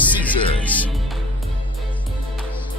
Caesars.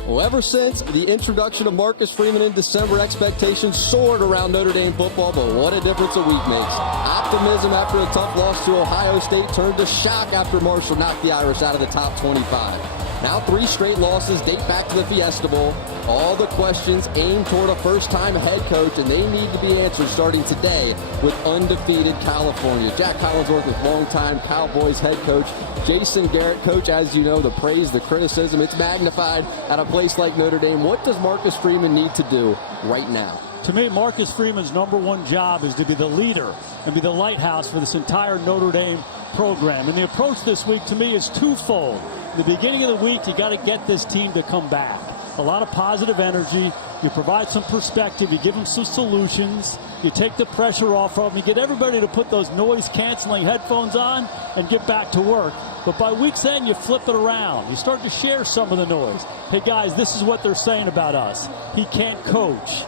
Well, ever since the introduction of Marcus Freeman in December, expectations soared around Notre Dame football, but what a difference a week makes. Optimism after a tough loss to Ohio State turned to shock after Marshall knocked the Irish out of the top 25. Now 3 straight losses date back to the Fiesta Bowl. All the questions aimed toward a first-time head coach, and they need to be answered starting today with undefeated California. Jack Collinsworth is longtime Cowboys head coach. Jason Garrett, coach, as you know, the praise, the criticism, it's magnified at a place like Notre Dame. What does Marcus Freeman need to do right now? To me, Marcus Freeman's #1 job is to be the leader and be the lighthouse for this entire Notre Dame program. And the approach this week, to me, is twofold. In the beginning of the week, you got to get this team to come back. A lot of positive energy. You provide some perspective. You give them some solutions. You take the pressure off of them. You get everybody to put those noise-canceling headphones on and get back to work. But by week's end, you flip it around. You start to share some of the noise. Hey, guys, this is what they're saying about us. He can't coach.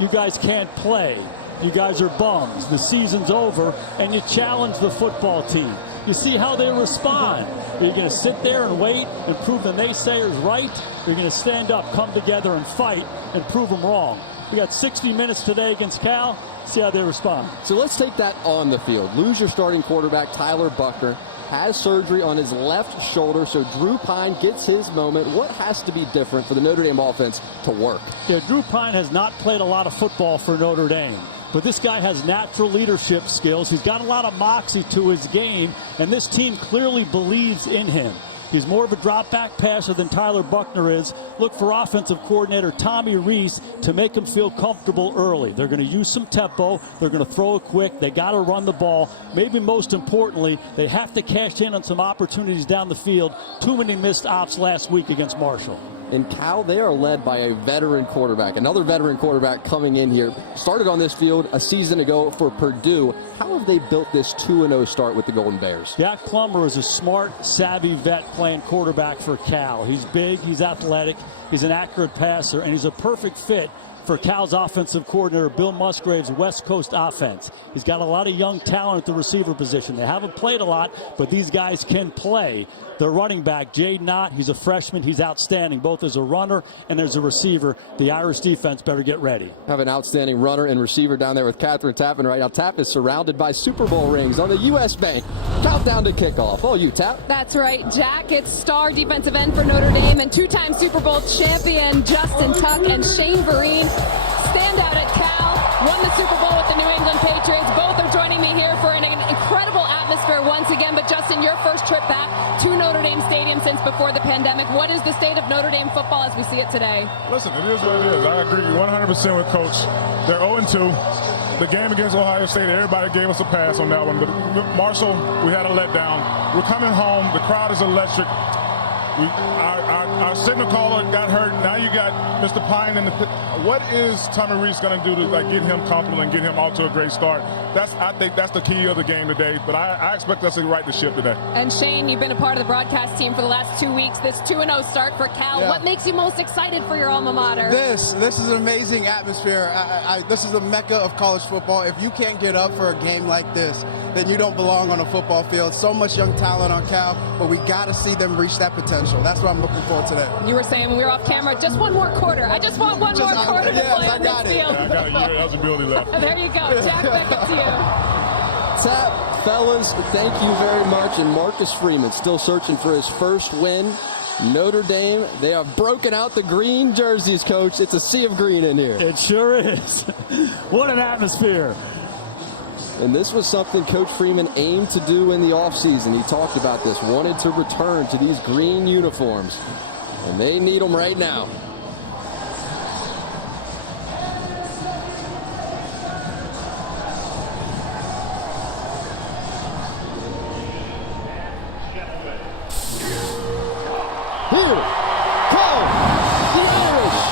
You guys can't play. You guys are bums. The season's over. And you challenge the football team. You see how they respond. Are you going to sit there and wait and prove the naysayers right? Or are you going to stand up, come together, and fight and prove them wrong? We got 60 minutes today against Cal. See how they respond. So let's take that on the field. Lose your starting quarterback, Tyler Buckner, has surgery on his left shoulder, so Drew Pine gets his moment. What has to be different for the Notre Dame offense to work? Yeah, Drew Pine has not played a lot of football for Notre Dame. But this guy has natural leadership skills. He's got a lot of moxie to his game, and this team clearly believes in him. He's more of a drop-back passer than Tyler Buckner is. Look for offensive coordinator Tommy Rees to make him feel comfortable early. They're going to use some tempo. They're going to throw it quick. They got to run the ball. Maybe most importantly, they have to cash in on some opportunities down the field. Too many missed ops last week against Marshall. In Cal, they are led by a veteran quarterback. Another veteran quarterback coming in here. Started on this field a season ago for Purdue. How have they built this 2-0 start with the Golden Bears? Jack Plummer is a smart, savvy vet playing quarterback for Cal. He's big, he's athletic, he's an accurate passer, and he's a perfect fit for Cal's offensive coordinator Bill Musgrave's West Coast offense. He's got a lot of young talent at the receiver position. They haven't played a lot, but these guys can play. Their running back, Jade Knott, he's a freshman. He's outstanding, both as a runner and as a receiver. The Irish defense better get ready. Have an outstanding runner and receiver down there with Catherine Tappan right now. Tapp is surrounded by Super Bowl rings on the U.S. Bank. Countdown to kickoff. Oh, you, Tapp. That's right. Jack, it's star defensive end for Notre Dame and 2-time Super Bowl champion Justin Tuck and Shane Vereen. Standout at Cal, won the Super Bowl with the New England Patriots. Both are joining me here for an incredible atmosphere once again. But Justin, your first trip back to Notre Dame Stadium since before the pandemic. What is the state of Notre Dame football as we see it today? Listen, it is what it is. I agree 100% with Coach. They're 0-2. The game against Ohio State, everybody gave us a pass on that one. But Marshall, we had a letdown. We're coming home. The crowd is electric. Our signal caller got hurt. Now you got Mr. Pine in the pit. What is Tommy Rees going to do to get him comfortable and get him off to a great start? I think that's the key of the game today. But I expect us to right the ship today. And Shane, you've been a part of the broadcast team for the last 2 weeks. This 2-0 start for Cal. Yeah. What makes you most excited for your alma mater? This is an amazing atmosphere. This is the mecca of college football. If you can't get up for a game like this, then you don't belong on a football field. So much young talent on Cal, but we got to see them reach that potential. That's what I'm looking for today. You were saying when we were off camera, just one more quarter. I just want one more quarter to play on this field. I got a year eligibility left. There you go. Jack, back up to you. Tapp, fellas, thank you very much. And Marcus Freeman still searching for his first win. Notre Dame, they have broken out the green jerseys, Coach. It's a sea of green in here. It sure is. What an atmosphere. And this was something Coach Freeman aimed to do in the offseason. He talked about this, wanted to return to these green uniforms. And they need them right now. Here come the Irish.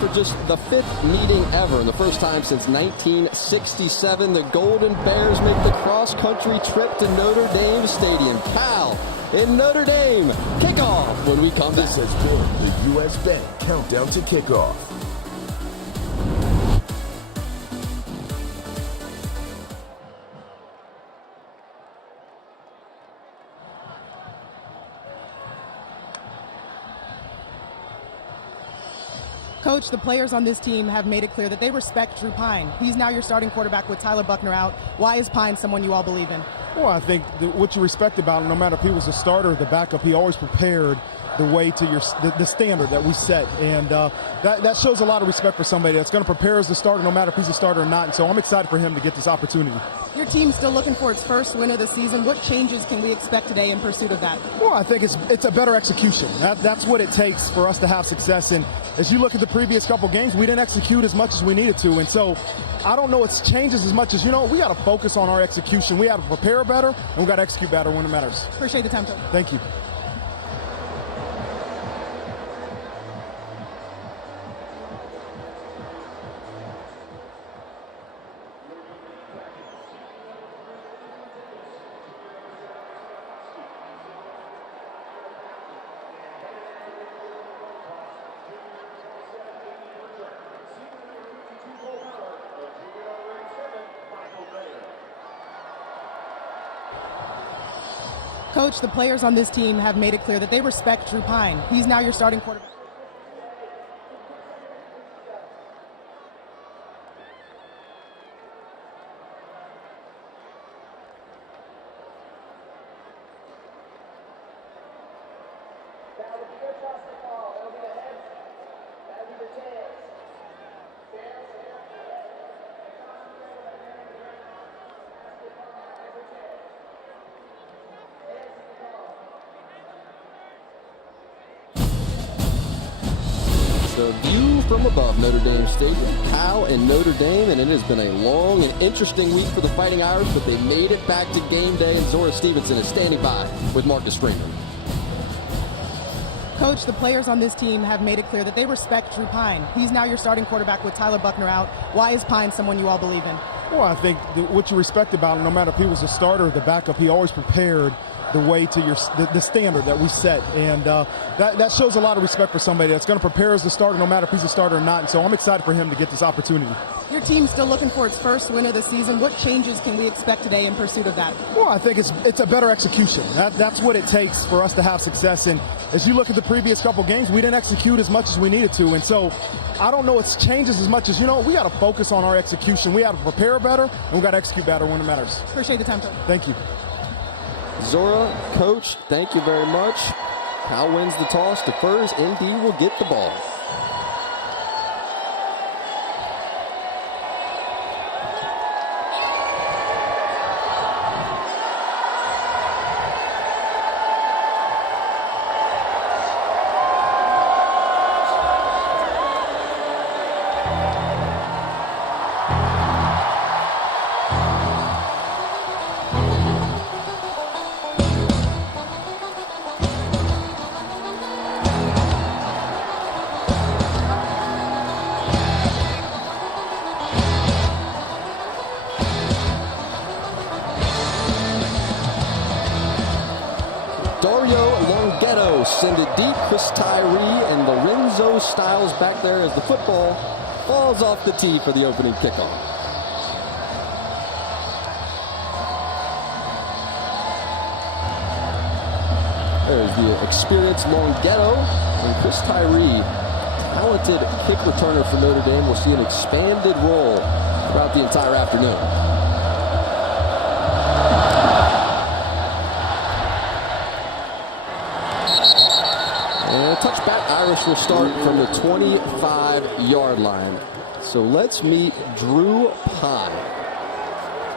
For just the 5th meeting ever and the first time since 1967. The Golden Bears make the cross-country trip to Notre Dame Stadium. Cal in Notre Dame. Kickoff when we come back. This has been the U.S. Bank Countdown to Kickoff. Coach, the players on this team have made it clear that they respect Drew Pine. He's now your starting quarterback with Tyler Buckner out. Why is Pine someone you all believe in? Well, I think what you respect about him, no matter if he was a starter or the backup, he always prepared the way to the standard that we set. And that shows a lot of respect for somebody that's going to prepare as a starter, no matter if he's a starter or not. And so I'm excited for him to get this opportunity. Your team's still looking for its first win of the season. What changes can we expect today in pursuit of that? Well, I think it's a better execution. That's what it takes for us to have success. And as you look at the previous couple games, we didn't execute as much as we needed to. And so I don't know it's changes as much as, we got to focus on our execution. We got to prepare better, and we got to execute better when it matters. Appreciate the time, Coach. Thank you. Coach, the players on this team have made it clear that they respect Drew Pine. He's now your starting quarterback. The view from above Notre Dame Stadium, Cal and Notre Dame, and it has been a long and interesting week for the Fighting Irish, but they made it back to game day, and Zora Stevenson is standing by with Marcus Freeman. Coach, the players on this team have made it clear that they respect Drew Pine. He's now your starting quarterback with Tyler Buckner out. Why is Pine someone you all believe in? Well, I think what you respect about him, no matter if he was a starter or the backup, he always prepared the way to the standard that we set. And that shows a lot of respect for somebody that's going to prepare as a starter, no matter if he's a starter or not. And so I'm excited for him to get this opportunity. Your team's still looking for its first win of the season. What changes can we expect today in pursuit of that? Well, I think it's a better execution. That's what it takes for us to have success. And as you look at the previous couple games, we didn't execute as much as we needed to. And so I don't know it's changes as much as, we got to focus on our execution. We got to prepare better, and we got to execute better when it matters. Appreciate the time, Coach. Thank you. Zora, Coach, thank you very much. Cal wins the toss. Defers. ND will get the ball. Send it deep. Chris Tyree and Lorenzo Styles back there as the football falls off the tee for the opening kickoff. There's the experienced Longhetto, and Chris Tyree, talented kick returner for Notre Dame, will see an expanded role throughout the entire afternoon. And a touchback. Irish will start from the 25-yard line. So let's meet Drew Pine.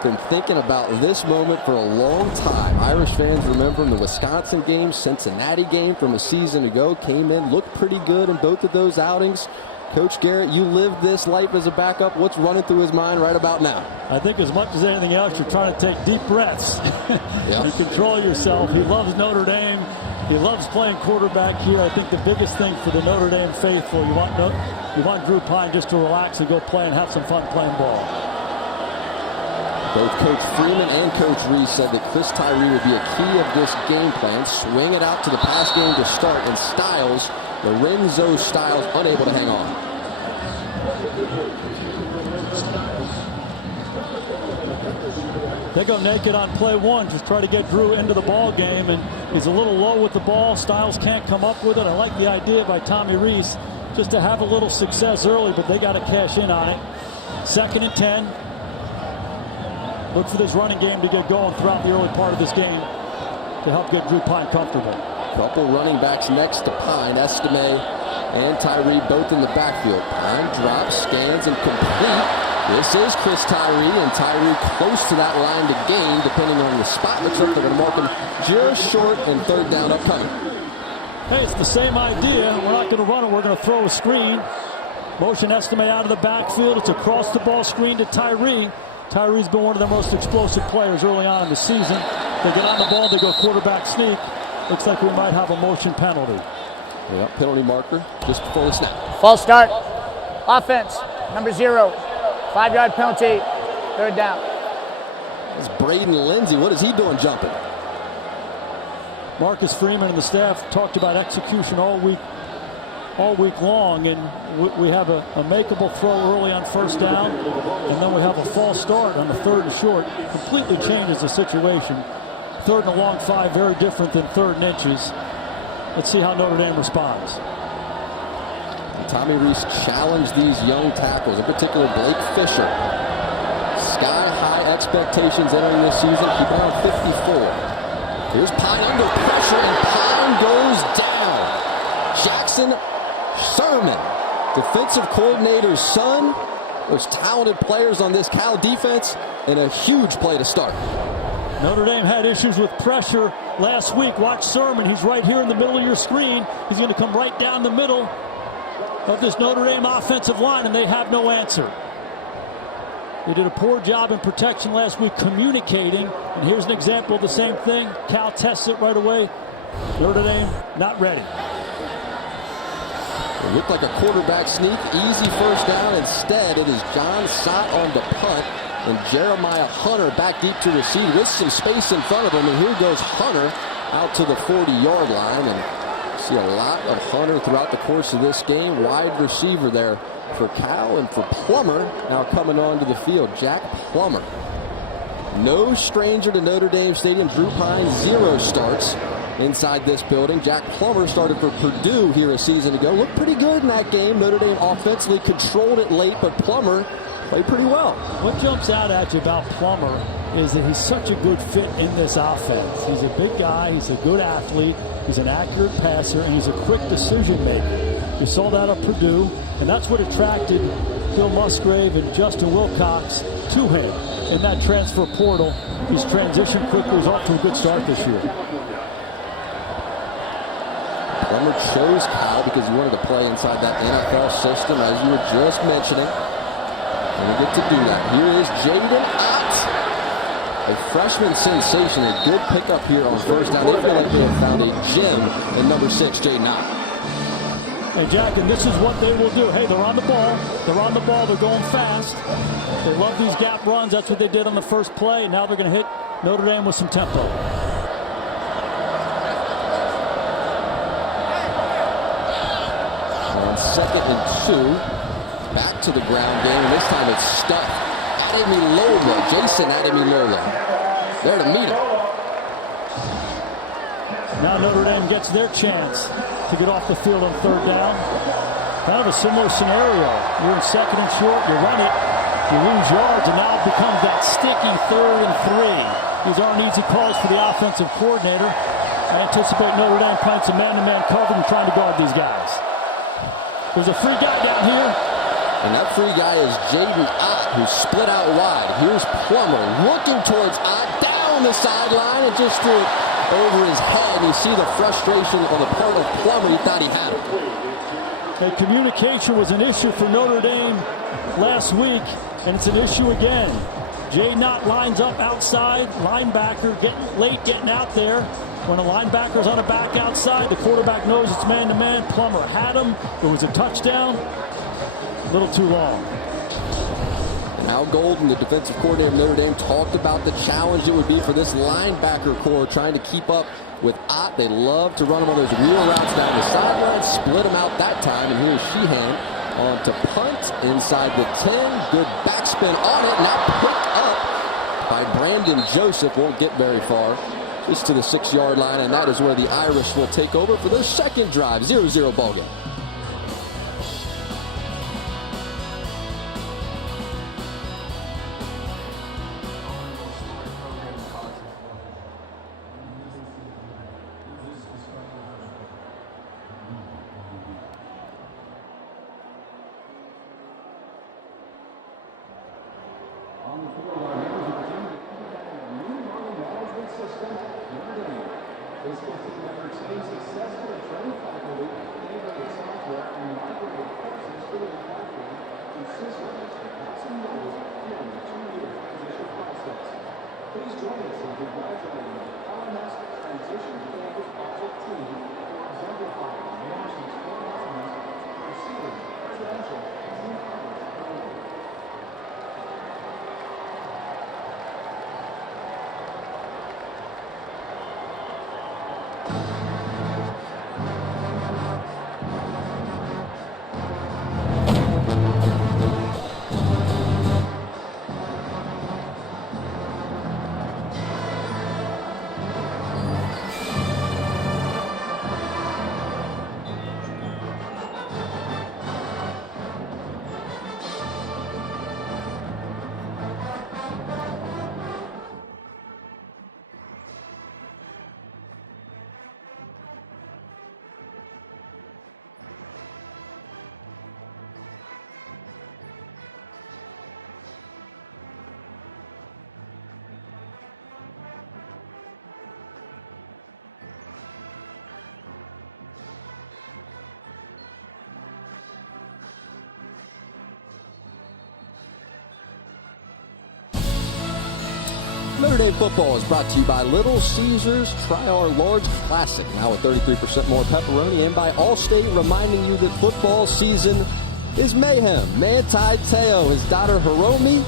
Been thinking about this moment for a long time. Irish fans remember him, the Wisconsin game, Cincinnati game from a season ago. Came in, looked pretty good in both of those outings. Coach Garrett, you lived this life as a backup. What's running through his mind right about now? I think as much as anything else, you're trying to take deep breaths and control yourself. He loves Notre Dame. He loves playing quarterback here. I think the biggest thing for the Notre Dame faithful, you want Drew Pine just to relax and go play and have some fun playing ball. Both Coach Freeman and Coach Reese said that Chris Tyree would be a key of this game plan. Swing it out to the pass game to start, and Lorenzo Styles, unable to hang on. They go naked on play one, just try to get Drew into the ball game, and he's a little low with the ball. Styles can't come up with it. I like the idea by Tommy Reese just to have a little success early, but they got to cash in on it. 2nd and 10. Look for this running game to get going throughout the early part of this game to help get Drew Pine comfortable. Couple running backs next to Pine, Estime and Tyree both in the backfield. Pine drops, scans, and complete. This is Chris Tyree, and Tyree close to that line to gain, depending on the spot. Looks like they're going to mark him just short, and 3rd down upcoming. Hey, it's the same idea. We're not going to run it. We're going to throw a screen. Motion Estime out of the backfield. It's a cross-the-ball screen to Tyree. Tyree's been one of the most explosive players early on in the season. They get on the ball, they go quarterback sneak. Looks like we might have a motion penalty. Yeah, penalty marker just before the snap. False start. Offense, number 0. 5-yard penalty. 3rd down. It's Braden Lindsey. What is he doing jumping? Marcus Freeman and the staff talked about execution all week long, and we have a makeable throw early on 1st down, and then we have a false start on the 3rd and short. Completely changes the situation. 3rd and a long 5, very different than 3rd and inches. Let's see how Notre Dame responds. Tommy Reese challenged these young tackles, in particular Blake Fisher. Sky-high expectations entering this season. Keep it on 54. Here's Pine under pressure, and Pine goes down. Jackson Sherman, defensive coordinator's son. There's talented players on this Cal defense, and a huge play to start. Notre Dame had issues with pressure last week. Watch Sherman. He's right here in the middle of your screen. He's going to come right down the middle of this Notre Dame offensive line, and they have no answer. They did a poor job in protection last week communicating, and here's an example of the same thing. Cal tests it right away. Notre Dame not ready. It looked like a quarterback sneak, easy 1st down. Instead, it is John Sott on the punt, and Jeremiah Hunter back deep to receive with some space in front of him, and here goes Hunter out to the 40-yard line, and see a lot of Hunter throughout the course of this game. Wide receiver there for Cal, and for Plummer now coming onto the field. Jack Plummer, no stranger to Notre Dame Stadium. Drew Pine 0 starts inside this building. Jack Plummer started for Purdue here a season ago. Looked pretty good in that game. Notre Dame offensively controlled it late, but Plummer played pretty well. What jumps out at you about Plummer is that he's such a good fit in this offense. He's a big guy, he's a good athlete, he's an accurate passer, and he's a quick decision maker. We saw that at Purdue, and that's what attracted Bill Musgrave and Justin Wilcox to him in that transfer portal. He's transitioned quickly, he's off to a good start this year. Plummer chose Cal because he wanted to play inside that NFL system, as you were just mentioning. And we get to do that. Here is Jaden Ott, a freshman sensation. A good pickup here on 1st down. They feel like they have found a gem in number 6, Jaden Ott. Hey, Jack, and this is what they will do. Hey, they're on the ball. They're on the ball. They're going fast. They love these gap runs. That's what they did on the first play, and now they're going to hit Notre Dame with some tempo. On 2nd and 2. Back to the ground game, and this time it's stuffed. Ademilola, Jason Ademilola, there to meet him. Now Notre Dame gets their chance to get off the field on 3rd down. Kind of a similar scenario. You're in 2nd and short, you run it, you lose yards, and now it becomes that sticky 3rd and 3. These aren't easy calls for the offensive coordinator. I anticipate Notre Dame playing some man-to-man cover and trying to guard these guys. There's a free guy down here. And that free guy is Jaden Ott, who split out wide. Here's Plummer looking towards Ott down the sideline, and just threw it over his head. You see the frustration on the part of Plummer. He thought he had it. Okay, communication was an issue for Notre Dame last week, and it's an issue again. Jay Knott lines up outside. Linebacker getting out there. When a linebacker's on a back outside, the quarterback knows it's man-to-man. Plummer had him. It was a touchdown. A little too long. Al Golden, the defensive coordinator of Notre Dame, talked about the challenge it would be for this linebacker core trying to keep up with Ott. They love to run him on those wheel routes down the sideline, split him out that time, and here's Sheehan on to punt inside the 10. Good backspin on it, now picked up by Brandon Joseph. Won't get very far, just to the 6-yard line, and that is where the Irish will take over for their second drive. 0-0 ballgame. Notre Dame football is brought to you by Little Caesars. Try our large classic, now with 33% more pepperoni, and by Allstate, reminding you that football season is mayhem. Manti Te'o, his daughter Hiromi,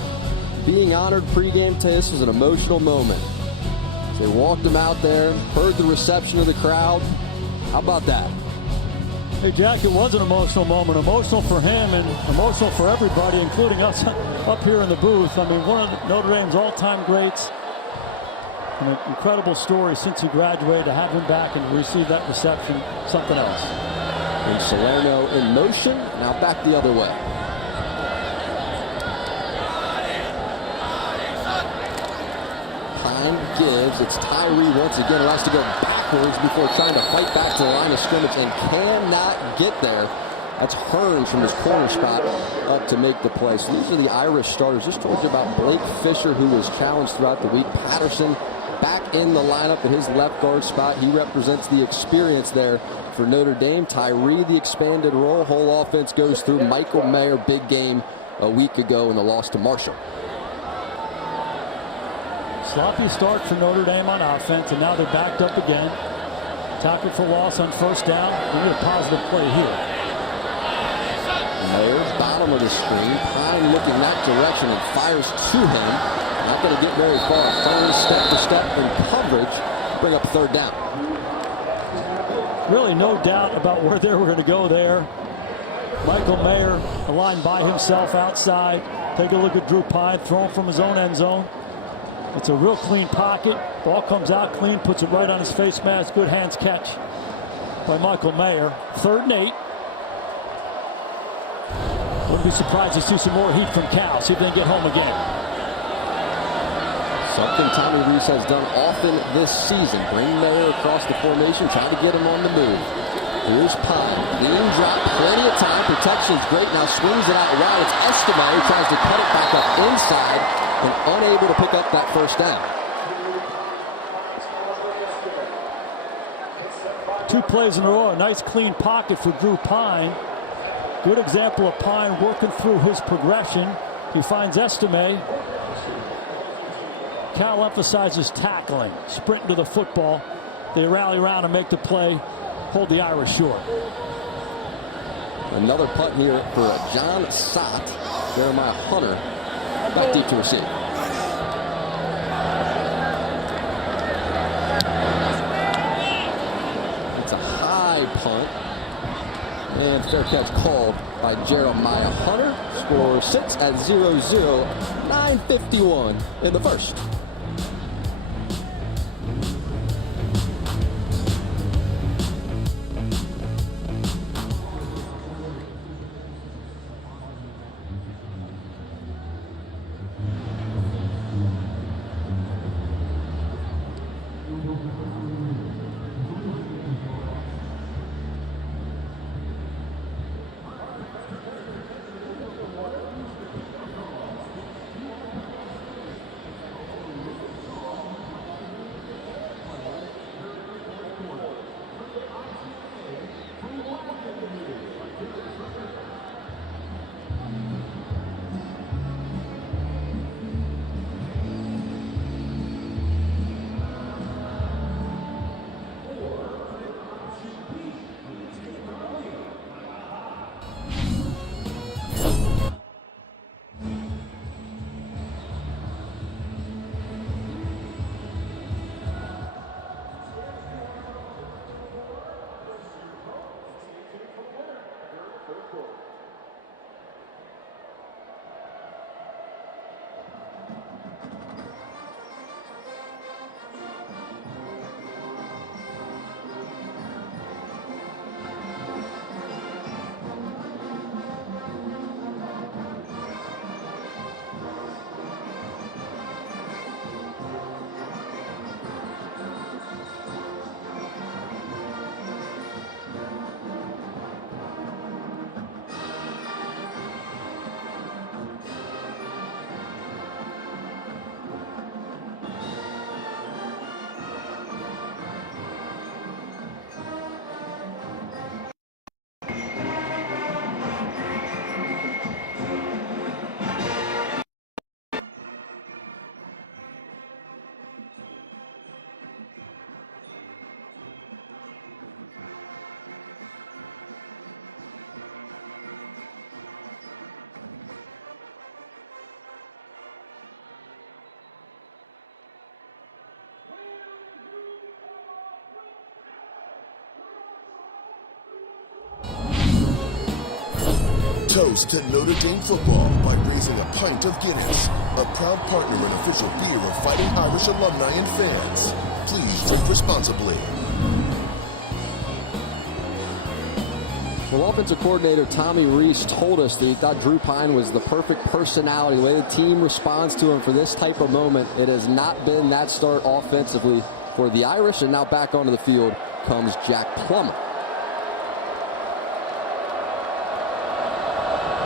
being honored pregame. This was an emotional moment. They walked him out there, heard the reception of the crowd. How about that? Hey, Jack, it was an emotional moment. Emotional for him and emotional for everybody, including us up here in the booth. I mean, one of Notre Dame's all-time greats. An incredible story since he graduated. To have him back and receive that reception, something else. And Salerno in motion, now back the other way. Pine gives, it's Tyree once again, who has to go backwards before trying to fight back to the line of scrimmage and cannot get there. That's Hearns from his corner spot up to make the play. So these are the Irish starters. Just told you about Blake Fisher, who was challenged throughout the week. Patterson back in the lineup at his left guard spot. He represents the experience there for Notre Dame. Tyree, the expanded role. Whole offense goes through. Michael Mayer, big game a week ago in the loss to Marshall. Sloppy start for Notre Dame on offense, and now they're backed up again. Tackle for loss on first down. We need a positive play here. Mayer, bottom of the screen. Pine looking that direction and fires to him. Not going to get very far. Third step to step in coverage. Bring up third down. Really no doubt about where they were going to go there. Michael Mayer, a line by himself outside. Take a look at Drew Pine throwing from his own end zone. It's a real clean pocket. Ball comes out clean, puts it right on his face mask. Good hands catch by Michael Mayer. 3rd and 8. Wouldn't be surprised to see some more heat from Cal. See if they can get home again. Something Tommy Rees has done often this season. Bring Mayer across the formation, trying to get him on the move. Here's Pine. Lean drop, plenty of time. Protection's great. Now swings it out wide. It's Estime who tries to cut it back up inside and unable to pick up that first down. 2 plays in a row. A nice clean pocket for Drew Pine. Good example of Pine working through his progression. He finds Estime. Cal emphasizes tackling, sprinting to the football. They rally around and make the play, hold the Irish short. Another punt here for John Sott. Jeremiah Hunter back deep to receive. It's a high punt. And fair catch called by Jeremiah Hunter. Score sits at 0-0. 9:51 in the first. Toast to Notre Dame football by raising a pint of Guinness, a proud partner and official beer of Fighting Irish alumni and fans. Please drink responsibly. Well, offensive coordinator Tommy Rees told us that he thought Drew Pine was the perfect personality. The way the team responds to him for this type of moment, it has not been that start offensively for the Irish, and now back onto the field comes Jack Plummer.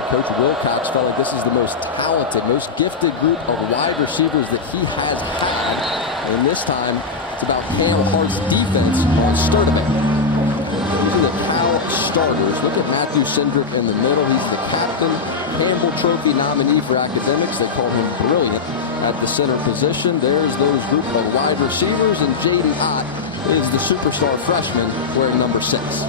Coach Wilcox felt like this is the most talented, most gifted group of wide receivers that he has had. And this time, it's about Cam Hart's defense on Sturdivant. These are the Cal starters. Look at Matthew Cindric in the middle. He's the captain, Campbell Trophy nominee for academics. They call him brilliant at the center position. There's those group of wide receivers, and Jaden Ott is the superstar freshman wearing number 6.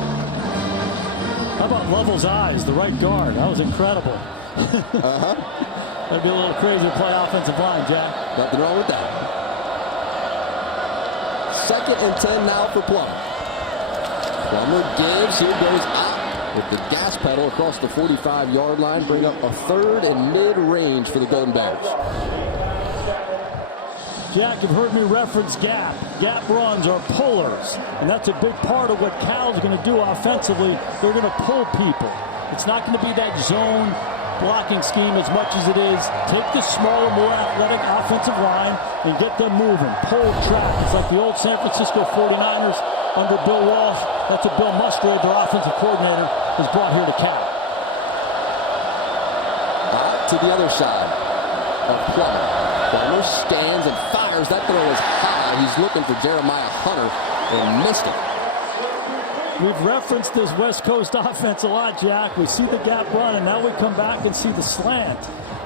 How about Lovell's eyes, the right guard? That was incredible. That'd be a little crazy to play offensive line, Jack. Nothing wrong with that. 2nd and 10 now for Plummer. Plummer gives. Here goes Ott with the gas pedal across the 45-yard line. Bring up a 3rd and mid-range for the Golden Bears. Jack, you've heard me reference gap. Gap runs are pullers, and that's a big part of what Cal's going to do offensively. They're going to pull people. It's not going to be that zone blocking scheme as much as it is take the smaller, more athletic offensive line and get them moving. Pull track. It's like the old San Francisco 49ers under Bill Walsh. That's what Bill Musgrave, their offensive coordinator, has brought here to Cal. To the other side of Plummer. Plummer stands and fires. That throw is high. He's looking for Jeremiah Hunter and missed it. We've referenced this West Coast offense a lot, Jack. We see the gap run, and now we come back and see the slant.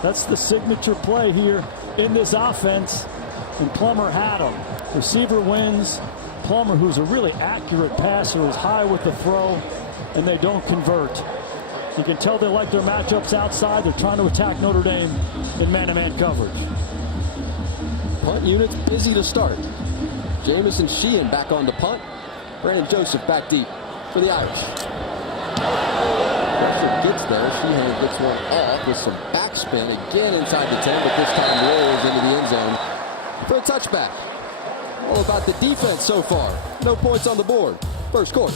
That's the signature play here in this offense. and Plummer had him. Receiver wins. Plummer, who's a really accurate passer, is high with the throw, and they don't convert. You can tell they like their matchups outside. They're trying to attack Notre Dame in man-to-man coverage. Punt unit's busy to start. Jamison Sheehan back on the punt. Brandon Joseph back deep for the Irish. Pressure gets there. Sheehan gets one off with some backspin again inside the 10, but this time rolls into the end zone for a touchback. All about the defense so far. No points on the board. First quarter.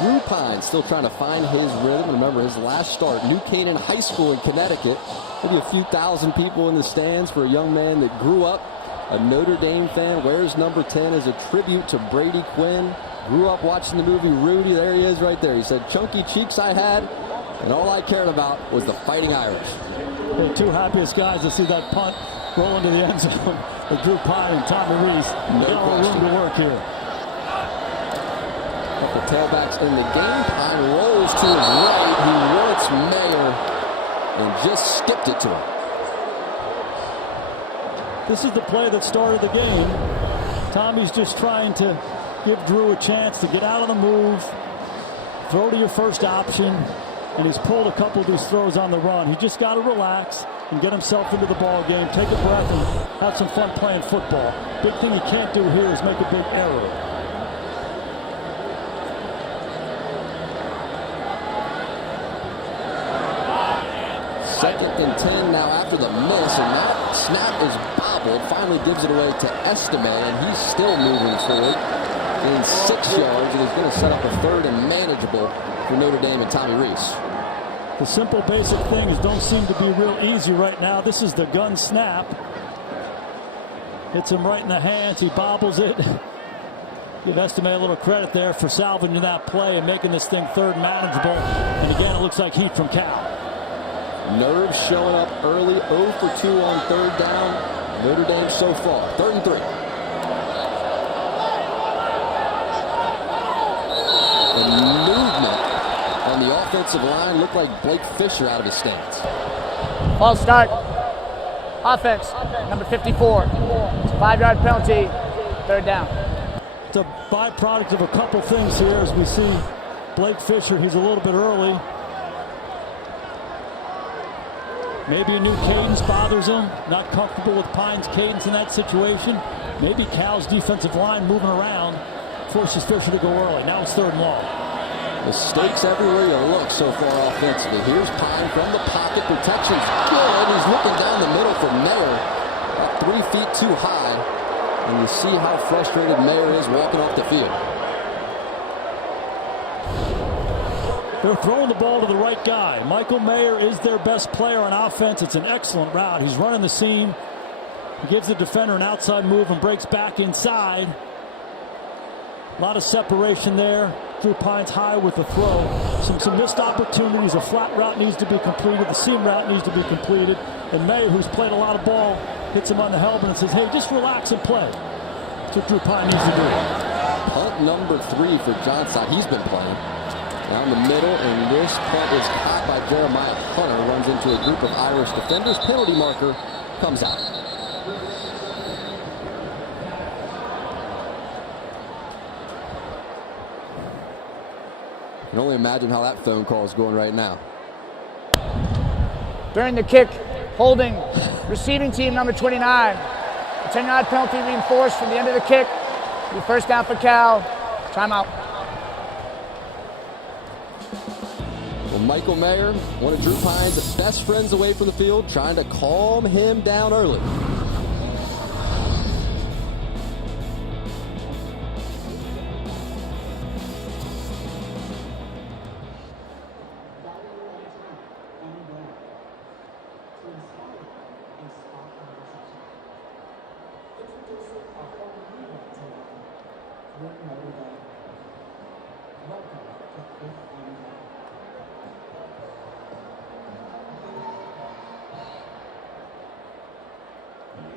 Drew Pine still trying to find his rhythm. Remember his last start, New Canaan High School in Connecticut. Maybe a few thousand people in the stands for a young man that grew up a Notre Dame fan, wears number 10 as a tribute to Brady Quinn. Grew up watching the movie Rudy. There he is right there. He said, chunky cheeks I had, and all I cared about was the Fighting Irish. The two happiest guys to see that punt roll into the end zone with Drew Pine and Tommy Reese. No question. Room to work here. Couple tailbacks in the game. Pine rolls to his right. He wants Mayer and just skipped it to him. This is the play that started the game. Tommy's just trying to give Drew a chance to get out of the move, throw to your first option, and he's pulled a couple of these throws on the run. He just got to relax and get himself into the ball game, take a breath, and have some fun playing football. Big thing he can't do here is make a big error. Second and 10 now after the miss, and that snap is bobbled. Finally gives it away to Estime, and he's still moving forward in 6 yards, and he's going to set up a third and manageable for Notre Dame and Tommy Reese. The simple basic things don't seem to be real easy right now. This is the gun snap. Hits him right in the hands. He bobbles it. Give Estime a little credit there for salvaging that play and making this thing third manageable. And again, it looks like heat from Cal. Nerves showing up early, 0 for 2 on third down. Notre Dame so far, 3rd and 3. The movement on the offensive line looked like Blake Fisher out of his stance. False start. Offense, number 54. It's a 5-yard penalty, 3rd down. It's a byproduct of a couple things here as we see Blake Fisher, he's a little bit early. Maybe a new cadence bothers him. Not comfortable with Pine's cadence in that situation. Maybe Cal's defensive line moving around forces Fisher to go early. Now it's 3rd and long. Mistakes everywhere you look so far offensively. Here's Pine from the pocket. Protection's good. He's looking down the middle for Mayer. About 3 feet too high. And you see how frustrated Mayer is walking off the field. They're throwing the ball to the right guy. Michael Mayer is their best player on offense. It's an excellent route. He's running the seam. He gives the defender an outside move and breaks back inside. A lot of separation there. Drew Pine's high with the throw. Some missed opportunities. A flat route needs to be completed. The seam route needs to be completed. And Mayer, who's played a lot of ball, hits him on the helmet and says, hey, just relax and play. That's what Drew Pine needs to do. Punt number 3 for Johnson. He's been playing. Down the middle, and this punt is caught by Jeremiah Hunter. Runs into a group of Irish defenders. Penalty marker comes out. You can only imagine how that phone call is going right now. During the kick, holding receiving team number 29. A 10-yard penalty reinforced from the end of the kick. Be 1st down for Cal. Timeout. Well, Michael Mayer, one of Drew Pine's best friends away from the field, trying to calm him down early.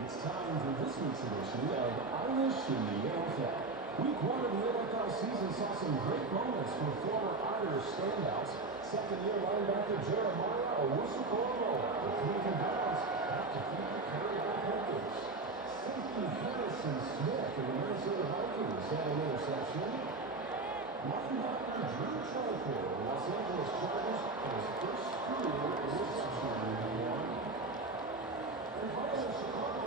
It's time for this week's edition of Irish in the NFL. Week 1 of the NFL season saw some great moments for former Irish standouts. Second-year linebacker Jeremiah Owusu-Koramoah with 3 rebounds after the quarterback Hawkins. Safety Harrison Smith of the Minnesota Vikings had an interception. Linebacker Drew Trotter of the Los Angeles Chargers had his first career reception in the one. And also Chicago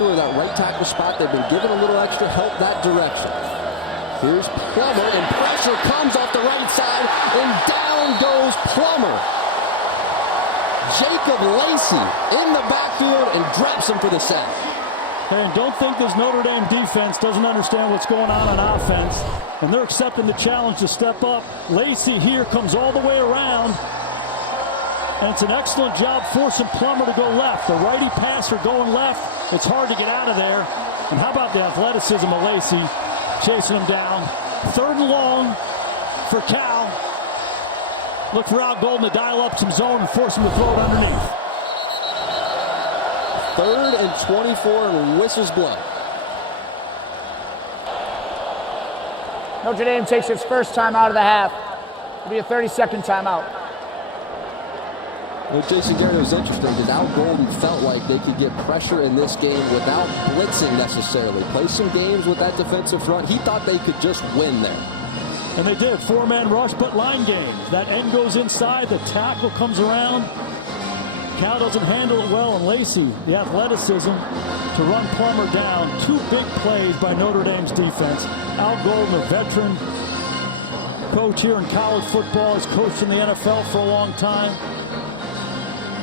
particular that right tackle spot. They've been given a little extra help that direction. Here's Plummer, and pressure comes off the right side, and down goes Plummer. Jacob Lacey in the backfield and drops him for the sack. And don't think this Notre Dame defense doesn't understand what's going on offense. And they're accepting the challenge to step up. Lacey here comes all the way around. And it's an excellent job forcing Plummer to go left. The righty passer going left. It's hard to get out of there. And how about the athleticism of Lacey chasing him down. 3rd and long for Cal. Look for Al Golden to dial up some zone and force him to throw it underneath. 3rd and 24 and whistles blow. Notre Dame takes its first time out of the half. It'll be a 30-second timeout. Well, Jason Garrett, it was interesting because Al Golden felt like they could get pressure in this game without blitzing necessarily. Play some games with that defensive front. He thought they could just win there. And they did. 4-man rush, but line game. That end goes inside. The tackle comes around. Cal doesn't handle it well, and Lacey, the athleticism to run Plummer down. 2 big plays by Notre Dame's defense. Al Golden, a veteran coach here in college football, has coached in the NFL for a long time.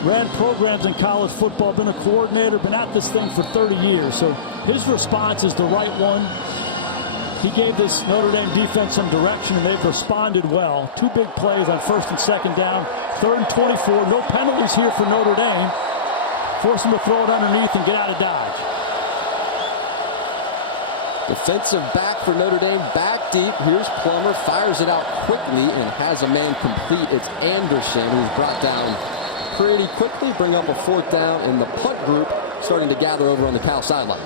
Ran programs in college football, been a coordinator, been at this thing for 30 years. So his response is the right one. He gave this Notre Dame defense some direction, and they've responded well. 2 big plays on 1st and 2nd down. 3rd and 24. No penalties here for Notre Dame. Force them to throw it underneath and get out of dodge. Defensive back for Notre Dame, back deep. Here's Plummer, fires it out quickly and has a man complete. It's Anderson, who's brought down pretty quickly. Bring up a 4th down, and the punt group starting to gather over on the Cal sideline.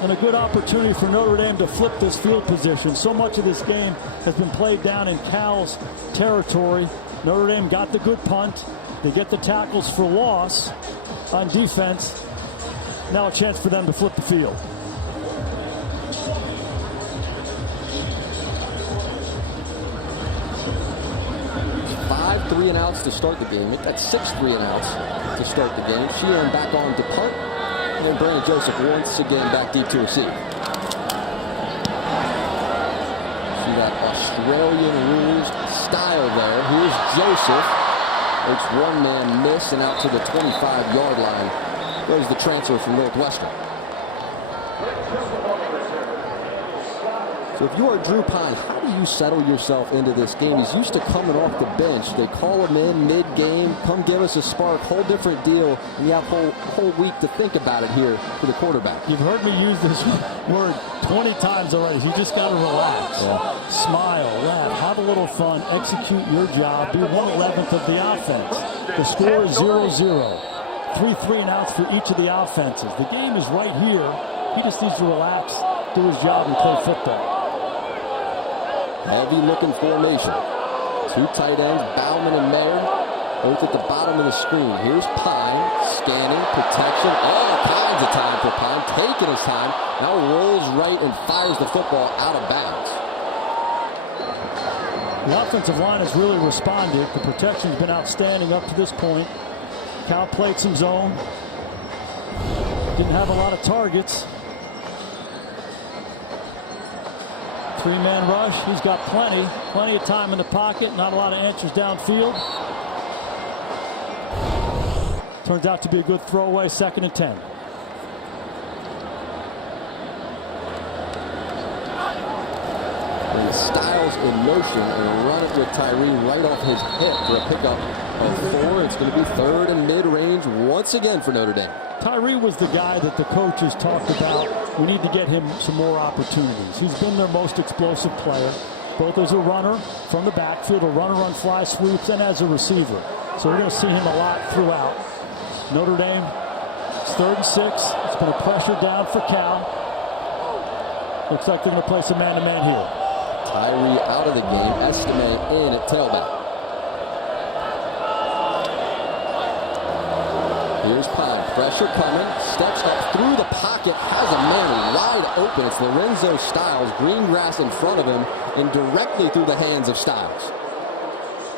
And a good opportunity for Notre Dame to flip this field position. So much of this game has been played down in Cal's territory. Notre Dame got the good punt. They get the tackles for loss on defense. Now a chance for them to flip the field. Five 3-and-outs to start the game. Make that 6 3-and-outs to start the game. Sheehan back on to punt. And then Brandon Joseph once again back deep to receive. See that Australian rules style there. Here's Joseph. It's 1-man miss, and out to the 25-yard line goes the transfer from Northwestern. So if you are Drew Pine, how do you settle yourself into this game? He's used to coming off the bench. They call him in mid-game, come give us a spark, whole different deal, and you have whole week to think about it here for the quarterback. You've heard me use this word 20 times already. You just got to relax, smile, laugh, have a little fun, execute your job, be 1/11th of the offense. The score is 0-0. 3 3-and-outs for each of the offenses. The game is right here. He just needs to relax, do his job, and play football. Heavy-looking formation. 2 tight ends, Bauman and Mayer, both at the bottom of the screen. Here's Pine, scanning, protection, all kinds of time for Pine, taking his time. Now rolls right and fires the football out of bounds. The offensive line has really responded. The protection's been outstanding up to this point. Cal played some zone. Didn't have a lot of targets. 3-man rush. He's got plenty of time in the pocket. Not a lot of answers downfield. Turns out to be a good throwaway. 2nd and 10. And Styles in motion and run it with Tyree right off his hip for a pickup of 4. It's going to be 3rd and mid-range once again for Notre Dame. Tyree was the guy that the coaches talked about. We need to get him some more opportunities. He's been their most explosive player, both as a runner from the backfield, a runner on fly sweeps, and as a receiver. So we're going to see him a lot throughout. Notre Dame, it's 3rd and 6. It's been a pressure down for Cal. Looks like they're going to play some man-to-man here. Tyree out of the game. Estime in at tailback. Here's Pine. Pressure coming. Steps up through the pocket. Has a man wide open. It's Lorenzo Styles. Green grass in front of him and directly through the hands of Styles.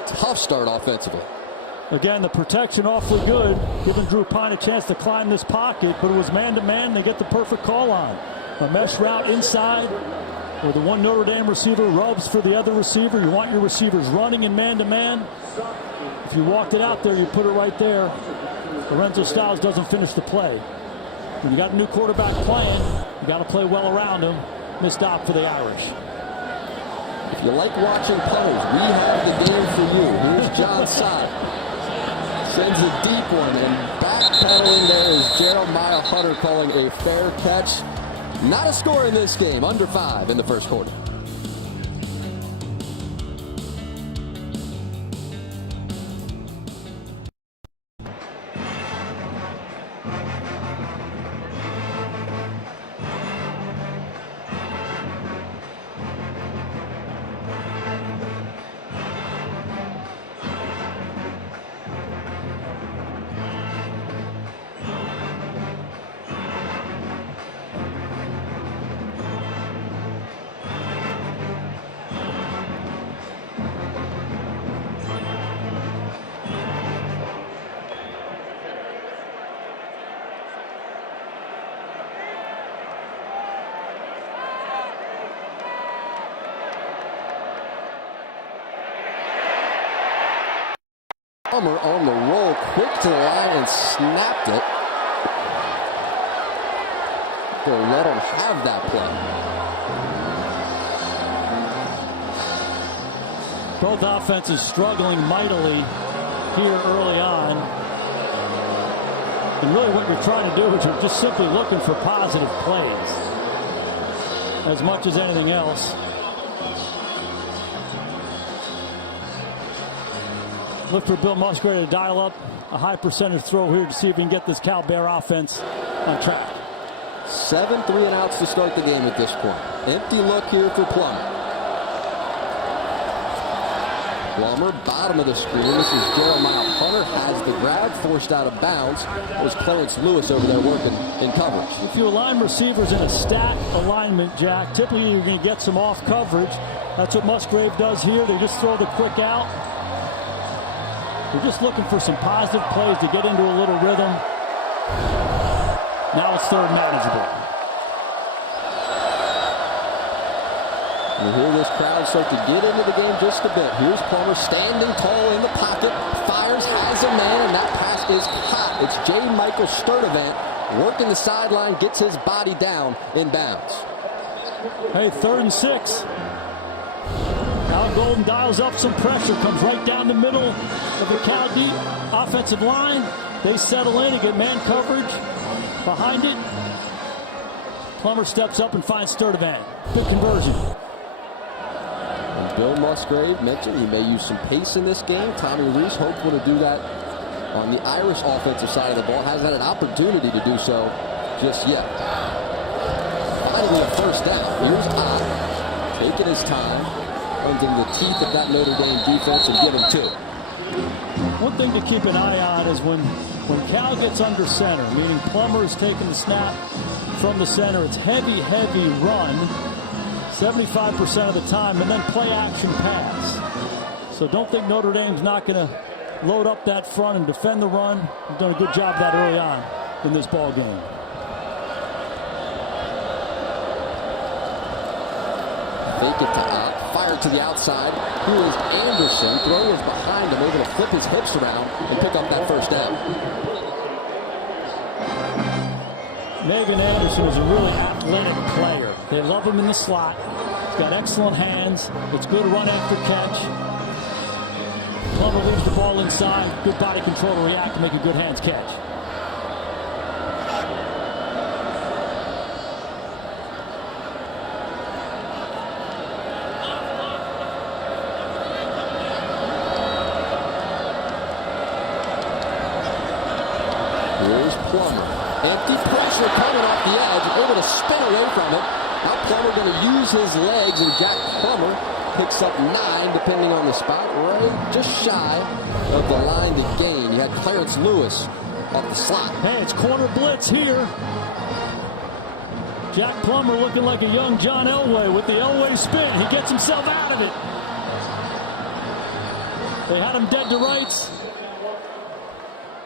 Tough start offensively. Again, the protection awfully good, giving Drew Pine a chance to climb this pocket, but it was man-to-man. They get the perfect call on. A mesh route inside, where the one Notre Dame receiver rubs for the other receiver. You want your receivers running in man-to-man. If you walked it out there, you put it right there. Lorenzo Styles doesn't finish the play. When you got a new quarterback playing, you got to play well around him. Missed out for the Irish. If you like watching punters, we have the game for you. Here's John Sott. Sends a deep one, and backpedaling there is Jeremiah Hunter calling a fair catch. Not a score in this game, under 5 in the first quarter. Plummer on the roll, quick to the line and snapped it. They'll let him have that play. Both offenses struggling mightily here early on. And really what you're trying to do is you're just simply looking for positive plays as much as anything else. Look for Bill Musgrave to dial up a high percentage throw here to see if he can get this Cal Bear offense on track. 7 3 and outs to start the game at this point. Empty look here for Plummer. Plummer, bottom of the screen. This is Jeremiah Hunter, has the grab, forced out of bounds. There's Clarence Lewis over there working in coverage. If you align receivers in a stack alignment, Jack, typically you're going to get some off coverage. That's what Musgrave does here. They just throw the quick out. They're just looking for some positive plays to get into a little rhythm. Now it's third manageable. You hear this crowd start to get into the game just a bit. Here's Plummer standing tall in the pocket, fires, has a man, and that pass is hot. It's J. Michael Sturdivant working the sideline, gets his body down in bounds. Hey, 3rd and 6. Al Golden dials up some pressure, comes right down the middle of the Cal deep offensive line. They settle in and get man coverage behind it. Plummer steps up and finds Sturdivant. Good conversion. And Bill Musgrave mentioned he may use some pace in this game. Tommy Rees hopeful to do that on the Irish offensive side of the ball. Hasn't had an opportunity to do so just yet. Finally a first down. Here's Ott, taking his time, under the teeth of that Notre Dame defense, and give him 2. One thing to keep an eye on is when Cal gets under center, meaning Plummer is taking the snap from the center. It's heavy run, 75% of the time, and then play action pass. So don't think Notre Dame's not going to load up that front and defend the run. They've done a good job of that early on in this ball game. Fake it to Ott. Fire to the outside. Here is Anderson. Throw is behind him. Able to flip his hips around and pick up that first down. Megan Anderson is a really athletic player. They love him in the slot. He's got excellent hands. It's good run after catch. Plummer moves the ball inside. Good body control to react to make a good hands catch. Here's Plummer. Empty pressure coming off the edge, able to spin away from it. Now Plummer going to use his legs, and Jack Plummer picks up 9, depending on the spot, right just shy of the line to gain. You had Clarence Lewis off the slot. Hey, it's corner blitz here. Jack Plummer looking like a young John Elway with the Elway spin. He gets himself out of it. They had him dead to rights.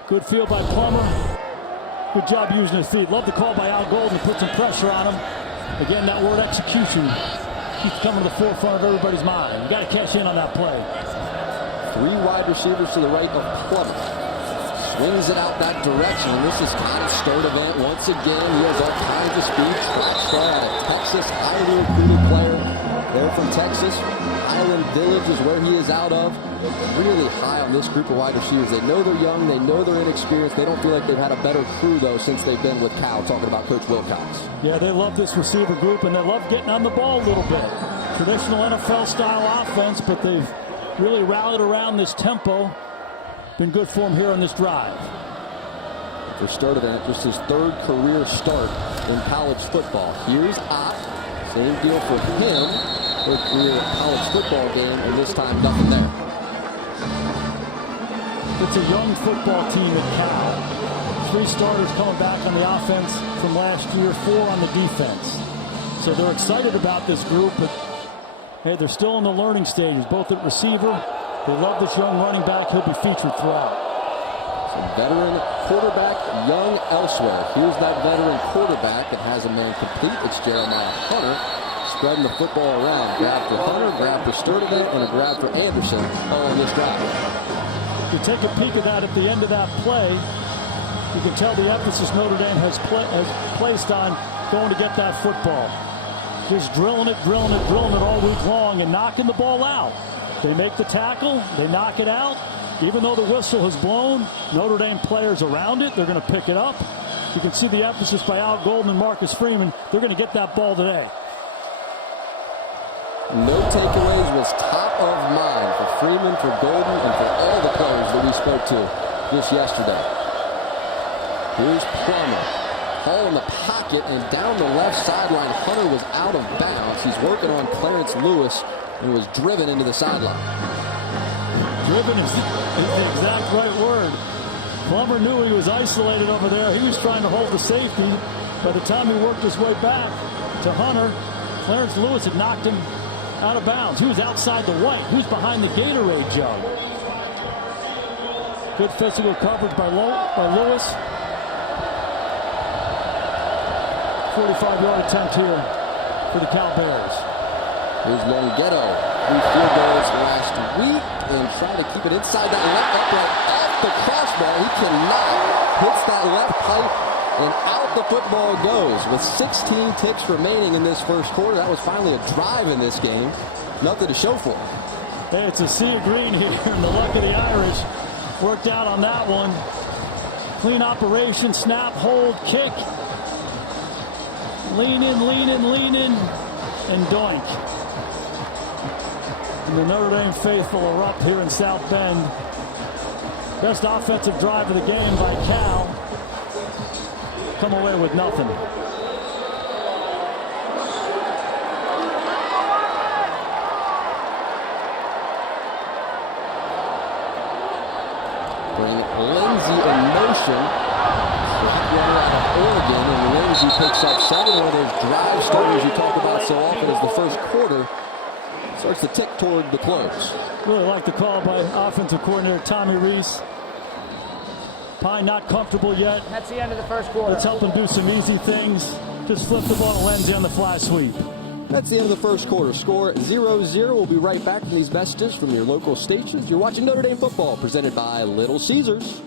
Good field by Plummer. Good job using his feet. Love the call by Al Golden to put some pressure on him. Again, that word execution keeps coming to the forefront of everybody's mind. You got to cash in on that play. 3 wide receivers to the right of Plummer. Swings it out that direction, and this is kind of Sturdivant once again. He has all kinds of speed. Track star out of Texas, highly recruited player. They're from Texas. Highland Village is where he is out of. Really high on this group of wide receivers. They know they're young. They know they're inexperienced. They don't feel like they've had a better crew, though, since they've been with Cal, talking about Coach Wilcox. Yeah, they love this receiver group, and they love getting on the ball a little bit. Traditional NFL-style offense, but they've really rallied around this tempo. Been good for him here on this drive. For Sturdivant, just his 3rd career start in college football. Here's Ott. Same deal for him. 3rd career college football game, and this time nothing there. It's a young football team at Cal. 3 starters coming back on the offense from last year, 4 on the defense. So they're excited about this group, but hey, they're still in the learning stages, both at receiver. They love this young running back. He'll be featured throughout. So veteran quarterback, young elsewhere. Here's that veteran quarterback that has a man complete. It's Jeremiah Hunter. Spreading the football around. Grab for Hunter, grab for Sturdivant, and a grab for Anderson all on this drive. You take a peek at that at the end of that play. You can tell the emphasis Notre Dame has placed on going to get that football. Just drilling it all week long and knocking the ball out. They make the tackle, they knock it out. Even though the whistle has blown, Notre Dame players around it, they're going to pick it up. You can see the emphasis by Al Golden and Marcus Freeman. They're going to get that ball today. No takeaways was top of mind for Freeman, for Golden, and for all the players that we spoke to just yesterday. Here's Plummer. Ball in the pocket and down the left sideline. Hunter was out of bounds. He's working on Clarence Lewis and was driven into the sideline. Driven is the exact right word. Plummer knew he was isolated over there. He was trying to hold the safety. By the time he worked his way back to Hunter, Clarence Lewis had knocked him out of bounds. He was outside the white. He was behind the Gatorade jug. Good physical coverage by Lewis. 45-yard attempt here for the Cal Bears. Here's Longhetto. 3 field goals last week and try to keep it inside that left upright off the crossbar. He cannot. Hits that left pipe and out the football goes with 16 ticks remaining in this first quarter. That was finally a drive in this game. Nothing to show for it. Hey, it's a sea of green here, and the luck of the Irish worked out on that one. Clean operation, snap, hold, kick. Lean in, and doink. And the Notre Dame faithful erupt here in South Bend. Best offensive drive of the game by Cal. Come away with nothing. Bring Lindsey in motion. Runner out of Oregon, and Lindsey picks up 7. One of those drive starters you talk about so often as the first quarter starts to tick toward the close. Really like the call by offensive coordinator Tommy Rees. Pine not comfortable yet. That's the end of the first quarter. Let's help him do some easy things. Just flip the ball to Lindsey on the fly sweep. That's the end of the first quarter. Score 0-0. We'll be right back from these messages from your local stations. You're watching Notre Dame football presented by Little Caesars.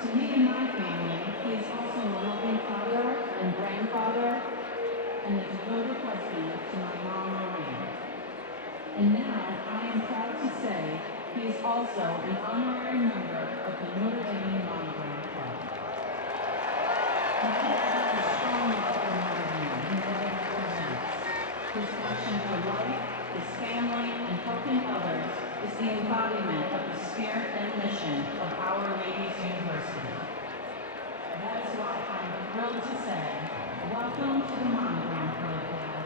To me and my family, he is also a loving father and grandfather and a devoted husband to my mom, Maureen. And now I am proud to say he is also an honorary member of the Notre Dame Monogram Club. My dad has a strong love for Notre Dame and what it represents. His passion for life, his family, and helping others is the embodiment of the spirit and mission of Our Lady's University. That is why I'm thrilled to say, welcome to the Monogram Club, Dad.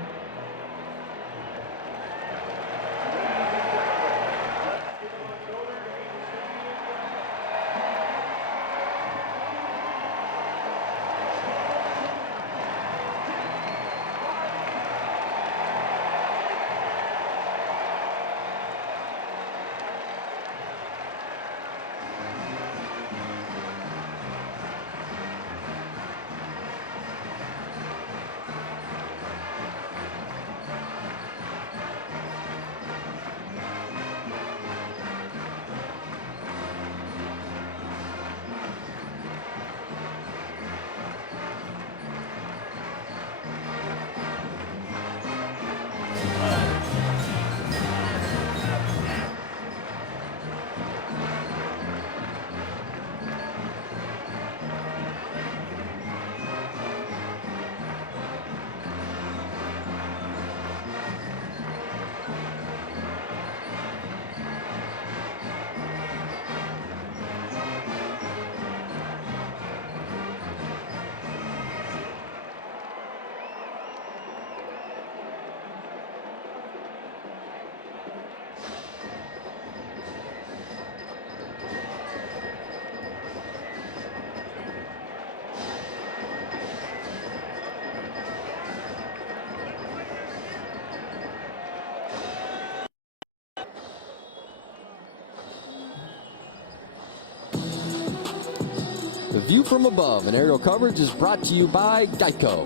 View from above and aerial coverage is brought to you by Geico.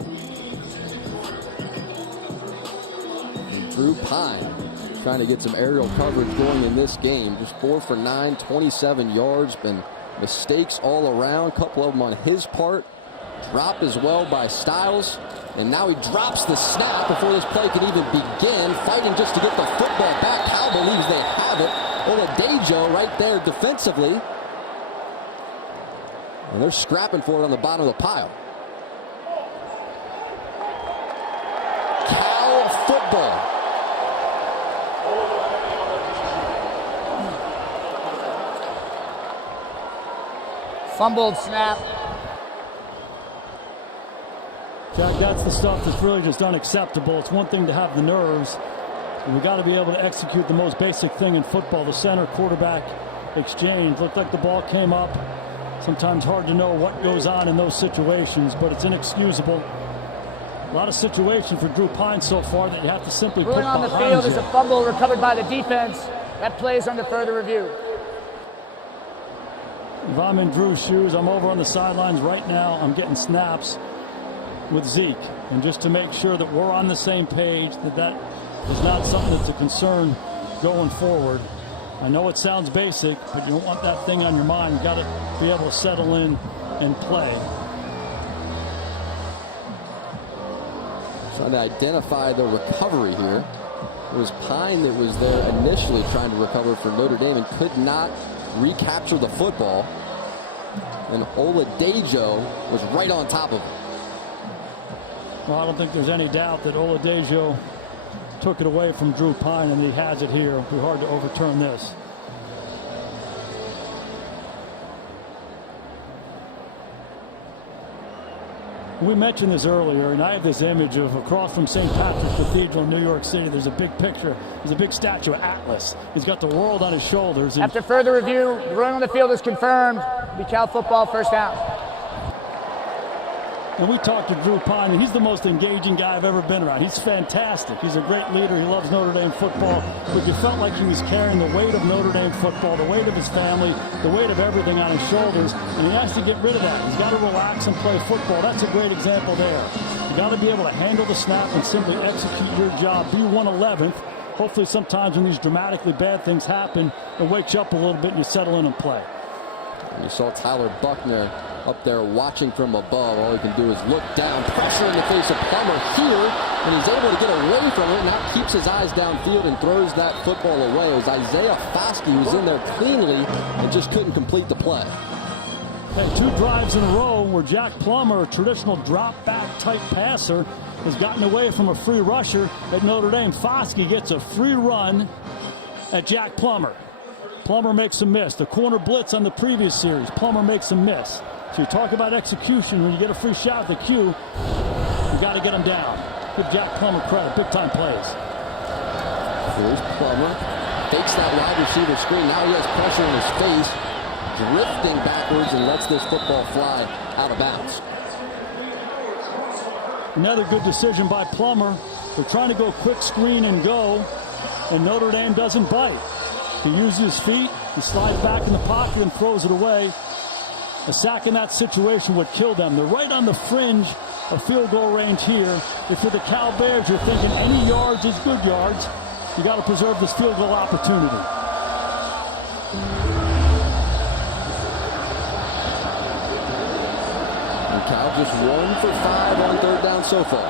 And Drew Pine trying to get some aerial coverage going in this game. Just 4 for 9, 27 yards. Been mistakes all around. Couple of them on his part. Dropped as well by Styles. And now he drops the snap before this play can even begin. Fighting just to get the football back. Cal believes they have it. Oladejo right there defensively. And they're scrapping for it on the bottom of the pile. Cal football. Fumbled snap. Jack, that's the stuff that's really just unacceptable. It's one thing to have the nerves. We got to be able to execute the most basic thing in football, the center quarterback exchange. Looked like the ball came up. Sometimes hard to know what goes on in those situations, but it's inexcusable. A lot of situation for Drew Pine so far that you have to simply put Ruling on the behind field you. is a fumble recovered by the defense. That plays under further review. If I'm in Drew's shoes, I'm over on the sidelines right now. I'm getting snaps with Zeke. And just to make sure that we're on the same page, that is not something that's a concern going forward. I know it sounds basic, but you don't want that thing on your mind. You've got to be able to settle in and play. Trying to identify the recovery here. It was Pine that was there initially trying to recover for Notre Dame and could not recapture the football. And Oladejo was right on top of him. Well, I don't think there's any doubt that Oladejo took it away from Drew Pine, and he has it here. It'll be hard to overturn this. We mentioned this earlier, and I have this image of across from St. Patrick's Cathedral in New York City. There's a big picture. There's a big statue of Atlas. He's got the world on his shoulders. And after further review, the ruling on the field is confirmed. Be Cal football, first down. And we talked to Drew Pine, and he's the most engaging guy I've ever been around. He's fantastic. He's a great leader. He loves Notre Dame football. But you felt like he was carrying the weight of Notre Dame football, the weight of his family, the weight of everything on his shoulders. And he has to get rid of that. He's got to relax and play football. That's a great example there. You got to be able to handle the snap and simply execute your job. Be 111th. Hopefully sometimes when these dramatically bad things happen, it wakes you up a little bit and you settle in and play. And you saw Tyler Buckner up there watching from above. All he can do is look down, pressure in the face of Plummer here, and he's able to get away from it. Now keeps his eyes downfield and throws that football away. It was Isaiah Foskey who was in there cleanly and just couldn't complete the play. Had 2 drives in a row where Jack Plummer, a traditional drop-back type passer, has gotten away from a free rusher at Notre Dame. Foskey gets a free run at Jack Plummer. Plummer makes a miss. The corner blitz on the previous series, Plummer makes a miss. So you talk about execution. When you get a free shot at the Q, you got to get him down. Give Jack Plummer credit. Big-time plays. Here's Plummer. Fakes that wide receiver screen. Now he has pressure in his face. Drifting backwards and lets this football fly out of bounds. Another good decision by Plummer. They're trying to go quick screen and go, and Notre Dame doesn't bite. He uses his feet, he slides back in the pocket and throws it away. A sack in that situation would kill them. They're right on the fringe of field goal range here. If you're the Cal Bears, you're thinking any yards is good yards. You got to preserve this field goal opportunity. And Cal just 1 for 5 on 3rd down so far.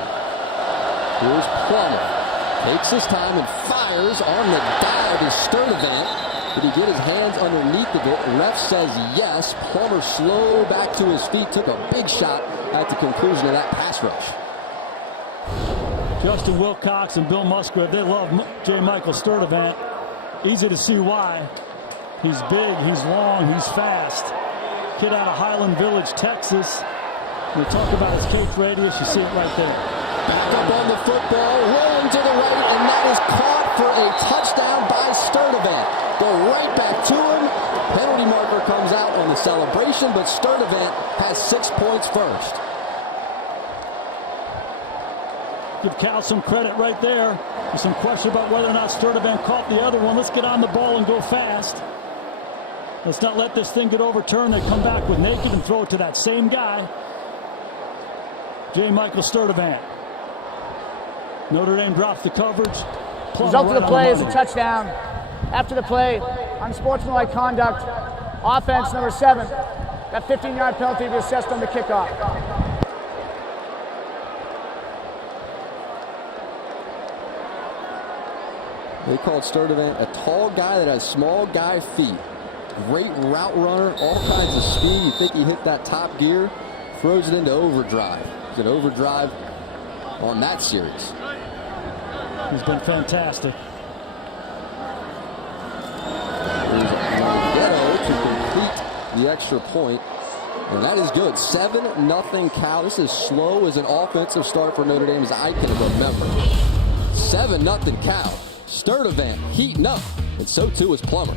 Here's Plummer. Takes his time and fires on the dive. His Sturdivant. Did he get his hands underneath of it? Ref says yes. Plummer slow back to his feet. Took a big shot at the conclusion of that pass rush. Justin Wilcox and Bill Musgrave, they love J. Michael Sturdivant. Easy to see why. He's big, he's long, he's fast. Kid out of Highland Village, Texas. We'll talk about his catch radius. You see it right there. Back up on the football, rolling to the right, and that is caught for a touchdown by Sturdivant. Go right back to him. Penalty marker comes out on the celebration, but Sturdivant has 6 points first. Give Cal some credit right there. There's some question about whether or not Sturdivant caught the other one. Let's get on the ball and go fast. Let's not let this thing get overturned. They come back with naked and throw it to that same guy, J. Michael Sturdivant. Notre Dame drops the coverage. Result of the play is a touchdown. After the play, unsportsmanlike conduct, offense number 7. That 15-yard penalty to be assessed on the kickoff. They called Sturdivant a tall guy that has small guy feet. Great route runner, all kinds of speed. You think he hit that top gear, throws it into overdrive. It's an overdrive on that series. He's been fantastic. To complete the extra point, and that is good. 7-0 Cal. This is slow as an offensive start for Notre Dame as I can remember. 7-0 Cal. Sturdivant heating up, and so too is Plummer.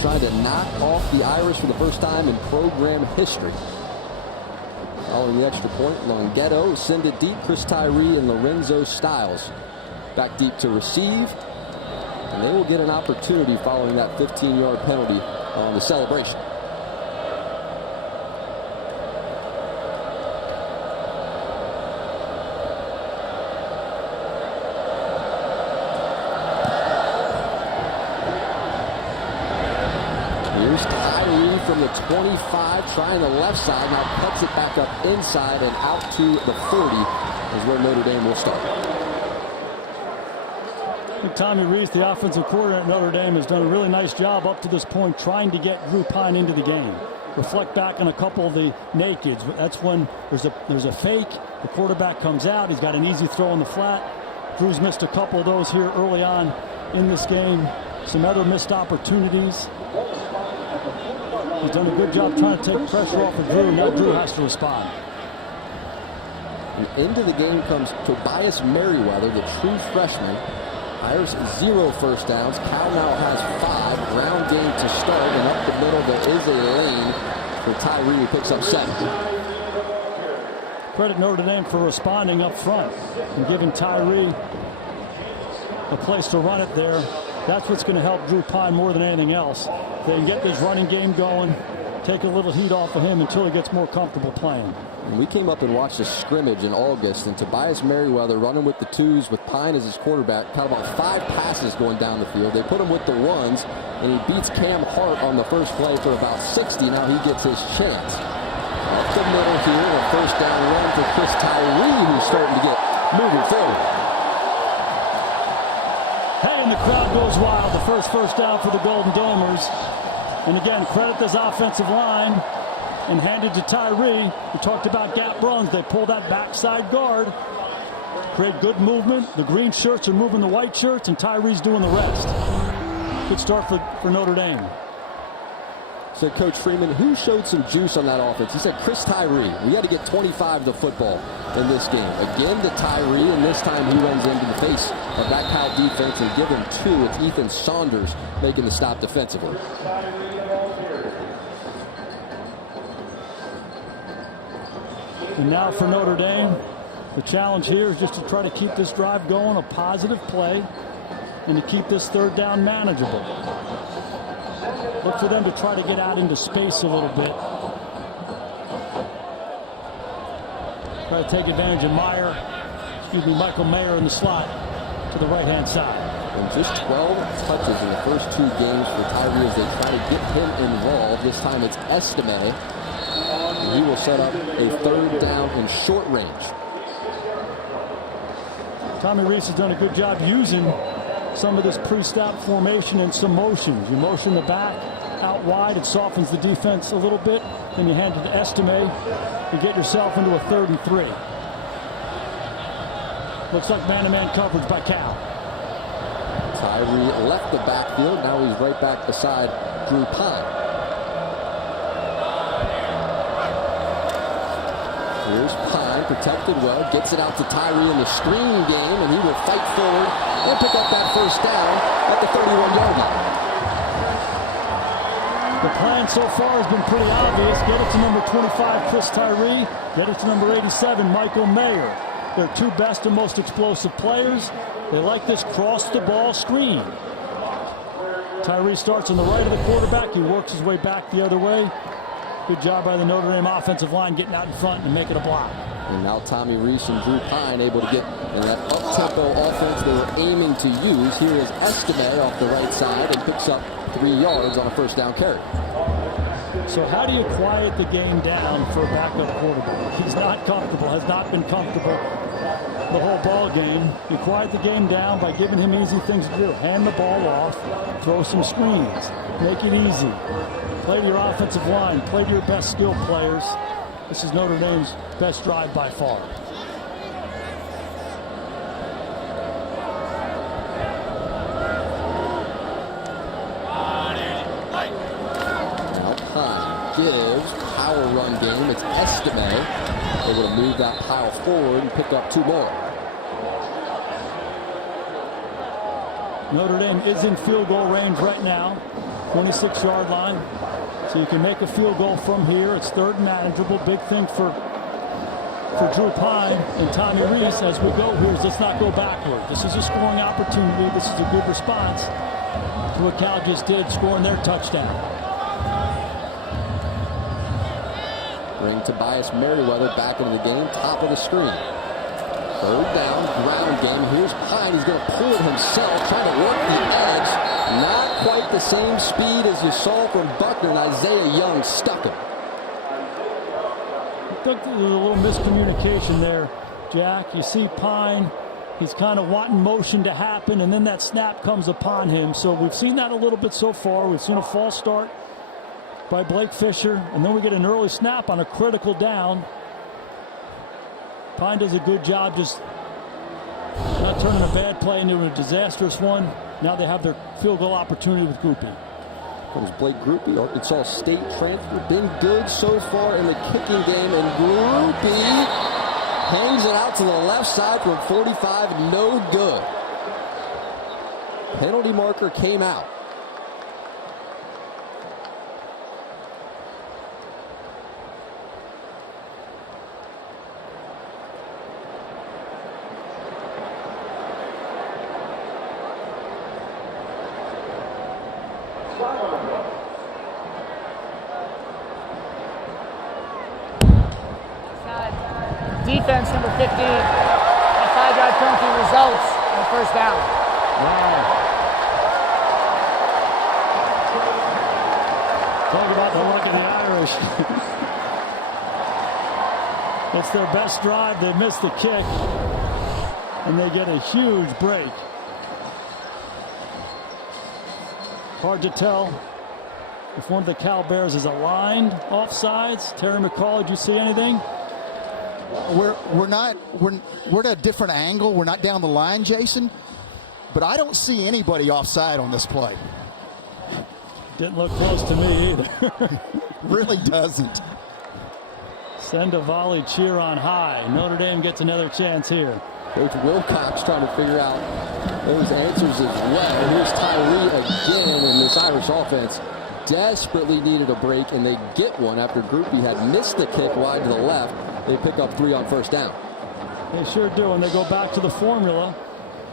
Trying to knock off the Irish for the first time in program history. Following the extra point, Longhetto send it deep. Chris Tyree and Lorenzo Styles back deep to receive. And they will get an opportunity following that 15-yard penalty on the celebration. From the 25, trying the left side, now cuts it back up inside and out to the 40 is where Notre Dame will start. I think Tommy Rees, the offensive coordinator at Notre Dame, has done a really nice job up to this point trying to get Drew Pine into the game. Reflect back on a couple of the nakeds. That's when there's a fake, the quarterback comes out, he's got an easy throw in the flat. Drew's missed a couple of those here early on in this game. Some other missed opportunities. He's done a good job trying to take pressure off of Drew. Now Drew has to respond. And into the game comes Tobias Merriweather, the true freshman. Irish 0 first downs. Cal now has 5. Ground game to start, and up the middle there is a lane for Tyree, who picks up 7. Credit Notre Dame for responding up front and giving Tyree a place to run it there. That's what's going to help Drew Pine more than anything else. They can get this running game going, take a little heat off of him until he gets more comfortable playing. We came up and watched a scrimmage in August, and Tobias Merriweather running with the twos with Pine as his quarterback, caught about 5 passes going down the field. They put him with the ones, and he beats Cam Hart on the first play for about 60. Now he gets his chance. Up the middle here, a first down run for Chris Tyree, who's starting to get moving forward. Hey, and the crowd goes wild. The first down for the Golden Domers. And again, credit this offensive line. And handed to Tyree. We talked about gap runs. They pull that backside guard, create good movement. The green shirts are moving the white shirts, and Tyree's doing the rest. Good start for Notre Dame. So, Coach Freeman, who showed some juice on that offense? He said Chris Tyree. We had to get 25 to football in this game. Again to Tyree, and this time he runs into the face of that Cal defense and give him 2. It's Ethan Saunders making the stop defensively. And now for Notre Dame, the challenge here is just to try to keep this drive going, a positive play, and to keep this third down manageable. Look for them to try to get out into space a little bit. Try to take advantage of Michael Mayer in the slot to the right-hand side. And just 12 touches in the first 2 games for Tyree as they try to get him involved. This time it's Estime. He will set up a third down in short range. Tommy Rees has done a good job using some of this pre-snap formation and some motions. You motion the back out wide, it softens the defense a little bit. Then you hand it to Estime. You get yourself into a 3rd and 3. Looks like man-to-man coverage by Cal. Tyree left the backfield. Now he's right back beside Drew Pine. Here's Pine, protected well, gets it out to Tyree in the screen game, and he will fight forward and pick up that first down at the 31-yard line. The plan so far has been pretty obvious. Get it to number 25, Chris Tyree. Get it to number 87, Michael Mayer. They're 2 best and most explosive players. They like this cross-the-ball screen. Tyree starts on the right of the quarterback. He works his way back the other way. Good job by the Notre Dame offensive line getting out in front and making a block. And now Tommy Rees and Drew Pine able to get in that up-tempo offense they were aiming to use. Here is Estime off the right side and picks up 3 yards on a first down carry. So how do you quiet the game down for a backup quarterback? He's not comfortable, has not been comfortable the whole ball game. You quiet the game down by giving him easy things to do. Hand the ball off, throw some screens, make it easy. Play to your offensive line, play to your best skilled players. This is Notre Dame's best drive by far. Now Pine gives power run game. It's Estime able to move that pile forward and pick up 2 more. Notre Dame is in field goal range right now, 26-yard line. So you can make a field goal from here. It's 3rd and manageable. Big thing for Drew Pine and Tommy Rees as we go here is let's not go backward. This is a scoring opportunity. This is a good response to what Cal just did, scoring their touchdown. Bring Tobias Merriweather back into the game, top of the screen. 3rd down, ground game. Here's Pine. He's going to pull it himself, trying to work the edge. Not quite the same speed as you saw from Buckner, and Isaiah Young stuck him. I think there's a little miscommunication there, Jack. You see Pine, he's kind of wanting motion to happen, and then that snap comes upon him. So we've seen that a little bit so far. We've seen a false start by Blake Fisher, and then we get an early snap on a critical down. Pine does a good job just not turning a bad play into a disastrous one. Now they have their field goal opportunity with Groupie. Comes Blake Groupie, Arkansas State transfer. Been good so far in the kicking game, and Groupie hangs it out to the left side from 45. No good. Penalty marker came out. defense, number 15. That 5-yard penalty results in a first down. Wow. Talk about the luck of the Irish. It's their best drive. They missed the kick, and they get a huge break. Hard to tell if one of the Cal Bears is aligned offsides. Terry McCall, did you see anything? We're at a different angle. We're not down the line, Jason. But I don't see anybody offside on this play. Didn't look close to me either. Really doesn't. Send a volley cheer on high. Notre Dame gets another chance here. Coach Wilcox trying to figure out those answers as well. Here's Tyree again, and this Irish offense desperately needed a break, and they get one after Groupie had missed the kick wide to the left. They pick up 3 on first down. They sure do, and they go back to the formula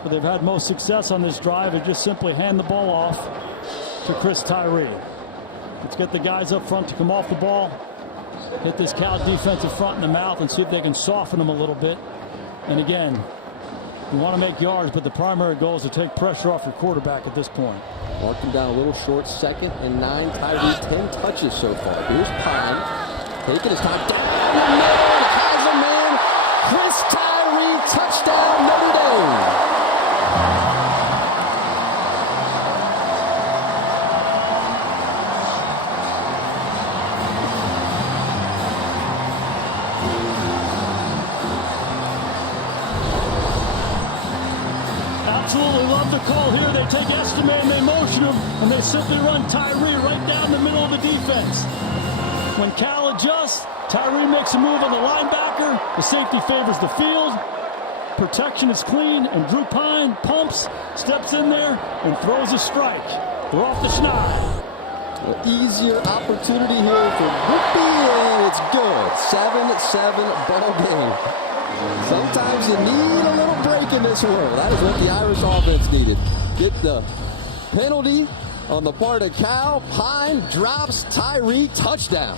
where they've had most success on this drive and just simply hand the ball off to Chris Tyree. Let's get the guys up front to come off the ball, hit this Cal defensive front in the mouth, and see if they can soften them a little bit. And again, you want to make yards, but the primary goal is to take pressure off your quarterback at this point. Marking down a little short, 2nd and 9. Tyree 10 touches so far. Here's Pine taking his time down the middle. Has a man. Chris Tyree, touchdown Notre Dame. Absolutely love the call here. They take Estime and they motion him, and they simply run Tyree right down the middle of the defense. When Cal adjusts, Tyree makes a move on the linebacker. The safety favors the field. Protection is clean, and Drew Pine pumps, steps in there, and throws a strike. We're off the schneid. An easier opportunity here for Whoopi, and it's good. 7-7 ball game. Sometimes you need a little break in this world. That is what the Irish offense needed. Get the penalty on the part of Cal. Pine drops Tyree, touchdown.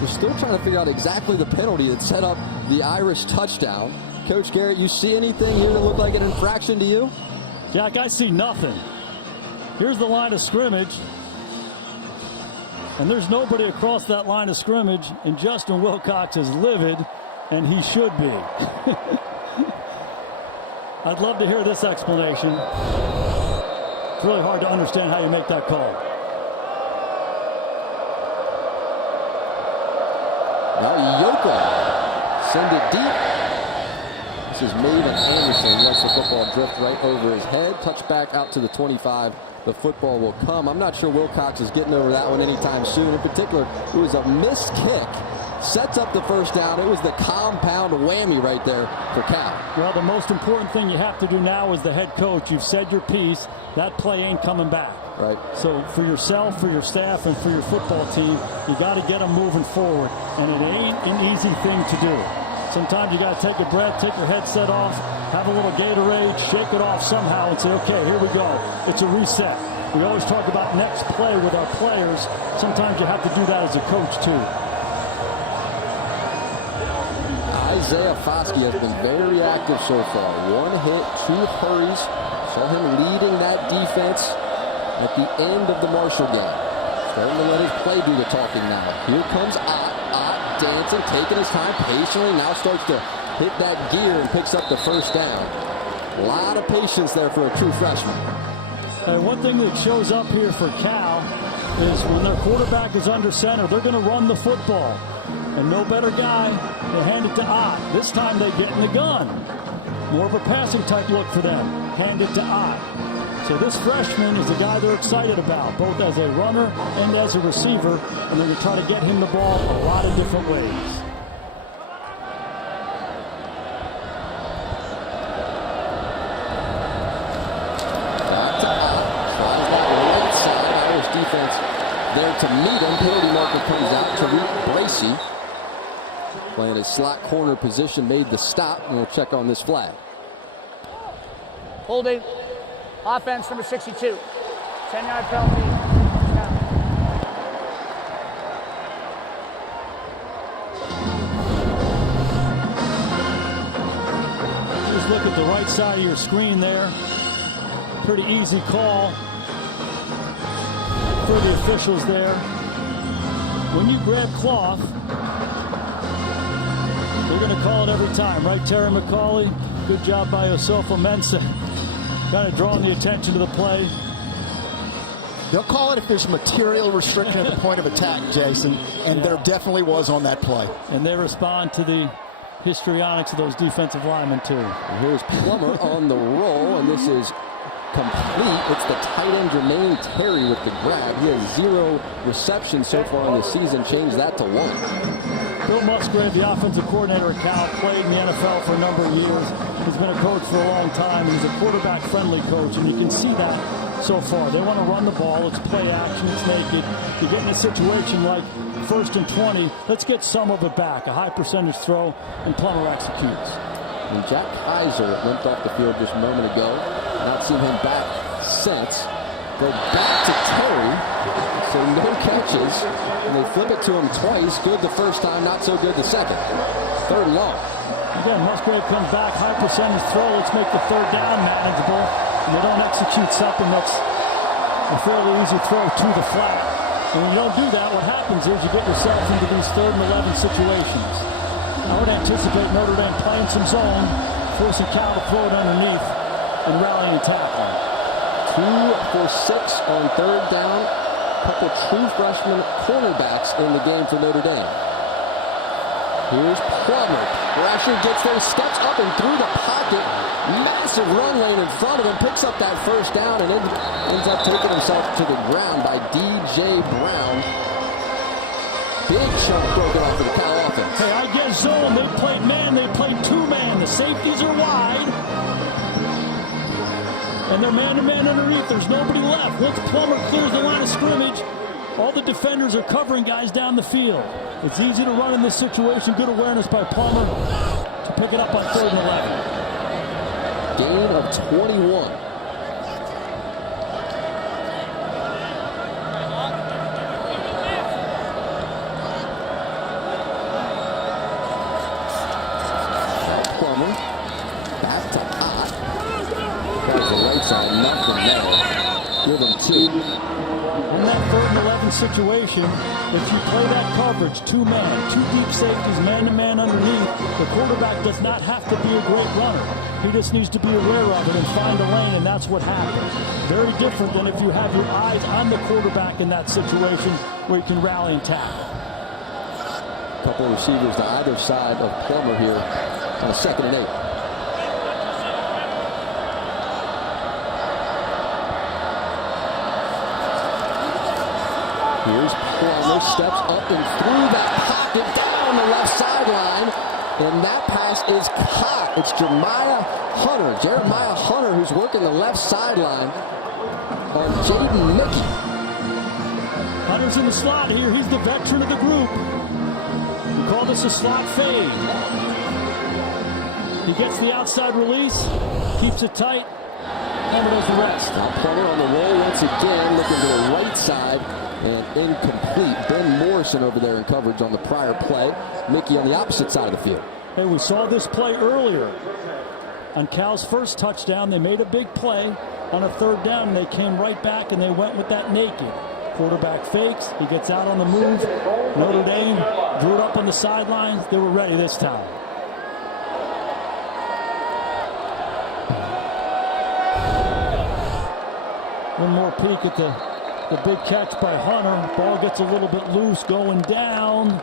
We're still trying to figure out exactly the penalty that set up the Irish touchdown. Coach Garrett, you see anything here that looked like an infraction to you? Jack, I see nothing. Here's the line of scrimmage. And there's nobody across that line of scrimmage. And Justin Wilcox is livid, and he should be. I'd love to hear this explanation. It's really hard to understand how you make that call. Now Yoka send it deep. This is Maven Anderson. Lets the football drift right over his head. Touchback out to the 25. The football will come. I'm not sure Wilcox is getting over that one anytime soon. In particular, it was a missed kick. Sets up the first down. It was the compound whammy right there for Cal. Well, the most important thing you have to do now as the head coach, you've said your piece. That play ain't coming back. Right. So for yourself, for your staff, and for your football team, you got to get them moving forward. And it ain't an easy thing to do. Sometimes you got to take a breath, take your headset off, have a little Gatorade, shake it off somehow and say, okay, here we go. It's a reset. We always talk about next play with our players. Sometimes you have to do that as a coach too. Isaiah Foskey has been very active so far. 1 hit, 2 hurries. Saw him leading that defense at the end of the Marshall game. Starting to let his play do the talking now. Here comes Ott dancing, taking his time patiently. Now starts to hit that gear and picks up the first down. A lot of patience there for a true freshman. And one thing that shows up here for Cal is when their quarterback is under center, they're going to run the football. And no better guy, they hand it to Ott. This time they get in the gun. More of a passing type look for them. Hand it to Ott. So this freshman is the guy they're excited about, both as a runner and as a receiver. And they're going to try to get him the ball a lot of different ways. Back to Ott. Tries that right side. Irish defense there to meet him. Penalty marker comes out. Tariq Bracey, playing a slot corner position, made the stop, and we'll check on this flag. Holding. Offense number 62. 10-yard penalty. Just look at the right side of your screen there. Pretty easy call for the officials there. When you grab cloth, they're going to call it every time, right, Terry McCauley? Good job by Yosofa Mensah. Kind of drawing the attention to the play. They'll call it if there's material restriction at the point of attack, Jason, and there definitely was on that play. And they respond to the histrionics of those defensive linemen, too. And here's Plummer on the roll, and this is complete. It's the tight end Jermaine Terry with the grab. He has 0 receptions so far in the season. Change that to 1. Bill Musgrave, the offensive coordinator at Cal, played in the NFL for a number of years. He's been a coach for a long time. He's a quarterback-friendly coach, and you can see that so far. They want to run the ball. It's play action. It's naked. You get in a situation like 1st and 20. Let's get some of it back. A high percentage throw, and Plummer executes. And Jack Kaiser limped off the field just a moment ago. Not seen him back since. Go back to Terry. So no catches. And they flip it to him twice. Good the first time, not so good the second. 3rd and long. Again, Musgrave comes back, high percentage throw. Let's make the 3rd down manageable. And they don't execute something that's a fairly easy throw to the flat. And when you don't do that, what happens is you get yourself into these 3rd and 11 situations. I would anticipate Notre Dame playing some zone, forcing Cal to throw it underneath and rallying tackle. 2 for 6 on 3rd down. Couple true freshman cornerbacks in the game for Notre Dame. Here's Plummer. Pressure gets there, steps up and through the pocket. Massive run lane in front of him. Picks up that first down and ends up taking himself to the ground by DJ Brown. Big chunk broken off of the Cal offense. Hey, I get zone. They played man. They played 2-man. The safeties are wide. And they're man-to-man underneath. There's nobody left. Once Plummer clears the line of scrimmage, all the defenders are covering guys down the field. It's easy to run in this situation. Good awareness by Plummer to pick it up on 3rd and 11. Gain of 21. Plummer back to Ott. Tries the right side, nothing there. Give him 2. In that 3rd and 11 situation, if you play that coverage, 2-man, 2 deep safeties, man-to-man underneath, the quarterback does not have to be a great runner. He just needs to be aware of it and find a lane, and that's what happens. Very different than if you have your eyes on the quarterback in that situation where you can rally and tackle. A couple of receivers to either side of Plummer here on a 2nd and 8. Here's Plummer, steps up and through that pocket down the left sideline. And that pass is caught. It's Jeremiah Hunter, who's working the left sideline on Jaden Mickey. Hunter's in the slot here. He's the veteran of the group. We call this a slot fade. He gets the outside release, keeps it tight, and does the rest. Now Plummer on the roll once again, looking to the right side, and incomplete. Ben Morrison over there in coverage on the prior play. Mickey on the opposite side of the field. Hey, we saw this play earlier. On Cal's first touchdown, they made a big play on a 3rd down, and they came right back and they went with that naked. Quarterback fakes, he gets out on the move. Notre Dame drew it up on the sidelines. They were ready this time. One more peek at the big catch by Hunter. Ball gets a little bit loose going down.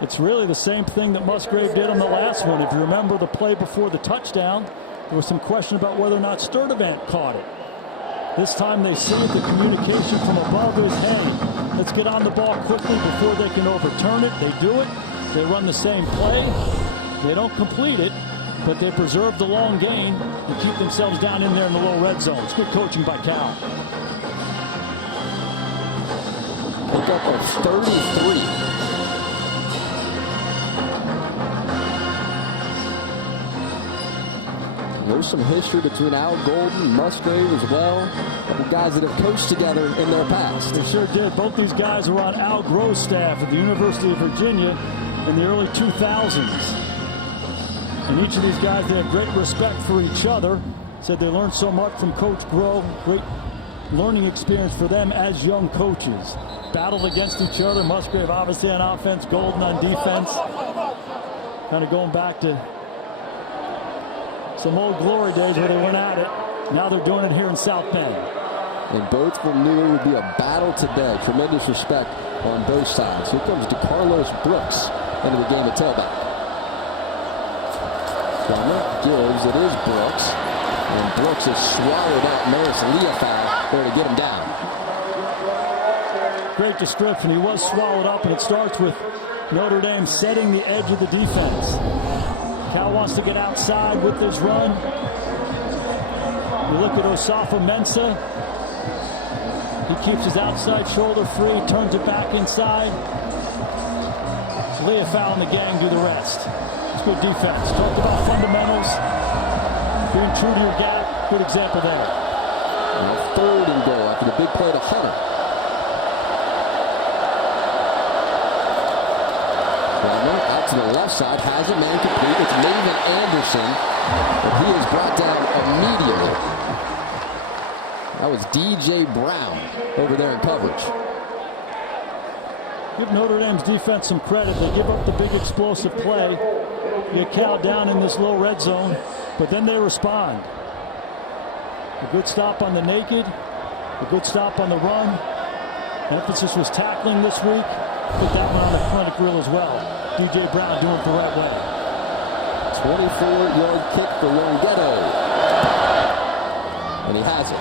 It's really the same thing that Musgrave did on the last one. If you remember the play before the touchdown, there was some question about whether or not Sturdivant caught it. This time they see it. The communication from above is, hey, let's get on the ball quickly before they can overturn it. They do it. They run the same play. They don't complete it, but they preserve the long gain and keep themselves down in there in the low red zone. It's good coaching by Cal. Pick up of 33. There's some history between Al Golden, Musgrave as well. The guys that have coached together in their past. They sure did. Both these guys were on Al Groh's staff at the University of Virginia in the early 2000s. And each of these guys, they have great respect for each other. Said they learned so much from Coach Groh. Great learning experience for them as young coaches. Battled against each other. Musgrave obviously on offense, Golden on defense. Kind of going back to some old glory days where they went at it. Now they're doing it here in South Bend. And both of them knew it would be a battle today. Tremendous respect on both sides. Here comes DeCarlos Brooks into the game at tailback. Plummer gives, it is Brooks. And Brooks has swallowed up Maris Leofau there to get him down. Great description. He was swallowed up, and it starts with Notre Dame setting the edge of the defense. Cal wants to get outside with this run. You look at Osafa Mensah. He keeps his outside shoulder free, turns it back inside. Leofau and the gang do the rest. It's good defense. Talked about fundamentals. Being true to your gap. Good example there. Now 3rd and goal after the big play to Hunter. Out to the left side, has it, man complete. It's Maven Anderson, but he is brought down immediately. That was DJ Brown over there in coverage. Give Notre Dame's defense some credit. They give up the big explosive play. Get Cal down in this low red zone, but then they respond. A good stop on the naked, a good stop on the run. Emphasis was tackling this week. Put that one on the clinic reel as well. DJ Brown doing it the right way. 24-yard kick for Longetto. And he has it.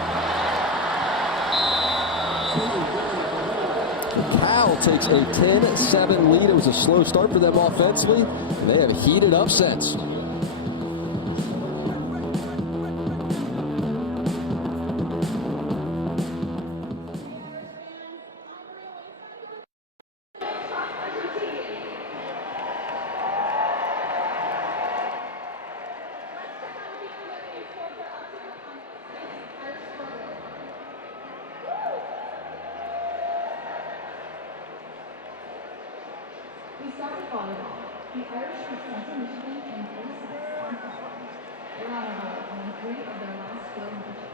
Cal takes a 10-7 lead. It was a slow start for them offensively, and they have heated up since. We started volleyball. The Irish Wisconsin, Michigan, and 36 on football. We're on a roll, winning 3 of their last 4 matches.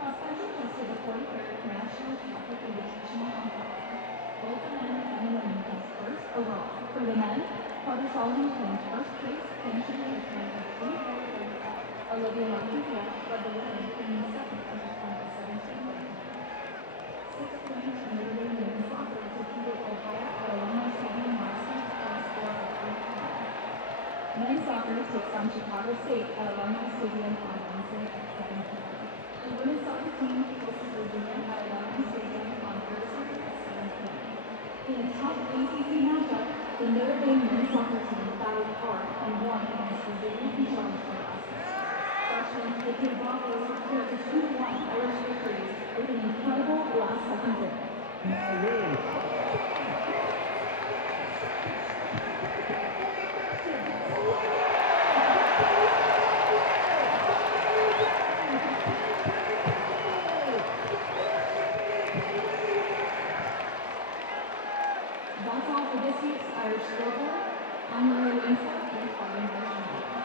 Cross country hosted the 43rd National Catholic Invitational on Friday. Both the men and the women placed first overall. For the men, Carter Solomon claimed first place, finishing with a time of 3:35. Olivia Martinez led the women, claiming second with a time of 17:35. 6th ranked Notre Dame women's soccer defeated Ohio at Alumni Stadium last week by a score of 3-5. Men's soccer takes on Chicago State at Alumni Stadium on Wednesday at 7 p.m. The women's soccer team hosts Virginia at Alumni Stadium on Thursday at 7 p.m. In a tough ACC matchup, the Notre Dame men's soccer team battled hard and won against Virginia and Charlottesville last week. Freshman Vicky Broncos secured a 2-1 Irish victory with an incredible last-second goal. That's all for this week's Irish Scoreboard. I'm Maria Lisa with Fighting Irish Media.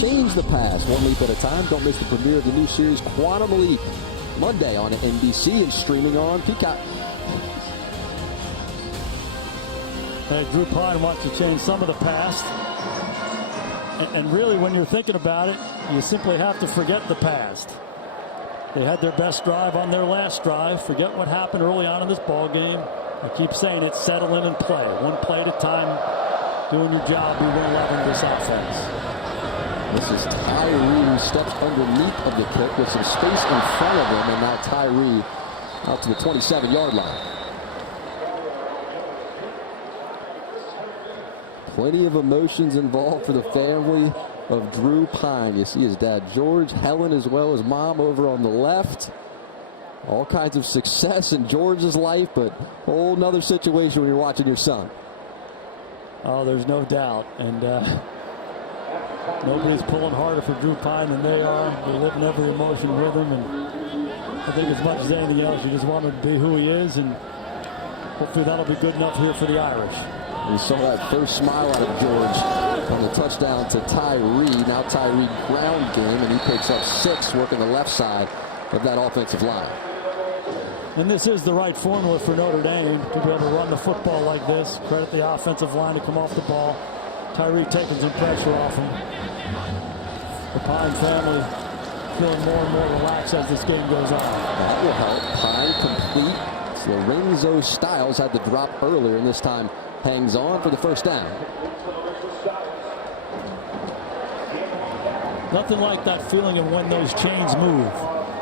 Change the past, one leap at a time. Don't miss the premiere of the new series Quantum Leap, Monday on NBC and streaming on Peacock. Hey, Drew Pine wants to change some of the past. And really, when you're thinking about it, you simply have to forget the past. They had their best drive on their last drive. Forget what happened early on in this ball game. I keep saying it, settle in and play. One play at a time, doing your job. We win 11 this offense. This is Tyree who steps underneath of the kick with some space in front of him, and now Tyree out to the 27-yard line. Plenty of emotions involved for the family of Drew Pine. You see his dad George, Helen as well as mom over on the left. All kinds of success in George's life, but a whole nother situation when you're watching your son. Oh, there's no doubt. And nobody's pulling harder for Drew Pine than they are. They're living every emotion with him. And I think as much as anything else, you just want him to be who he is. And hopefully that'll be good enough here for the Irish. We saw that first smile out of George on the touchdown to Tyree. Now Tyree ground game, and he picks up 6 working the left side of that offensive line. And this is the right formula for Notre Dame to be able to run the football like this. Credit the offensive line to come off the ball. Tyree taking some pressure off him. The Pine family feeling more and more relaxed as this game goes on. That will help. Pine complete. Lorenzo Styles had the drop earlier, and this time hangs on for the first down. Nothing like that feeling of when those chains move,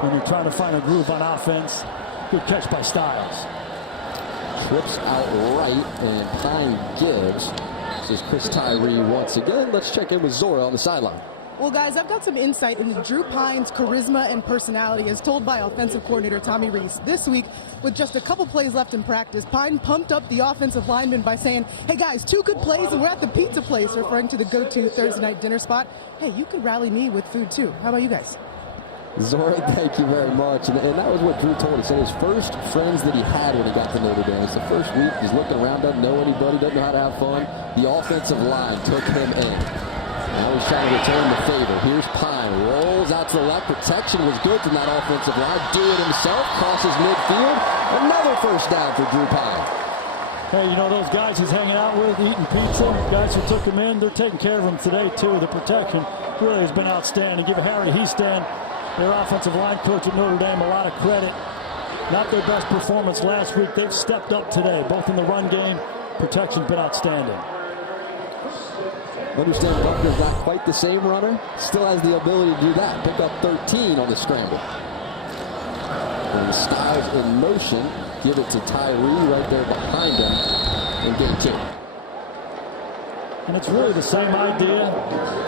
when you're trying to find a groove on offense. Good catch by Styles. Trips out right, and Pine gives. This is Chris Tyree once again. Let's check in with Zora on the sideline. Well, guys, I've got some insight into Drew Pine's charisma and personality, as told by offensive coordinator Tommy Rees. This week, with just a couple plays left in practice, Pine pumped up the offensive linemen by saying, "Hey, guys, 2 good plays, and we're at the pizza place," referring to the go-to Thursday night dinner spot. Hey, you could rally me with food, too. How about you guys? Zora, thank you very much. And that was what Drew told us. His first friends that he had when he got to Notre Dame. It's the first week. He's looking around, doesn't know anybody, doesn't know how to have fun. The offensive line took him in. Now he's trying to return the favor. Here's Pine. Rolls out to the left. Protection was good from that offensive line. Do it himself. Crosses midfield. Another first down for Drew Pine. Hey, you know those guys he's hanging out with, eating pizza, guys who took him in, they're taking care of him today, too. The protection really has been outstanding. Give Harry Heastan, their offensive line coach at Notre Dame, a lot of credit. Not their best performance last week. They've stepped up today, both in the run game. Protection's been outstanding. Understand Buckner's not quite the same runner. Still has the ability to do that. Pick up 13 on the scramble. And Styles in motion. Give it to Tyree right there behind him. And get 2. And it's really the same idea.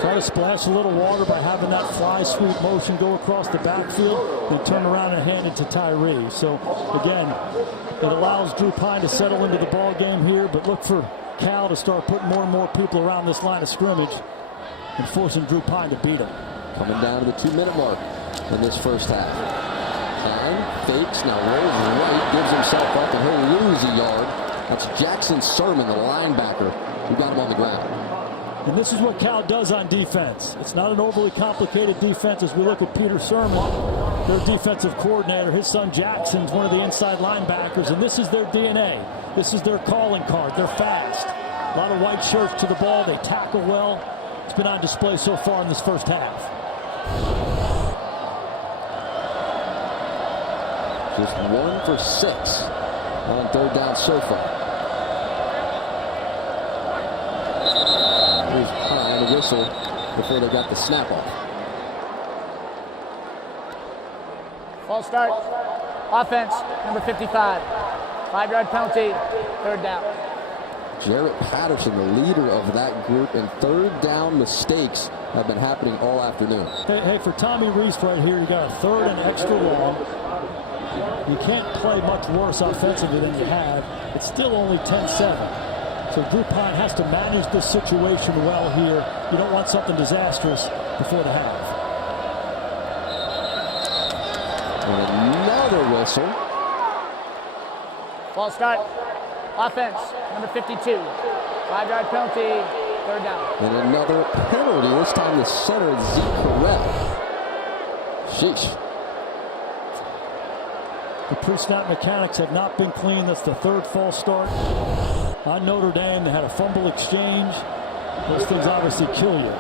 Try to splash a little water by having that fly sweep motion go across the backfield, then turn around and hand it to Tyree. So again, it allows Drew Pine to settle into the ball game here, but look for Cal to start putting more and more people around this line of scrimmage and forcing Drew Pine to beat him. Coming down to the 2-minute mark in this first half. Pine fakes, now rolls right, gives himself up, and he'll lose a yard. That's Jackson Sermon, the linebacker, who got him on the ground. And this is what Cal does on defense. It's not an overly complicated defense as we look at Peter Sermon, their defensive coordinator. His son Jackson's one of the inside linebackers, and this is their DNA. This is their calling card. They're fast. A lot of white shirts to the ball. They tackle well. It's been on display so far in this first half. Just 1 for 6 on third down so far. Here's Pine, a whistle before they got the snap off. False start. Offense, number 55. 5-yard penalty, third down. Jarrett Patterson, the leader of that group, and third down mistakes have been happening all afternoon. Hey, for Tommy Reese right here, you got a third and extra long. You can't play much worse offensively than you have. It's still only 10-7. So Drew Pine has to manage this situation well here. You don't want something disastrous before the half. And another whistle. False start. Offense, number 52. 5-yard penalty, third down. And another penalty, this time the center, Zeke Correll. Sheesh. The pre-snap mechanics have not been clean. That's the third false start. On Notre Dame, they had a fumble exchange. Those things obviously kill you.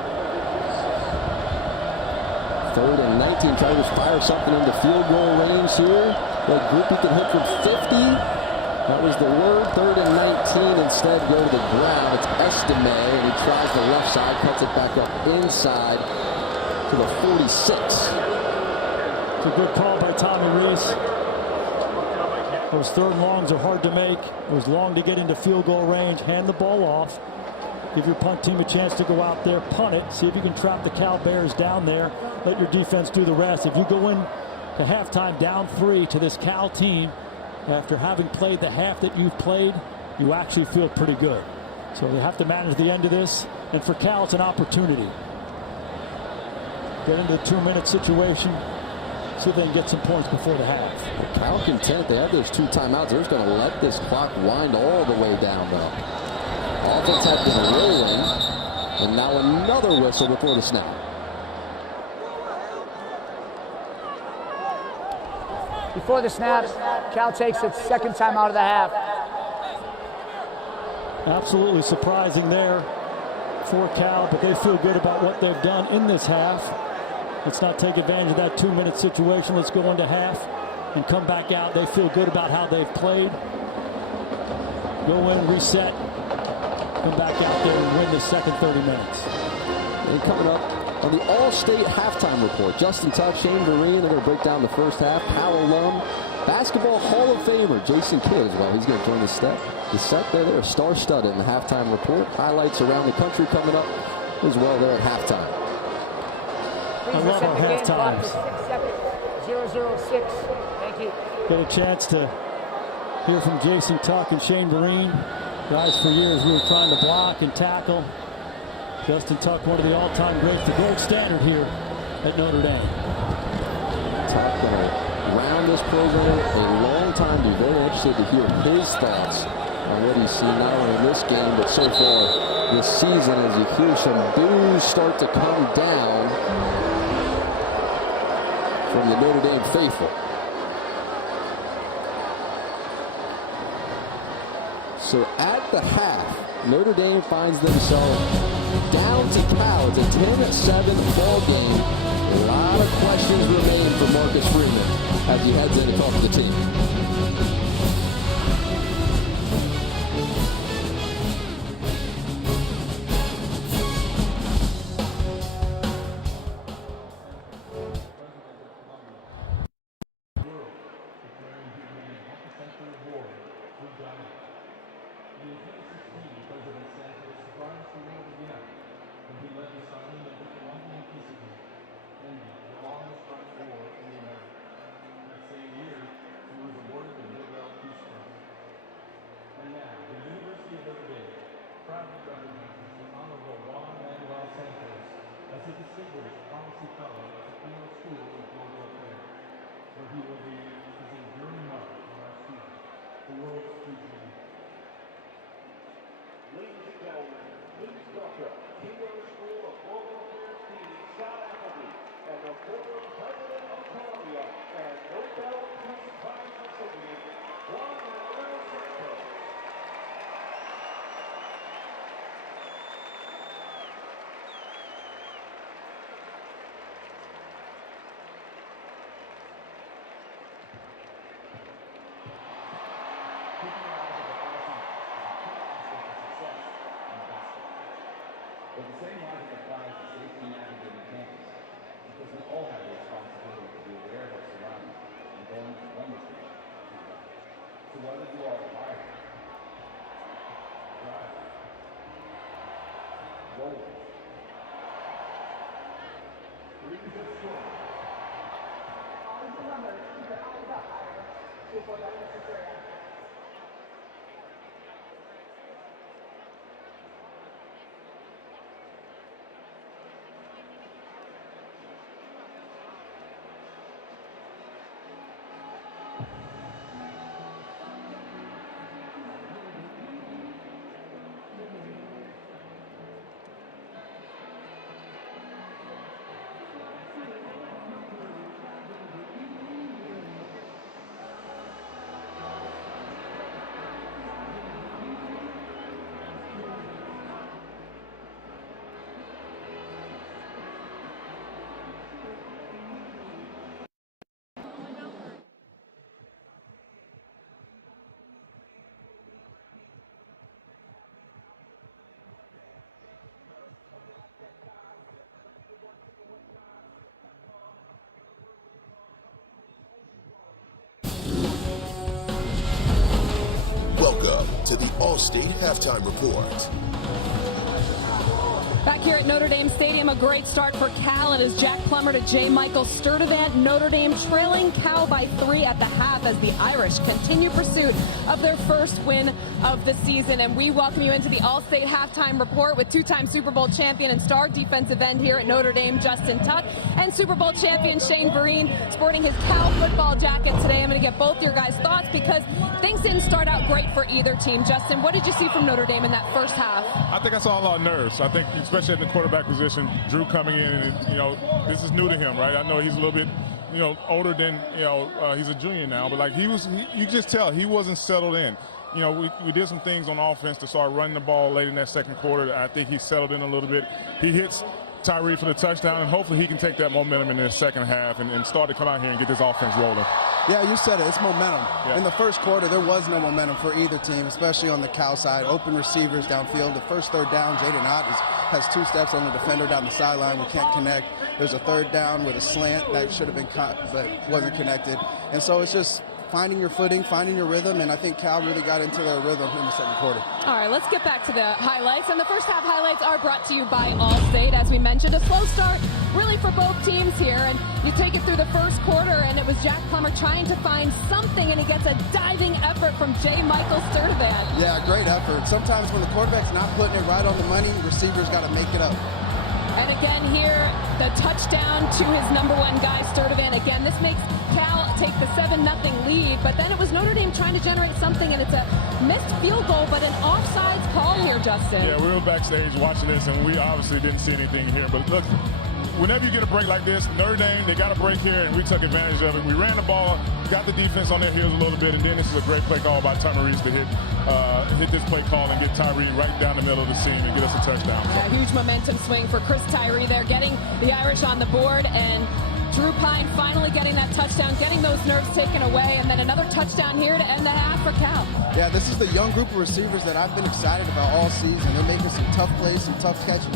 Third and 19, Tigers fire something into field goal range here. That group you can hit from 50. That was the word. Third and 19, instead go to the ground. It's Estime, and he tries the left side, cuts it back up inside to the 46. It's a good call by Tommy Reese. Those third and longs are hard to make. It was long to get into field goal range. Hand the ball off. Give your punt team a chance to go out there, punt it, see if you can trap the Cal Bears down there. Let your defense do the rest. If you go in to halftime down 3 to this Cal team, after having played the half that you've played, you actually feel pretty good. So they have to manage the end of this. And for Cal, it's an opportunity. Get into the 2-minute situation. See if they can get some points before the half. Well, Cal content. They have those 2 timeouts. They're just going to let this clock wind all the way down, though. Offense had been rolling. And now another whistle before the snap. Before the snap, Cal takes its second time out of the half. Absolutely surprising there for Cal, but they feel good about what they've done in this half. Let's not take advantage of that 2-minute situation. Let's go into half and come back out. They feel good about how they've played. Go in, reset, come back out there and win the second 30 minutes. And coming up on the All-State Halftime Report, Justin Tuck, Shane Vereen, they're going to break down the first half. Powell alum, Basketball Hall of Famer Jason Kidd as well. He's going to join the set there. They're star-studded in the Halftime Report. Highlights around the country coming up as well there at halftime. I love our half times. 0-0-6. Thank you. Get a chance to hear from Jason Tuck and Shane Vereen. Guys, for years we were trying to block and tackle. Justin Tuck, one of the all-time greats, the gold standard here at Notre Dame. Tuck going to round this program a long time. Be very interested to hear his thoughts on what he's seen not only in this game but so far this season as you hear some boos start to come down from the Notre Dame faithful. So at the half, Notre Dame finds themselves down to Cal. It's a 10-7 ball game. A lot of questions remain for Marcus Freeman as he heads in to talk to the team. President Santos, to distinguish Thomas Fellow at the Field School of Global Affairs, where he will be his enduring mark on our season, the world's future leader. Ladies and gentlemen, please welcome Field School of Global Affairs Dean Scott Appleby and the former President of Columbia and Nobel Peace Prize recipient, Juan Manuel Santos. But the same logic applies to safety navigating campus, because we all have the responsibility to be aware of our surroundings and going from one location to another. So whether you are a rider, driver, roller, breathe this strong. Always remember to keep your eyes up, Irish, before that necessary action. Welcome to the All-State Halftime Report. Back here at Notre Dame Stadium, a great start for Cal. It is Jack Plummer to J. Michael Sturdivant. Notre Dame trailing Cal by 3 at the half as the Irish continue pursuit of their first win of the season. And we welcome you into the All-State Halftime Report with two-time Super Bowl champion and star defensive end here at Notre Dame, Justin Tuck, and Super Bowl champion Shane Vereen sporting his Cal football jacket today. I'm going to get both your guys' thoughts because things didn't start out great for either team. Justin, what did you see from Notre Dame in that first half? I think I saw a lot of nerves. I think especially at the quarterback position, Drew coming in, and, this is new to him, right? I know he's a little bit, older than, he's a junior now, but like you just tell he wasn't settled in. We did some things on offense to start running the ball late in that second quarter. I think he settled in a little bit. He hits Tyree for the touchdown, and hopefully he can take that momentum in the second half and start to come out here and get this offense rolling. Yeah, you said it. It's momentum. Yeah. In the first quarter, there was no momentum for either team, especially on the Cal side. Open receivers downfield. The first third down, Jaden Ott has 2 steps on the defender down the sideline. We can't connect. There's a third down with a slant that should have been caught but wasn't connected. And so it's just finding your footing, finding your rhythm, and I think Cal really got into their rhythm in the second quarter. All right, let's get back to the highlights. And the first half highlights are brought to you by Allstate. As we mentioned, a slow start really for both teams here. And you take it through the first quarter, and it was Jack Plummer trying to find something, and he gets a diving effort from J. Michael Sturdivant. Yeah, great effort. Sometimes when the quarterback's not putting it right on the money, receivers got to make it up. And again here, the touchdown to his number one guy, Sturdivant. Again, this makes Cal take the 7-0 lead, but then it was Notre Dame trying to generate something, and it's a missed field goal, but an offsides call here, Justin. Yeah, we were backstage watching this, and we obviously didn't see anything here. But look, whenever you get a break like this, Notre Dame, they got a break here, and we took advantage of it. We ran the ball, got the defense on their heels a little bit, and then this is a great play call by Tommy Reese to hit this play call and get Tyree right down the middle of the seam and get us a touchdown. Yeah, huge momentum swing for Chris Tyree there, getting the Irish on the board, and Drew Pine finally getting that touchdown, getting those nerves taken away, and then another touchdown here to end the half for Cal. Yeah, this is the young group of receivers that I've been excited about all season. They're making some tough plays, some tough catches.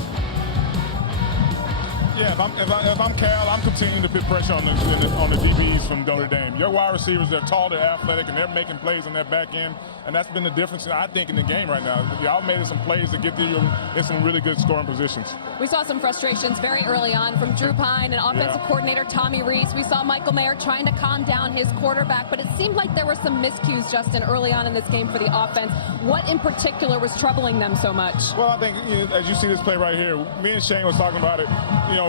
Yeah, if I'm Cal, I'm continuing to put pressure on the DBs from Notre Dame. Your wide receivers, they're tall, they're athletic, and they're making plays on their back end, and that's been the difference, I think, in the game right now. Y'all made some plays to get you in some really good scoring positions. We saw some frustrations very early on from Drew Pine and offensive coordinator Tommy Reese. We saw Michael Mayer trying to calm down his quarterback, but it seemed like there were some miscues, Justin, early on in this game for the offense. What in particular was troubling them so much? Well, I think, as you see this play right here, me and Shane was talking about it.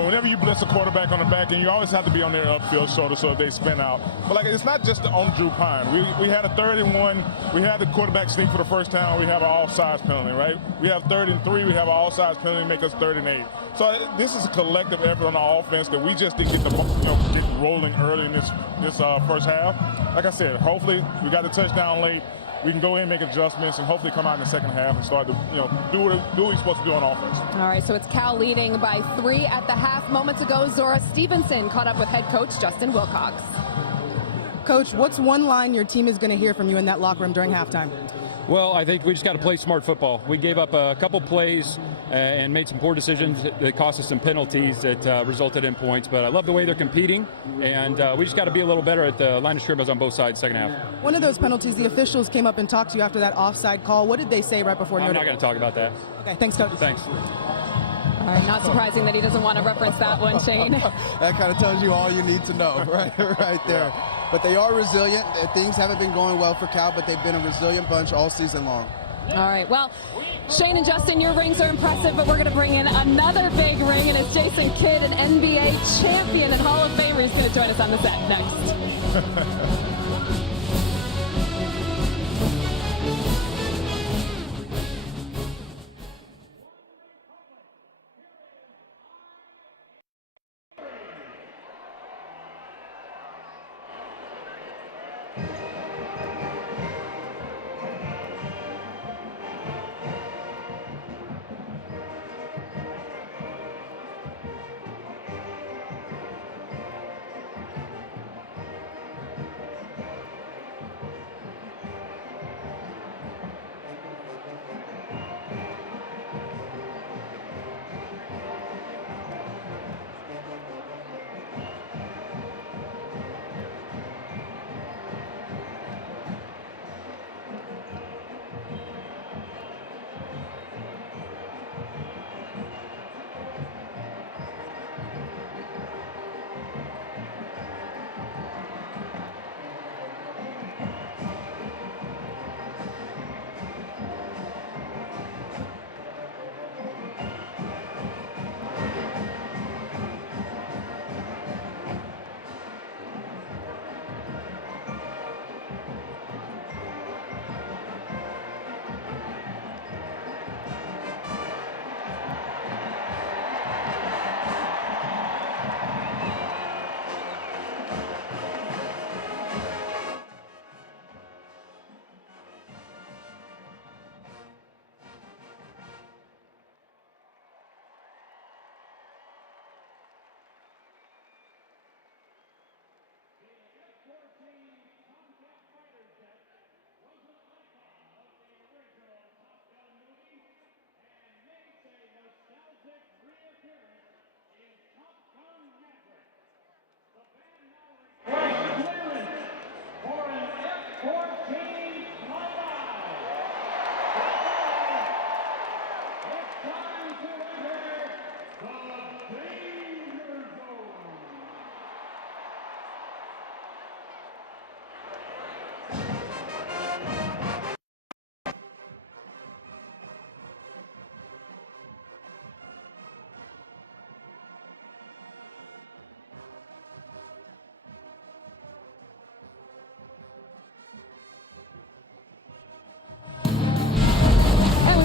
whenever you blitz a quarterback on the back end, you always have to be on their upfield shoulder so if they spin out. But like, it's not just on Drew Pine. We had a 3rd and 1. We had the quarterback sneak for the first time. We have an offsides penalty, right? We have 3rd and 3. We have an offsides penalty, make us 3rd and 8. So this is a collective effort on our offense that we just didn't get the get rolling early in this first half. Like I said, hopefully we got the touchdown late. We can go in and make adjustments and hopefully come out in the second half and start to do what we're supposed to do on offense. All right, so it's Cal leading by 3 at the half. Moments ago, Zora Stevenson caught up with head coach Justin Wilcox. Coach, what's one line your team is going to hear from you in that locker room during halftime? Well, I think we just got to play smart football. We gave up a couple plays and made some poor decisions that cost us some penalties that resulted in points. But I love the way they're competing, and we just got to be a little better at the line of scrimmage on both sides second half. One of those penalties, the officials came up and talked to you after that offside call. What did they say right before? I'm not going to talk about that. Okay, thanks, Coach. Thanks. All right, not surprising that he doesn't want to reference that one, Shane. That kind of tells you all you need to know right there. But they are resilient. Things haven't been going well for Cal, but they've been a resilient bunch all season long. All right, well, Shane and Justin, your rings are impressive, but we're going to bring in another big ring, and it's Jason Kidd, an NBA champion and Hall of Famer. He's going to join us on the set next.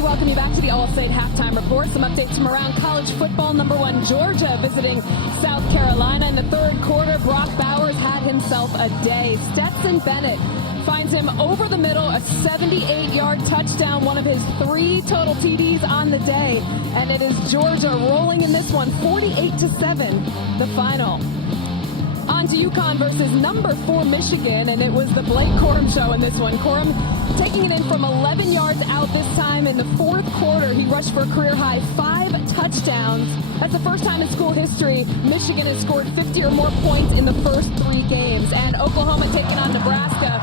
Welcome you back to the All-State Halftime Report. Some updates from around college football. Number 1, Georgia visiting South Carolina. In the third quarter, Brock Bowers had himself a day. Stetson Bennett finds him over the middle, a 78-yard touchdown, one of his 3 total TDs on the day. And it is Georgia rolling in this one, 48-7, the final. On to UConn versus number 4 Michigan, and it was the Blake Corum show in this one. Corum taking it in from 11 yards out this time in the fourth quarter. He rushed for a career-high 5 touchdowns. That's the first time in school history Michigan has scored 50 or more points in the first 3 games. And Oklahoma taking on Nebraska.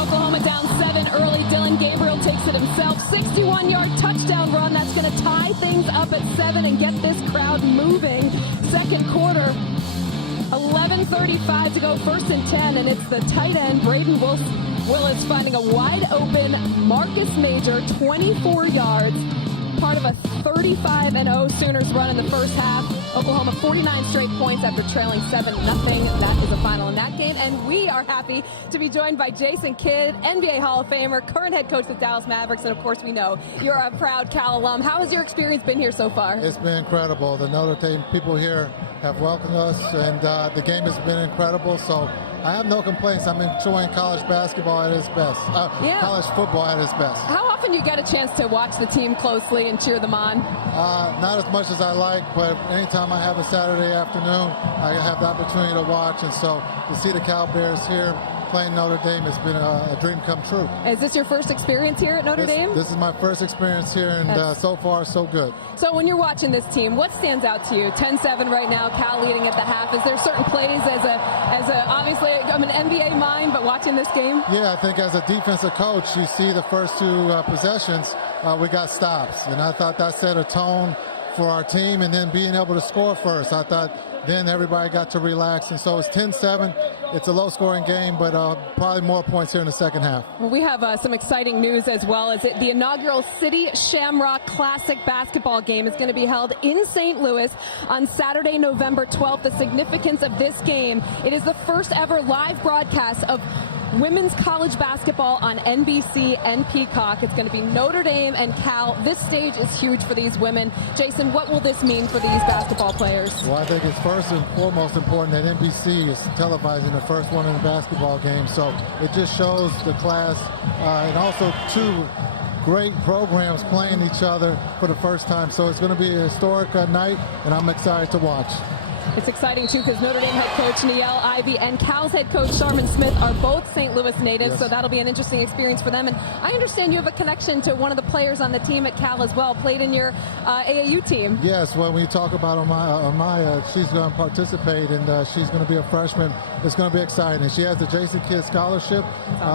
Oklahoma down 7 early. Dylan Gabriel takes it himself. 61-yard touchdown run. That's going to tie things up at 7 and get this crowd moving. Second quarter, 11:35 to go, 1st and 10, and it's the tight end, Braden Willis, finding a wide open Marcus Major, 24 yards. part of a 35-0 Sooners run in the first half. Oklahoma 49 straight points after trailing 7-0. That is the final in that game. And we are happy to be joined by Jason Kidd, NBA Hall of Famer, current head coach of the Dallas Mavericks, and of course we know you're a proud Cal alum. How has your experience been here so far? It's been incredible. The Notre Dame people here have welcomed us, and the game has been incredible. So I have no complaints. I'm enjoying college basketball at its best. College football at its best. How often do you get a chance to watch the team closely and cheer them on? Not as much as I like, but anytime I have a Saturday afternoon, I have the opportunity to watch. And so to see the Cal Bears here playing Notre Dame has been a dream come true. Is this your first experience here at Notre Dame? This is my first experience here, and so far, so good. So when you're watching this team, what stands out to you? 10-7 right now, Cal leading at the half. Is there certain plays as a obviously I'm an NBA mind, but watching this game? Yeah, I think as a defensive coach, you see the first two possessions, we got stops, and I thought that set a tone for our team, and then being able to score first. I thought then everybody got to relax, and so it's 10-7. It's a low-scoring game, but probably more points here in the second half. Well, we have some exciting news as well. As the inaugural City Shamrock Classic basketball game is going to be held in St. Louis on Saturday, November 12th. The significance of this game, it is the first ever live broadcast of women's college basketball on NBC and Peacock. It's going to be Notre Dame and Cal. This stage is huge for these women. Jason, what will this mean for these basketball players? Well, I think it's first and foremost important that NBC is televising the first one in the basketball game. So it just shows the class, and also two great programs playing each other for the first time. So it's going to be a historic night, and I'm excited to watch. It's exciting, too, because Notre Dame head coach Niele Ivey and Cal's head coach Sharman Smith are both St. Louis natives, so that'll be an interesting experience for them. And I understand you have a connection to one of the players on the team at Cal as well, played in your AAU team. Yes, when we talk about Amaya, she's going to participate, and she's going to be a freshman. It's going to be exciting. She has the Jason Kidd Scholarship,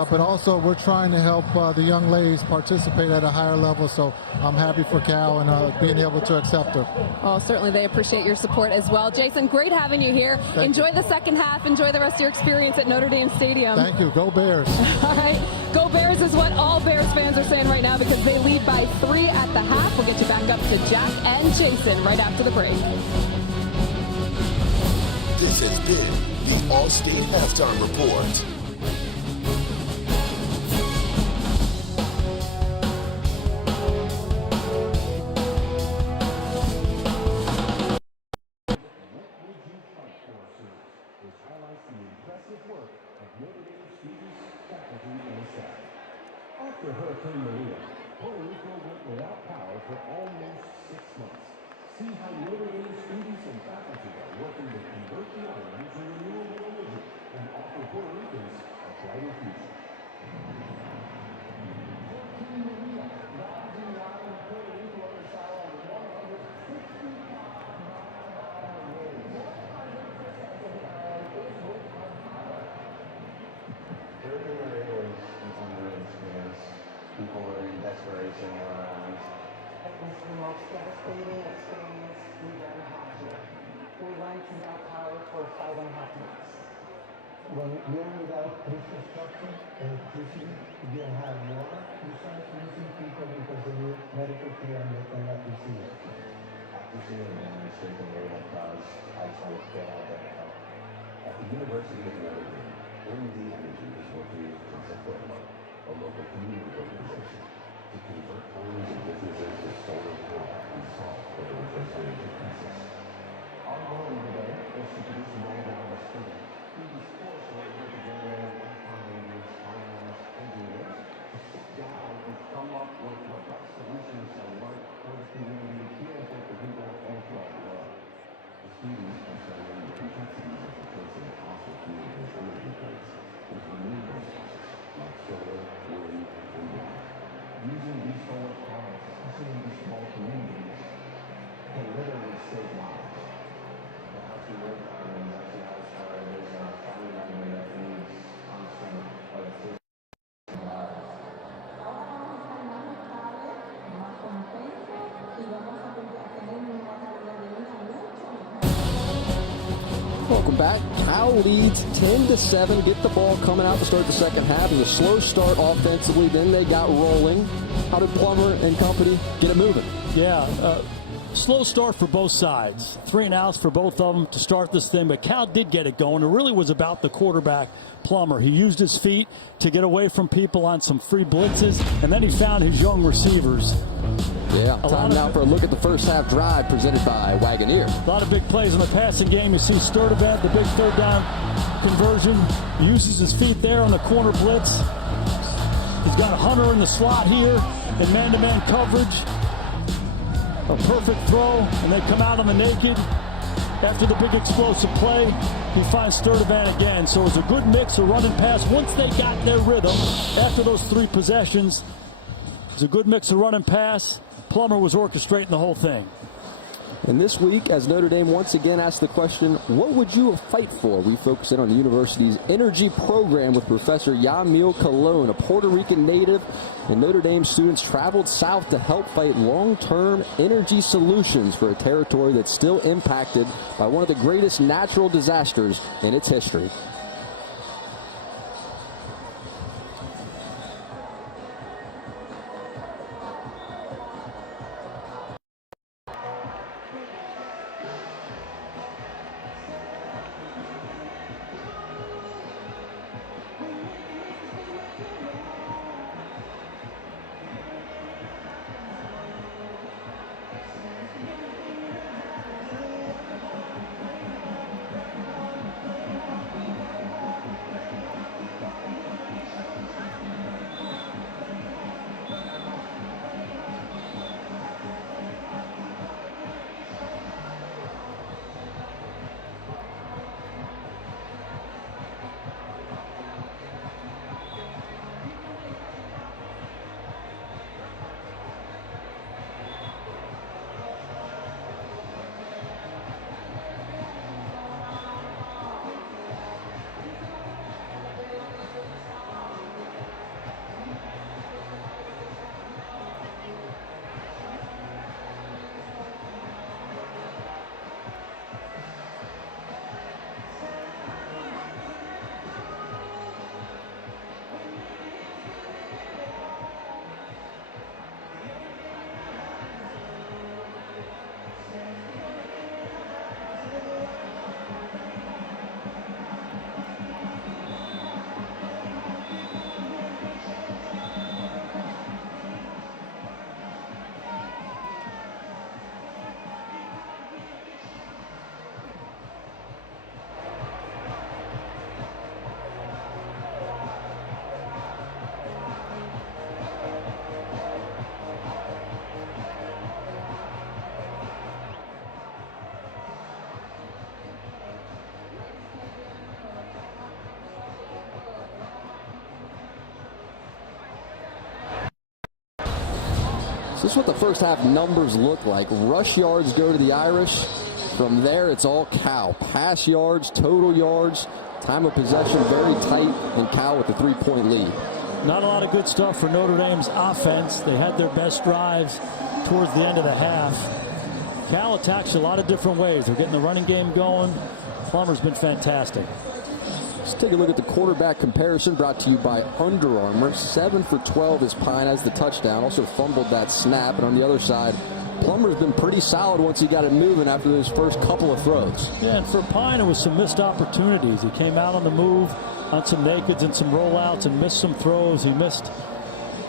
but also we're trying to help the young ladies participate at a higher level, so I'm happy for Cal and being able to accept her. Well, certainly they appreciate your support as well. Jason, great having you here. Enjoy the second half. Enjoy the rest of your experience at Notre Dame Stadium. Thank you. Go Bears. All right. Go Bears is what all Bears fans are saying right now because they lead by 3 at the half. We'll get you back up to Jack and Jason right after the break. This has been the All-State Halftime Report. After Hurricane Maria, Puerto Rico went without power for almost 6 months. See how Notre Dame students and faculty are working to convert the island to renewable energy and offer Puerto Ricans a brighter future. Hurricane Maria, ravaging the island of Puerto Rico under shower on 165-mile-an-hour winds. Hurricane Maria was an unreal experience. People were in desperation all around. It was the most devastating experience we've ever had here. We went without power for 5.5 months. When you're without infrastructure, electricity, you don't have water, you start losing people because they need medical care and they cannot receive it. After seeing the administration of Maria cause, I decided to get out there and help. At the University of Notre Dame, ND Energy is working in support of a local community organization to convert homes and businesses to solar power and solve the reverse energy crisis. Our goal today is to produce a knowledgeable student who is forced to work with the generator, economists, finance, engineers to sit down and come up with the best solutions that work for the community here in Puerto Rico and throughout the world. The students are studying the complexities of replacing fossil fuel with energy grids with renewable sources like come back. Cal leads 10-7, get the ball coming out to start the second half. It was a slow start offensively, then they got rolling. How did Plummer and company get it moving? Yeah, slow start for both sides. 3 and outs for both of them to start this thing, but Cal did get it going. It really was about the quarterback, Plummer. He used his feet to get away from people on some free blitzes, and then he found his young receivers. Yeah, time now for a look at the first half drive presented by Wagoneer. A lot of big plays in the passing game. You see Sturdivant, the big third down conversion. He uses his feet there on the corner blitz. He's got Hunter in the slot here in man-to-man coverage. A perfect throw, and they come out on the naked. After the big explosive play, he finds Sturdivant again. So it's a good mix of run and pass. Once they got their rhythm, after those 3 possessions, it's a good mix of run and pass. Plummer was orchestrating the whole thing. And this week, as Notre Dame once again asked the question, what would you fight for? We focus in on the university's energy program with Professor Yamil Colon, a Puerto Rican native, and Notre Dame students traveled south to help fight long-term energy solutions for a territory that's still impacted by one of the greatest natural disasters in its history. This is what the first half numbers look like. Rush yards go to the Irish. From there, it's all Cal. Pass yards, total yards, time of possession very tight, and Cal with a 3-point lead. Not a lot of good stuff for Notre Dame's offense. They had their best drives towards the end of the half. Cal attacks a lot of different ways. They're getting the running game going. Plummer's been fantastic. Let's take a look at the quarterback comparison brought to you by Under Armour. 7 for 12 as Pine has the touchdown. Also fumbled that snap. And on the other side, Plummer's been pretty solid once he got it moving after those first couple of throws. Yeah, and for Pine, it was some missed opportunities. He came out on the move on some nakeds and some rollouts and missed some throws. He missed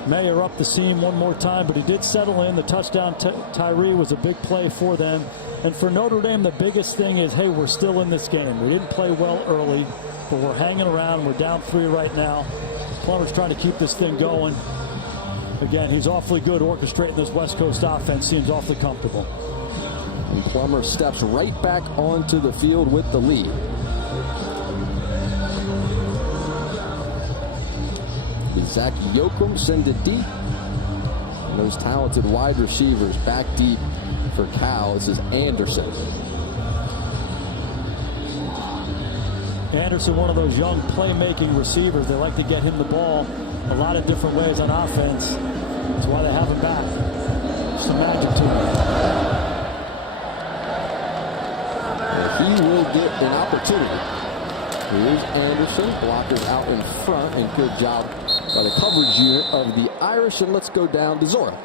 Mayer up the seam one more time, but he did settle in. The touchdown Tyree was a big play for them. And for Notre Dame, the biggest thing is, hey, we're still in this game. We didn't play well early, but we're hanging around. We're down 3 right now. Plummer's trying to keep this thing going. Again, he's awfully good orchestrating this West Coast offense. Seems awfully comfortable. And Plummer steps right back onto the field with the lead. Zach Yoakum send it deep. And those talented wide receivers back deep for Cal. This is Anderson. Anderson, one of those young playmaking receivers. They like to get him the ball a lot of different ways on offense. That's why they have him back. Some magic to him. And he will get an opportunity. Here's Anderson, blockers out in front, and good job by the coverage unit of the Irish. And let's go down to Zora.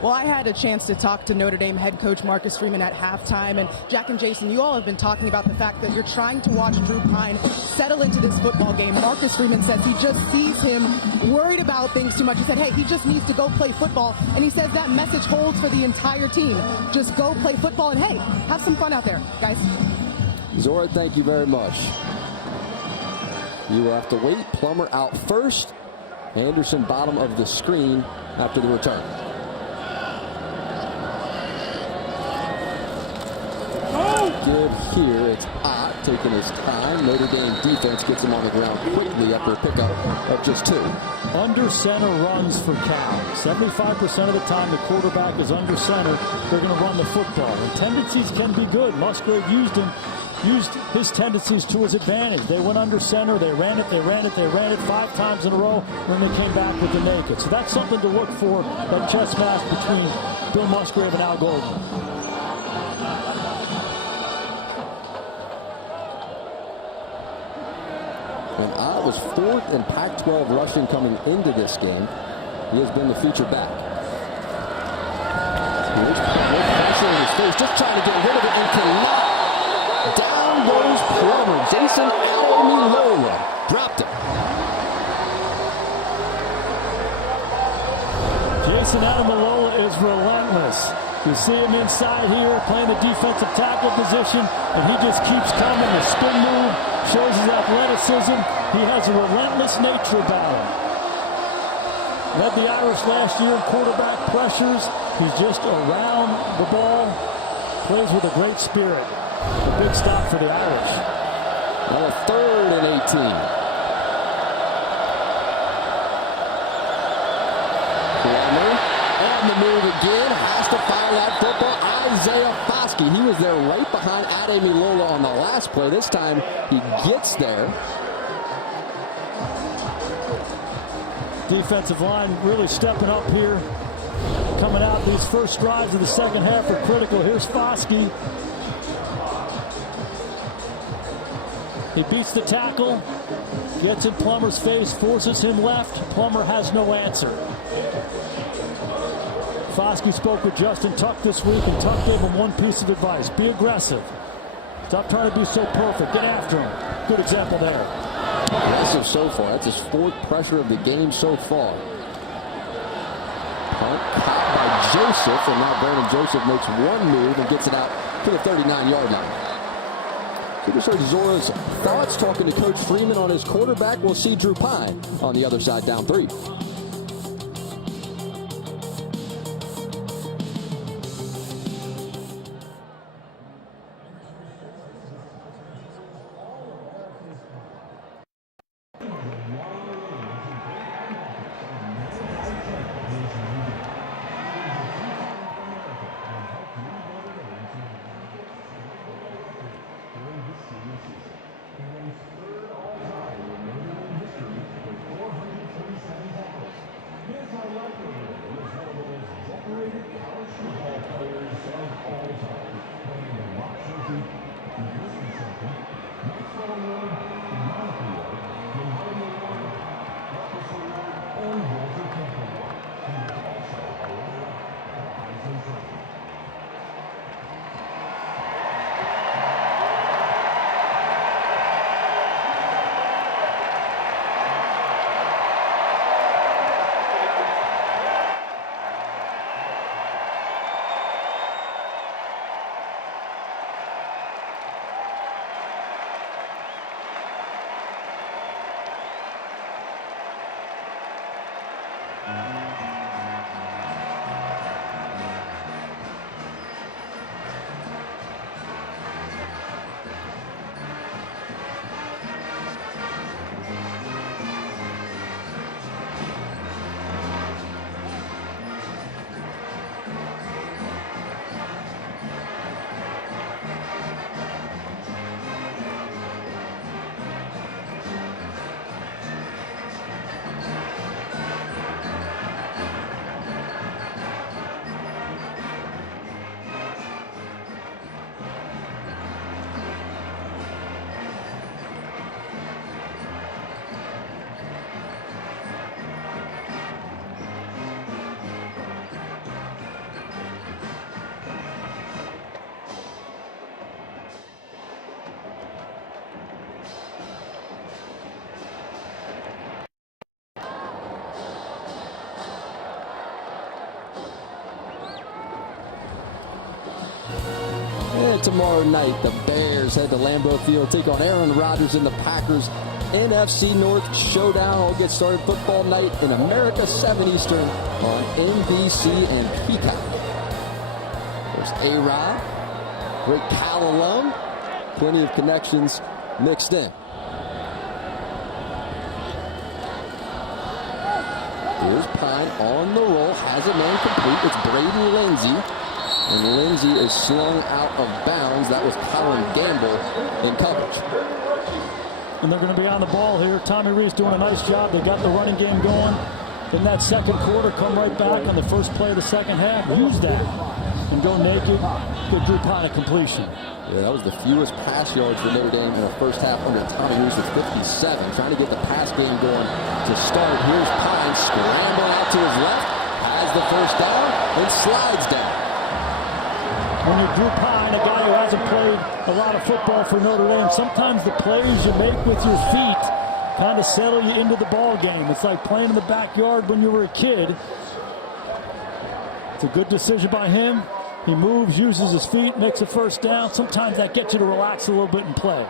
Well, I had a chance to talk to Notre Dame head coach Marcus Freeman at halftime. And Jack and Jason, you all have been talking about the fact that you're trying to watch Drew Pine settle into this football game. Marcus Freeman says he just sees him worried about things too much. He said, hey, he just needs to go play football. And he says that message holds for the entire team. Just go play football and, hey, have some fun out there, guys. Zora, thank you very much. You will have to wait. Plummer out first. Anderson bottom of the screen after the return. Good here. It's Ott taking his time. Notre Dame defense gets him on the ground quickly after a pickup of just 2. Under center runs for Cal. 75% of the time the quarterback is under center. They're going to run the football. And tendencies can be good. Musgrave used his tendencies to his advantage. They went under center. They ran it 5 times in a row when they came back with the naked. So that's something to look for, that chess match between Bill Musgrave and Al Golden. And Ott was 4th in Pac-12 rushing coming into this game. He has been the feature back. Here's pressure in his face, just trying to get rid of it and cannot. Down goes Plummer. Jason Alamilola dropped it. Jason Alamilola is relentless. You see him inside here playing the defensive tackle position, and he just keeps coming. The spin move shows his athleticism. He has a relentless nature about him. Led the Irish last year in quarterback pressures. He's just around the ball. Plays with a great spirit. A big stop for the Irish. Now a 3rd and 18. On the move again, has to fire that football. Isaiah Foskey, he was there right behind Ademilola on the last play. This time he gets there. Defensive line really stepping up here. Coming out, these first drives of the second half are critical. Here's Foskey. He beats the tackle, gets in Plummer's face, forces him left. Plummer has no answer. Foskey spoke with Justin Tuck this week, and Tuck gave him one piece of advice. Be aggressive. Stop trying to be so perfect. Get after him. Good example there. Aggressive so far. That's his 4th pressure of the game so far. Punt caught by Joseph, and now Brandon Joseph makes one move and gets it out to the 39-yard line. So just heard Zora's thoughts talking to Coach Freeman on his quarterback. We'll see Drew Pine on the other side, down 3. tomorrow night, the Bears head to Lambeau Field, take on Aaron Rodgers and the Packers. NFC North showdown all gets started football night in America, 7 Eastern on NBC and Peacock. There's A-Rod, great Cal alum, plenty of connections mixed in. Here's Pine on the roll, has a man complete. It's Braden Lindsey, and Lindsey is slung out of bounds. That was Colin Gamble in coverage. And they're going to be on the ball here. Tommy Rees doing a nice job. They got the running game going. In that second quarter, come right back on the first play of the second half. Use that and go naked. Get Drew Pine a completion. Yeah, that was the fewest pass yards for Notre Dame in the first half under Tommy Rees with 57. Trying to get the pass game going to start. Here's Pine scrambling out to his left. Has the first down and slides down. When you're Drew Pine, a guy who hasn't played a lot of football for Notre Dame, sometimes the plays you make with your feet kind of settle you into the ball game. It's like playing in the backyard when you were a kid. It's a good decision by him. He moves, uses his feet, makes a first down. Sometimes that gets you to relax a little bit and play.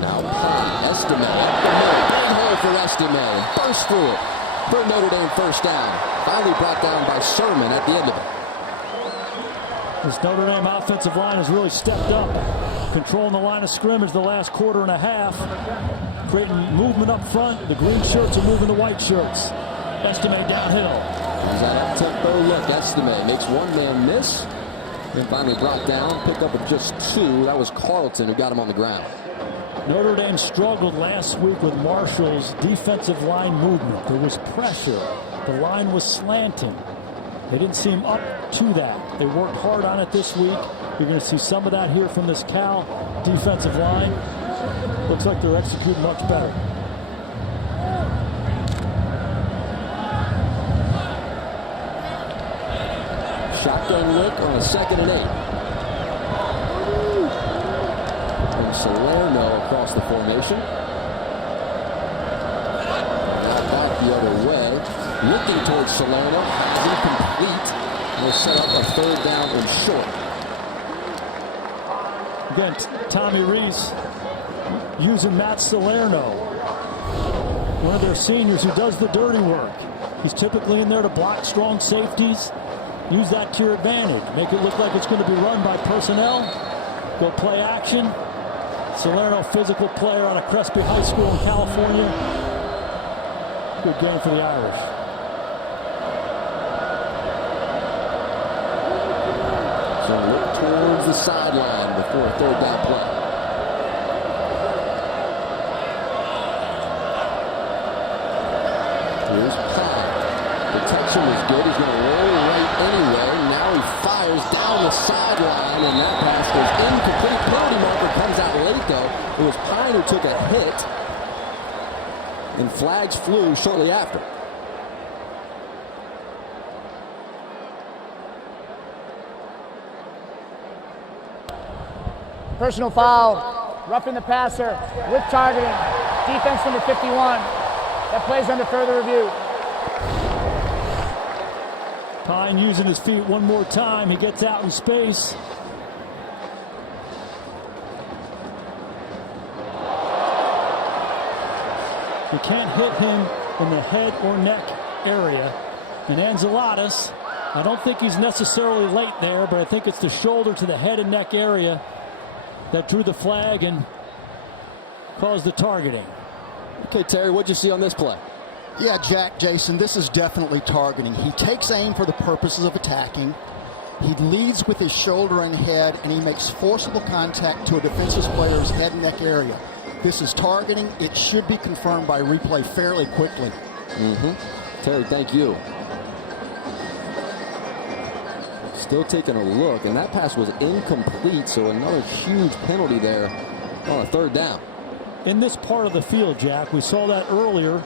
Now Pine, Estime up the middle. Big hole for Estime. Burst through it for Notre Dame first down. Finally brought down by Sherman at the end of it. This Notre Dame offensive line has really stepped up, controlling the line of scrimmage the last quarter and a half, creating movement up front. The green shirts are moving the white shirts. Estime downhill. He's on a tempo look. Estime makes one man miss, and finally brought down. Picked up with just 2. That was Carlton who got him on the ground. Notre Dame struggled last week with Marshall's defensive line movement. There was pressure. The line was slanting. They didn't seem up to that. They worked hard on it this week. You're going to see some of that here from this Cal defensive line. Looks like they're executing much better. Shotgun look on a 2nd and 8. Salerno across the formation. Now back the other way. Looking towards Salerno. Incomplete. Will set up a 3rd down and short. Again, Tommy Rees using Matt Salerno, one of their seniors who does the dirty work. He's typically in there to block strong safeties. Use that to your advantage. Make it look like it's going to be run by personnel. Go play action. Salerno, physical player out of Crespi High School in California. Good game for the Irish. So look towards the sideline before a 3rd down play. Here's Pine. Protection was good. He's going to roll right anyway. Now he fires down the sideline, and that pass goes incomplete. Penalty marker comes out late, though. It was Pine who took a hit, and flags flew shortly after. Personal foul, roughing the passer with targeting. Defense number 51. That plays under further review. Pine using his feet one more time. He gets out in space. You can't hit him in the head or neck area. And Anzalatis, I don't think he's necessarily late there, but I think it's the shoulder to the head and neck area that drew the flag and caused the targeting. Okay, Terry, what'd you see on this play? Yeah, Jason, this is definitely targeting. He takes aim for the purposes of attacking. He leads with his shoulder and head, and he makes forcible contact to a defensive player's head and neck area. This is targeting. It should be confirmed by replay fairly quickly. Terry, thank you. Still taking a look, and that pass was incomplete, so another huge penalty there on a 3rd down. In this part of the field, Jack, we saw that earlier.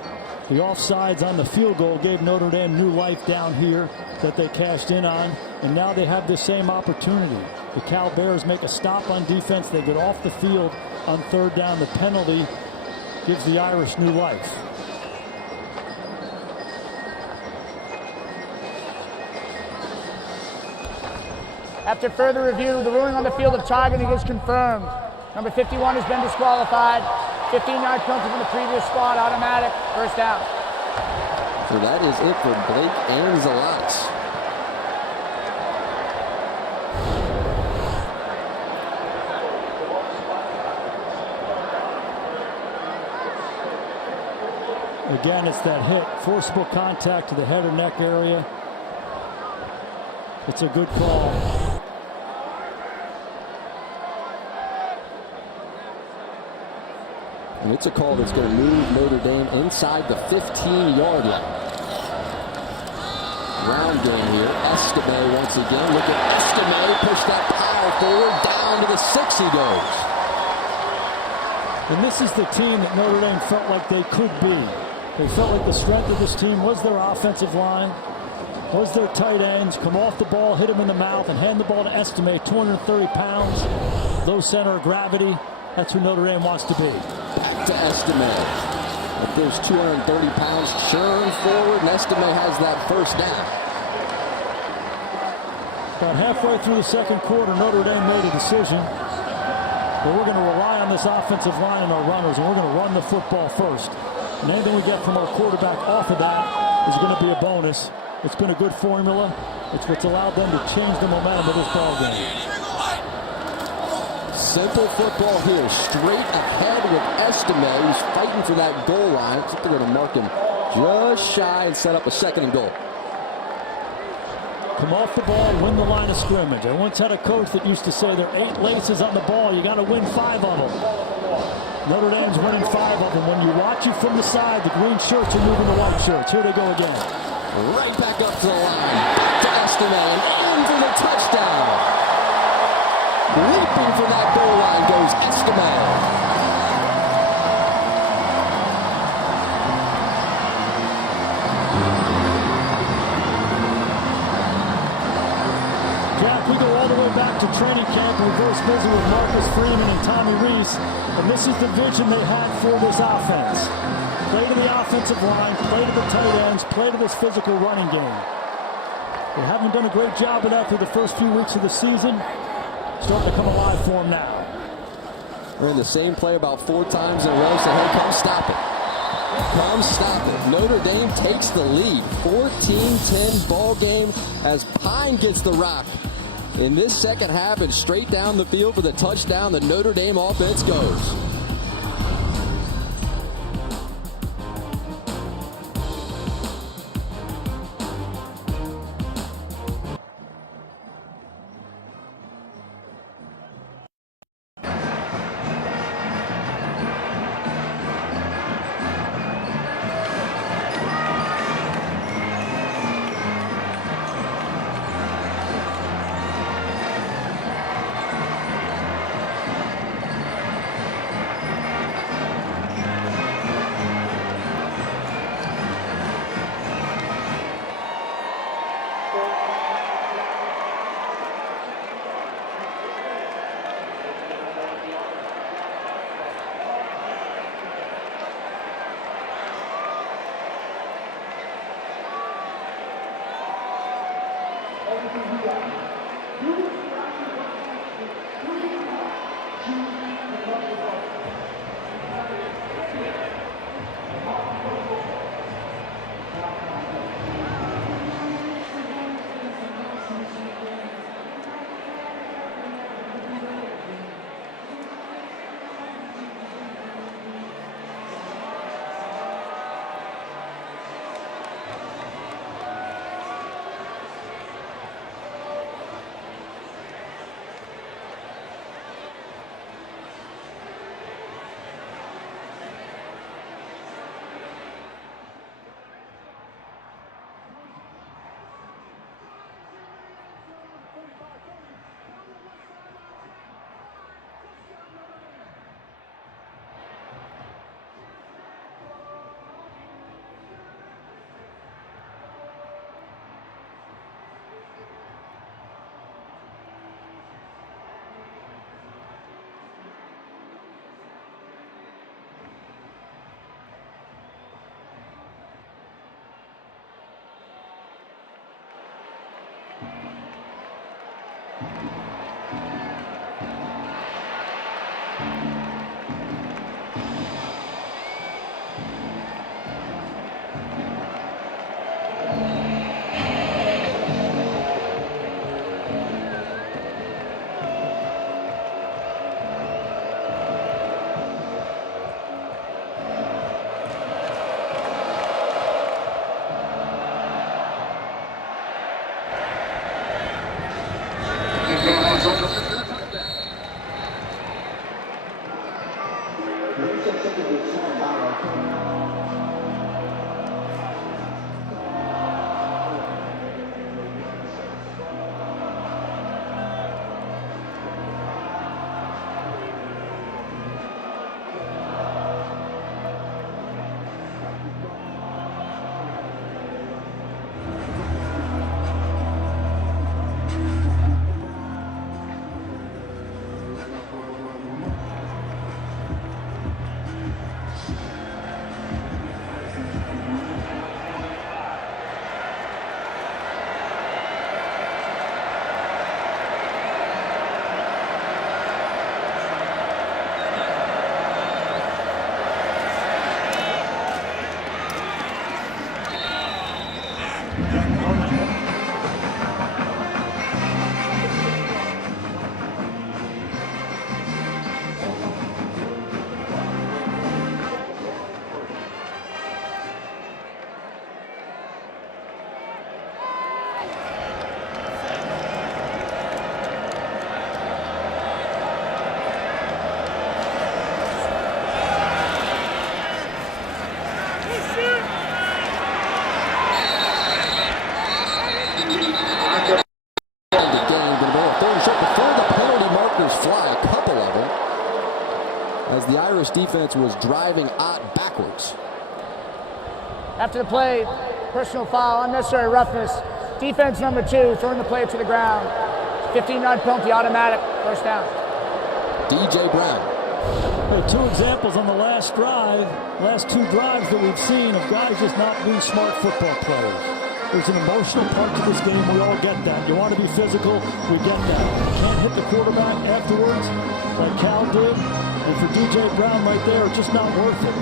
The offsides on the field goal gave Notre Dame new life down here that they cashed in on, and now they have the same opportunity. The Cal Bears make a stop on defense. They get off the field on 3rd down. The penalty gives the Irish new life. After further review, the ruling on the field of targeting is confirmed. Number 51 has been disqualified. 15-yard penalty from the previous spot, automatic, first down. So that is it for Blake and Zalats. Again, it's that hit, forcible contact to the head or neck area. It's a good call. And it's a call that's going to move Notre Dame inside the 15-yard line. Ground game here. Estime once again. Look at Estime push that power forward. Down to the 6 he goes. And this is the team that Notre Dame felt like they could be. They felt like the strength of this team was their offensive line, was their tight ends. Come off the ball, hit him in the mouth, and hand the ball to Estime, 230 pounds. Low center of gravity. That's who Notre Dame wants to be. Back to Estime. If there's 230 pounds, churn forward, and Estime has that first down. About halfway through the second quarter, Notre Dame made a decision. But we're going to rely on this offensive line and our runners, and we're going to run the football first. And anything we get from our quarterback off of that is going to be a bonus. It's been a good formula. It's what's allowed them to change the momentum of this ball game. Simple football here, straight ahead with Estime, who's fighting for that goal line. I think they're going to mark him just shy and set up a 2nd and goal. Come off the ball, win the line of scrimmage. I once had a coach that used to say there are 8 laces on the ball. You got to win 5 of them. Notre Dame's winning 5 of them. When you watch it from the side, the green shirts are moving the white shirts. Here they go again. Right back up to the line. Back to Estime and in for the touchdown. Leaping for that goal line goes Estime. We go all the way back to training camp and we first visit with Marcus Freeman and Tommy Rees, and this is the vision they had for this offense. Play to the offensive line, play to the tight ends, play to this physical running game. They haven't done a great job of that through the first few weeks of the season. Starting to come alive for them now. Ran the same play about 4 times in a row, so hey, come stop it. Come stop it. Notre Dame takes the lead. 14-10 ball game as Pine gets the rock. In this second half, and straight down the field for the touchdown, the Notre Dame offense goes. As the Irish defense was driving Ott backwards. After the play, personal foul, unnecessary roughness. Defense number 2, throwing the player to the ground. 15-yard penalty, automatic, first down. DJ Brown. There are 2 examples on the last drive, last 2 drives that we've seen of guys just not being smart football players. There's an emotional part to this game. We all get that. You want to be physical, we get that. You can't hit the quarterback afterwards like Cal did. And for DJ Brown right there, it's just not worth it.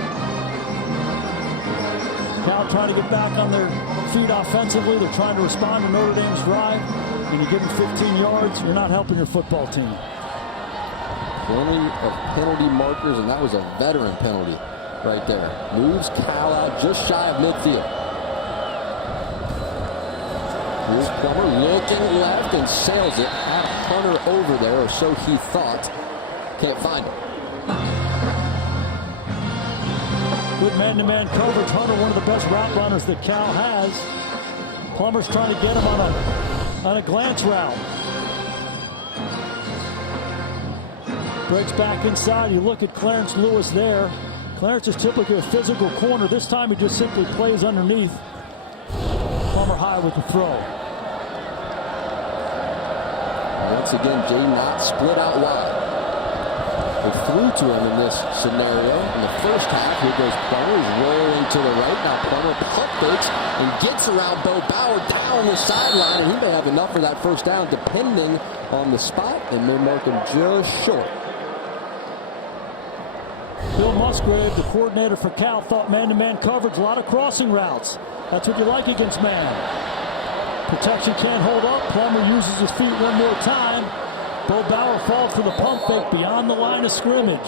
Cal trying to get back on their feet offensively. They're trying to respond to Notre Dame's drive. When you give them 15 yards, you're not helping your football team. Plenty of penalty markers, and that was a veteran penalty right there. Moves Cal out just shy of midfield. Here's Plummer looking left and sails it. Had Hunter over there, or so he thought. Can't find him. Good man-to-man coverage. Hunter, one of the best route runners that Cal has. Plummer's trying to get him on a glance route. Breaks back inside. You look at Clarence Lewis there. Clarence is typically a physical corner. This time he just simply plays underneath. Plummer high with the throw. Once again, Jay Knott split out wide. They threw to him in this scenario in the first half. Here goes Plummer. He's rolling to the right. Now Plummer pump fakes and gets around Bo Bauer down the sideline, and he may have enough for that first down, depending on the spot, and may mark him just short. Bill Musgrave, the coordinator for Cal, thought man-to-man coverage, a lot of crossing routes. That's what you like against man. Protection can't hold up. Plummer uses his feet one more time. Bo Bauer falls for the pump fake beyond the line of scrimmage.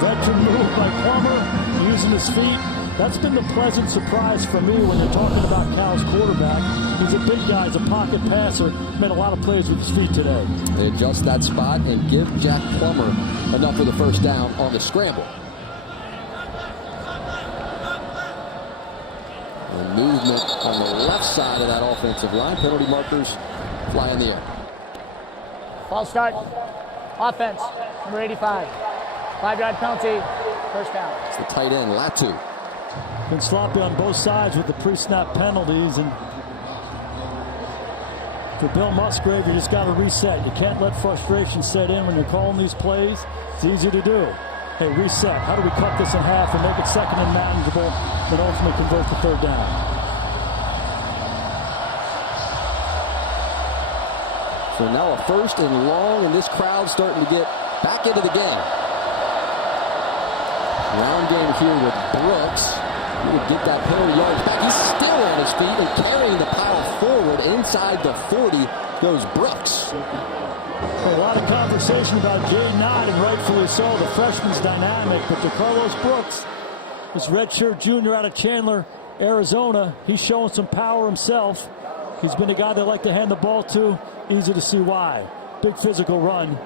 Veteran move by Plummer, using his feet. That's been the pleasant surprise for me when you're talking about Cal's quarterback. He's a big guy, he's a pocket passer. Made a lot of plays with his feet today. They adjust that spot and give Jack Plummer enough for the first down on the scramble. The movement on the left side of that offensive line. Penalty markers fly in the air. False start. Offense, number 85. 5-yard penalty, first down. It's the tight end, Latu. Been sloppy on both sides with the pre-snap penalties, and for Bill Musgrave, you just got to reset. You can't let frustration set in when you're calling these plays. It's easy to do. Hey, reset. How do we cut this in half and make it second and manageable, and ultimately convert the third down? So now a first and long, and this crowd's starting to get back into the game. Round game here with Brooks. He would get that penalty yards back. He's still on his feet and carrying the pile forward. Inside the 40 goes Brooks. A lot of conversation about Jay Knott, and rightfully so. The freshman's dynamic, but DeCarlos Brooks, this redshirt junior out of Chandler, Arizona, he's showing some power himself. He's been a guy they like to hand the ball to. Easy to see why. Big physical run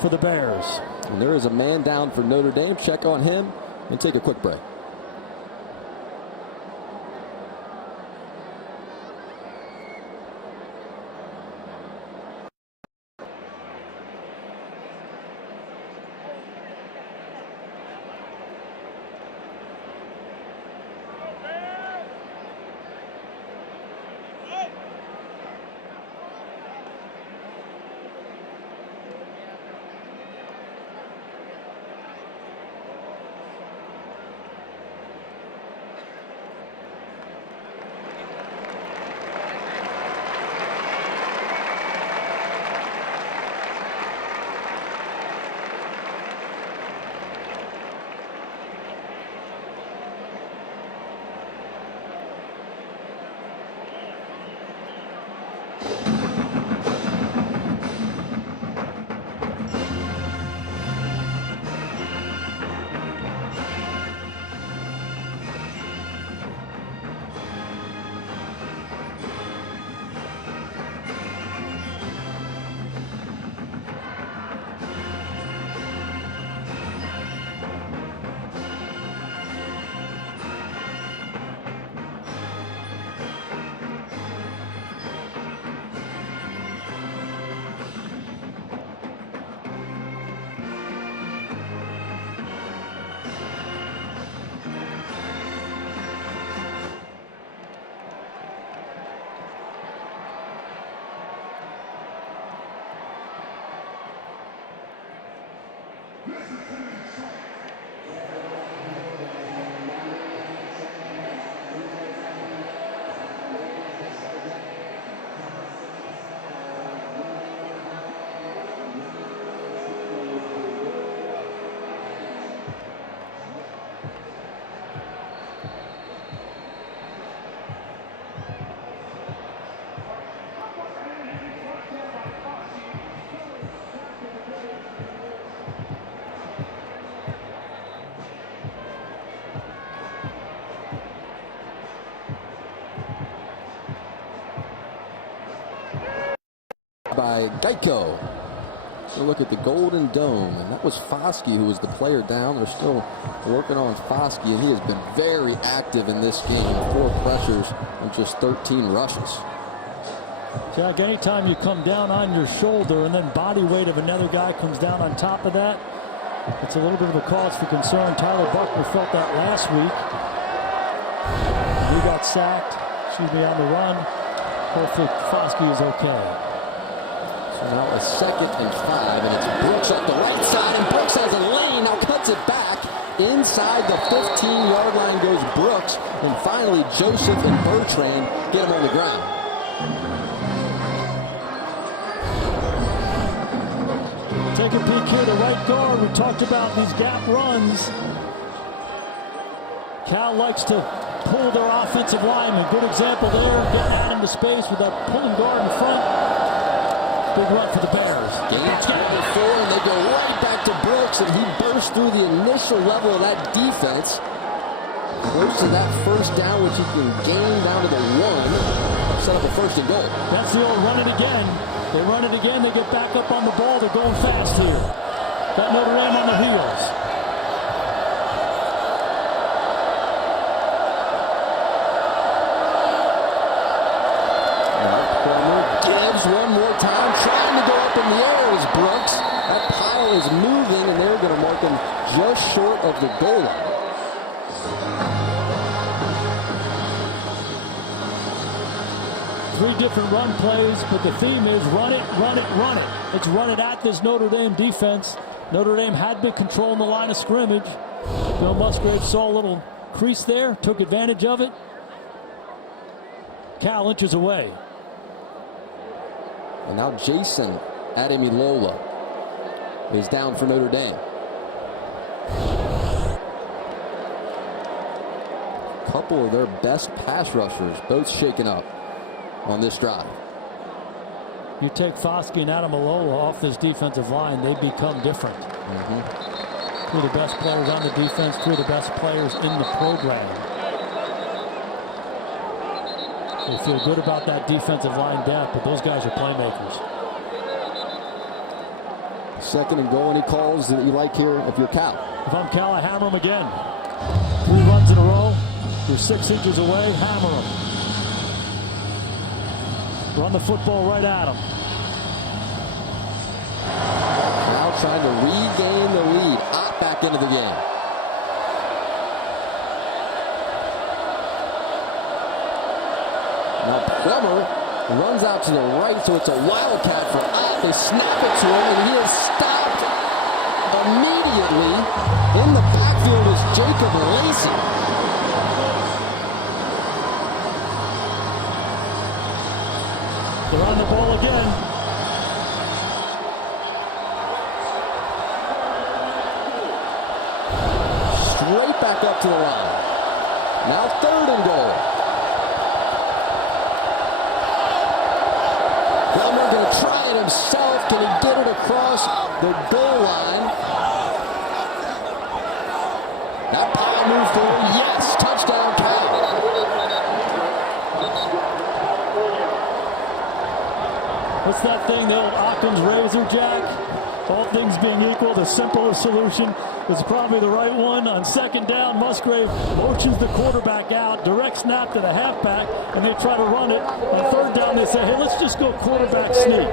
for the Bears. And there is a man down for Notre Dame. Check on him and take a quick break. By Geico. So look at the Golden Dome, and that was Foskey who was the player down. They're still working on Foskey, and he has been very active in this game. 4 pressures and just 13 rushes. Jack, anytime you come down on your shoulder and then body weight of another guy comes down on top of that, it's a little bit of a cause for concern. Tyler Buckner felt that last week. He got sacked, on the run. Hopefully Foskey is okay. So now a 2nd and 5, and it's Brooks up the right side, and Brooks has a lane, now cuts it back. Inside the 15-yard line goes Brooks, and finally Joseph and Bertrand get him on the ground. Take a peek here, the right guard. We talked about these gap runs. Cal likes to pull their offensive lineman. Good example there, getting out into space with that pulling guard in front. Big run for the Bears. Gains 24, and they go right back to Brooks, and he bursts through the initial level of that defense. Goes to that first down, which he can gain down to the 1. Set up a 1st and goal. That's the old run it again. They run it again. They get back up on the ball. They're going fast here. Got Notre Dame on the heels. One more time, trying to go up in the air is Brooks. That pile is moving, and they're going to mark him just short of the goal line. Three different run plays, but the theme is run it, run it, run it. Let's run it at this Notre Dame defense. Notre Dame had been controlling the line of scrimmage. Bill Musgrave saw a little crease there, took advantage of it. Cal inches away. And now Jason Ademilola is down for Notre Dame. A couple of their best pass rushers, both shaken up on this drive. You take Foskey and Ademilola off this defensive line, they become different. Two of the best players on the defense, two of the best players in the program. They feel good about that defensive line depth, but those guys are playmakers. second and goal. Any calls that you like here if you're Cal? If I'm Cal, I hammer him again. 3 runs in a row. You're 6 inches away. Hammer him. Run the football right at him. Now trying to regain the lead. Ott back into the game. Now Plummer runs out to the right, so it's a wildcat for Ott. They snap it to him, and he is stopped immediately. In the backfield is Jacob Lacey. They're on the ball again. Straight back up to the line. Now 3rd and goal. Plummer going to try it himself. Can he get it across the goal line? That power move forward. Yes, touchdown Cal. What's that thing, the old Occam's razor, Jack? All things being equal, the simplest solution was probably the right one. On 2nd down, Musgrave motions the quarterback out, direct snap to the halfback, and they try to run it. On 3rd down, they say, hey, let's just go quarterback sneak.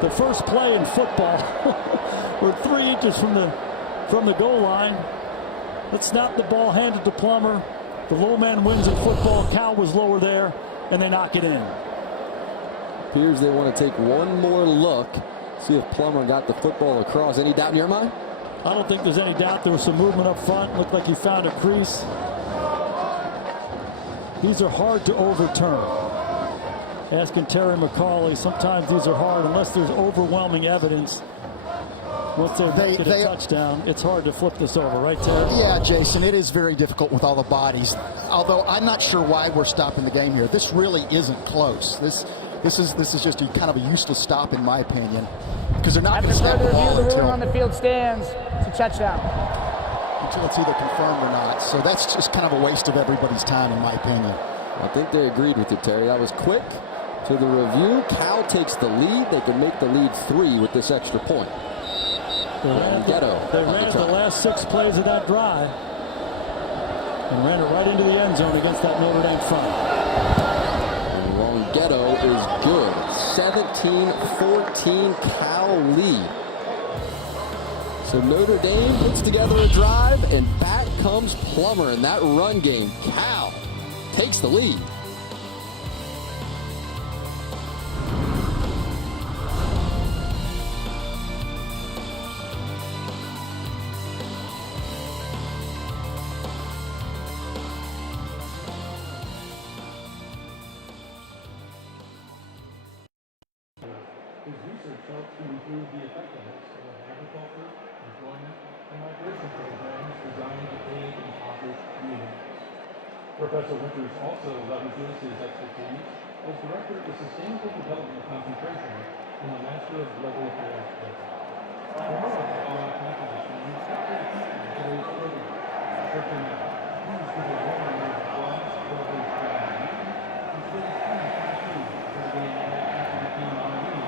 The first play in football. We're 3 inches from the goal line. Let's snap the ball, hand it to Plummer. The low man wins in football. Cal was lower there, and they knock it in. Appears they want to take one more look, see if Plummer got the football across. Any doubt in your mind? I don't think there's any doubt. There was some movement up front. Looked like he found a crease. These are hard to overturn. Asking Terry McCauley, sometimes these are hard unless there's overwhelming evidence. Once they get a touchdown, it's hard to flip this over, right, Ted? Yeah, Jason, it is very difficult with all the bodies. Although I'm not sure why we're stopping the game here. This really isn't close. This is just kind of a useless stop, in my opinion, because they're not going to snap the ball the ruling on the field stands. It's a touchdown. Until it's either confirmed or not. So that's just kind of a waste of everybody's time, in my opinion. I think they agreed with you, Terry. That was quick. To the review, Cal takes the lead. They can make the lead 3 with this extra point. They ran it the last 6 plays of that drive and ran it right into the end zone against that Notre Dame front. Ghetto is good. 17-14 Cal lead. So Notre Dame puts together a drive, and back comes Plummer in that run game. Cal takes the lead. His research helps to improve the effectiveness of agriculture, employment, and migration programs designed to aid impoverished communities. Professor Winters also leverages his expertise as Director of the Sustainable Development Concentration in the Master of Global Affairs program. For more on our composition, check the today's program, searching who's going to win the Bronze Global Strategy, and today's 2022 Global Activity nominee.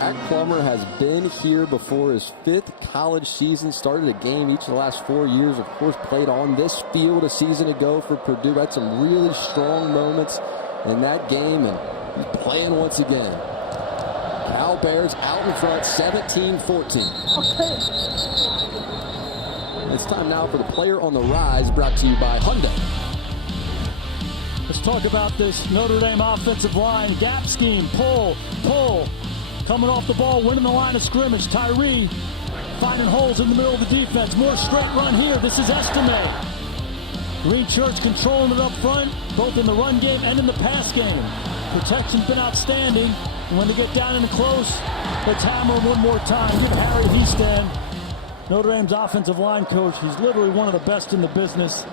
Zach Plummer has been here before his 5th college season, started a game each of the last 4 years, of course played on this field a season ago for Purdue. Had some really strong moments in that game, and he's playing once again. Cal Bears out in front, 17-14. It's time now for the Player on the Rise, brought to you by Hyundai. Let's talk about this Notre Dame offensive line. Gap scheme, pull. Coming off the ball, winning the line of scrimmage. Tyree finding holes in the middle of the defense. More straight run here. This is Estime. Green Church controlling it up front, both in the run game and in the pass game. Protection's been outstanding. And when they get down and close, let's hammer one more time. Give Harry Heastan, Notre Dame's offensive line coach. He's literally one of the best in the business.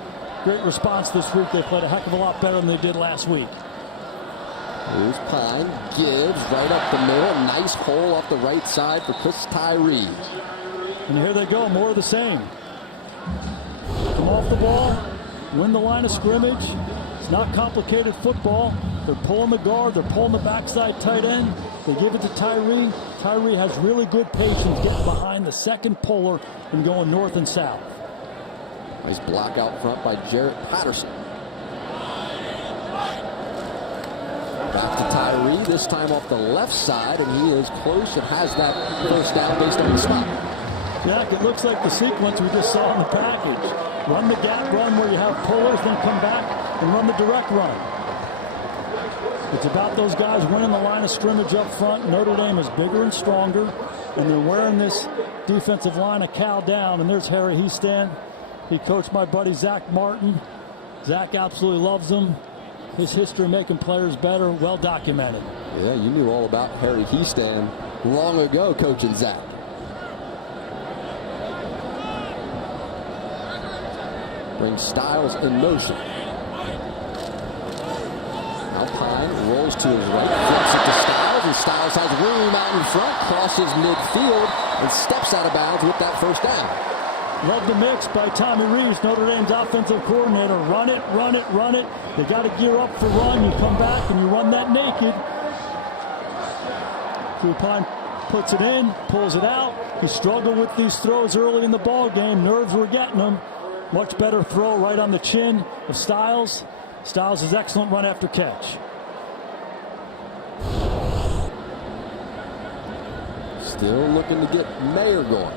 Great response this week. They played a heck of a lot better than they did last week. Here's Pine, gives right up the middle. Nice hole off the right side for Chris Tyree. And here they go, more of the same. Come off the ball, win the line of scrimmage. It's not complicated football. They're pulling the guard, they're pulling the backside tight end. They give it to Tyree. Tyree has really good patience getting behind the second puller and going north and south. Nice block out front by Jarrett Patterson. Back to Tyree, this time off the left side, and he is close and has that first down based on the spot. Jack, it looks like the sequence we just saw in the package. Run the gap run where you have pullers, then come back and run the direct run. It's about those guys winning the line of scrimmage up front. Notre Dame is bigger and stronger, and they're wearing this defensive line of Cal down, and there's Harry Heastan. He coached my buddy Zach Martin. Zach absolutely loves him. His history making players better, well documented. Yeah, you knew all about Harry Heastan long ago, coaching Zach. Brings Styles in motion. Now Pine rolls to his right, flips it to Styles, and Styles has room out in front, crosses midfield, and steps out of bounds with that first down. Love the mix by Tommy Rees, Notre Dame's offensive coordinator. Run it, run it, run it. They got to gear up for run. You come back and you run that naked. Drew Pine puts it in, pulls it out. He struggled with these throws early in the ball game. Nerves were getting him. Much better throw right on the chin of Styles. Styles is excellent run after catch. Still looking to get Mayer going.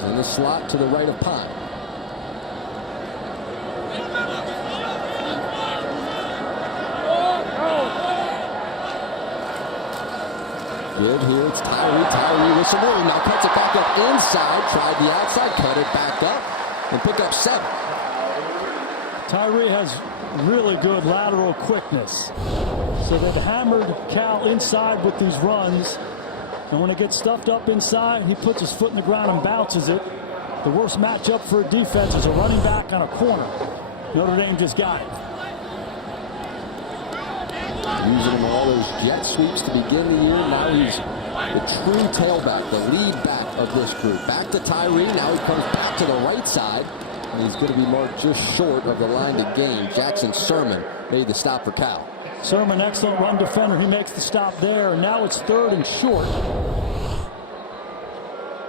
In the slot to the right of Pine. Good here, it's Tyree with some room. Now cuts it back up inside, tried the outside, cut it back up, and pick up 7. Tyree has really good lateral quickness. So they've hammered Cal inside with these runs. And when it gets stuffed up inside, he puts his foot in the ground and bounces it. The worst matchup for a defense is a running back on a corner. Notre Dame just got it. Using him all those jet sweeps to begin the year. Now he's the true tailback, the lead back of this group. Back to Tyree. Now he comes back to the right side. And he's going to be marked just short of the line to gain. Jackson Sermon made the stop for Cal. Sermon, excellent run defender. He makes the stop there. And now it's 3rd and short.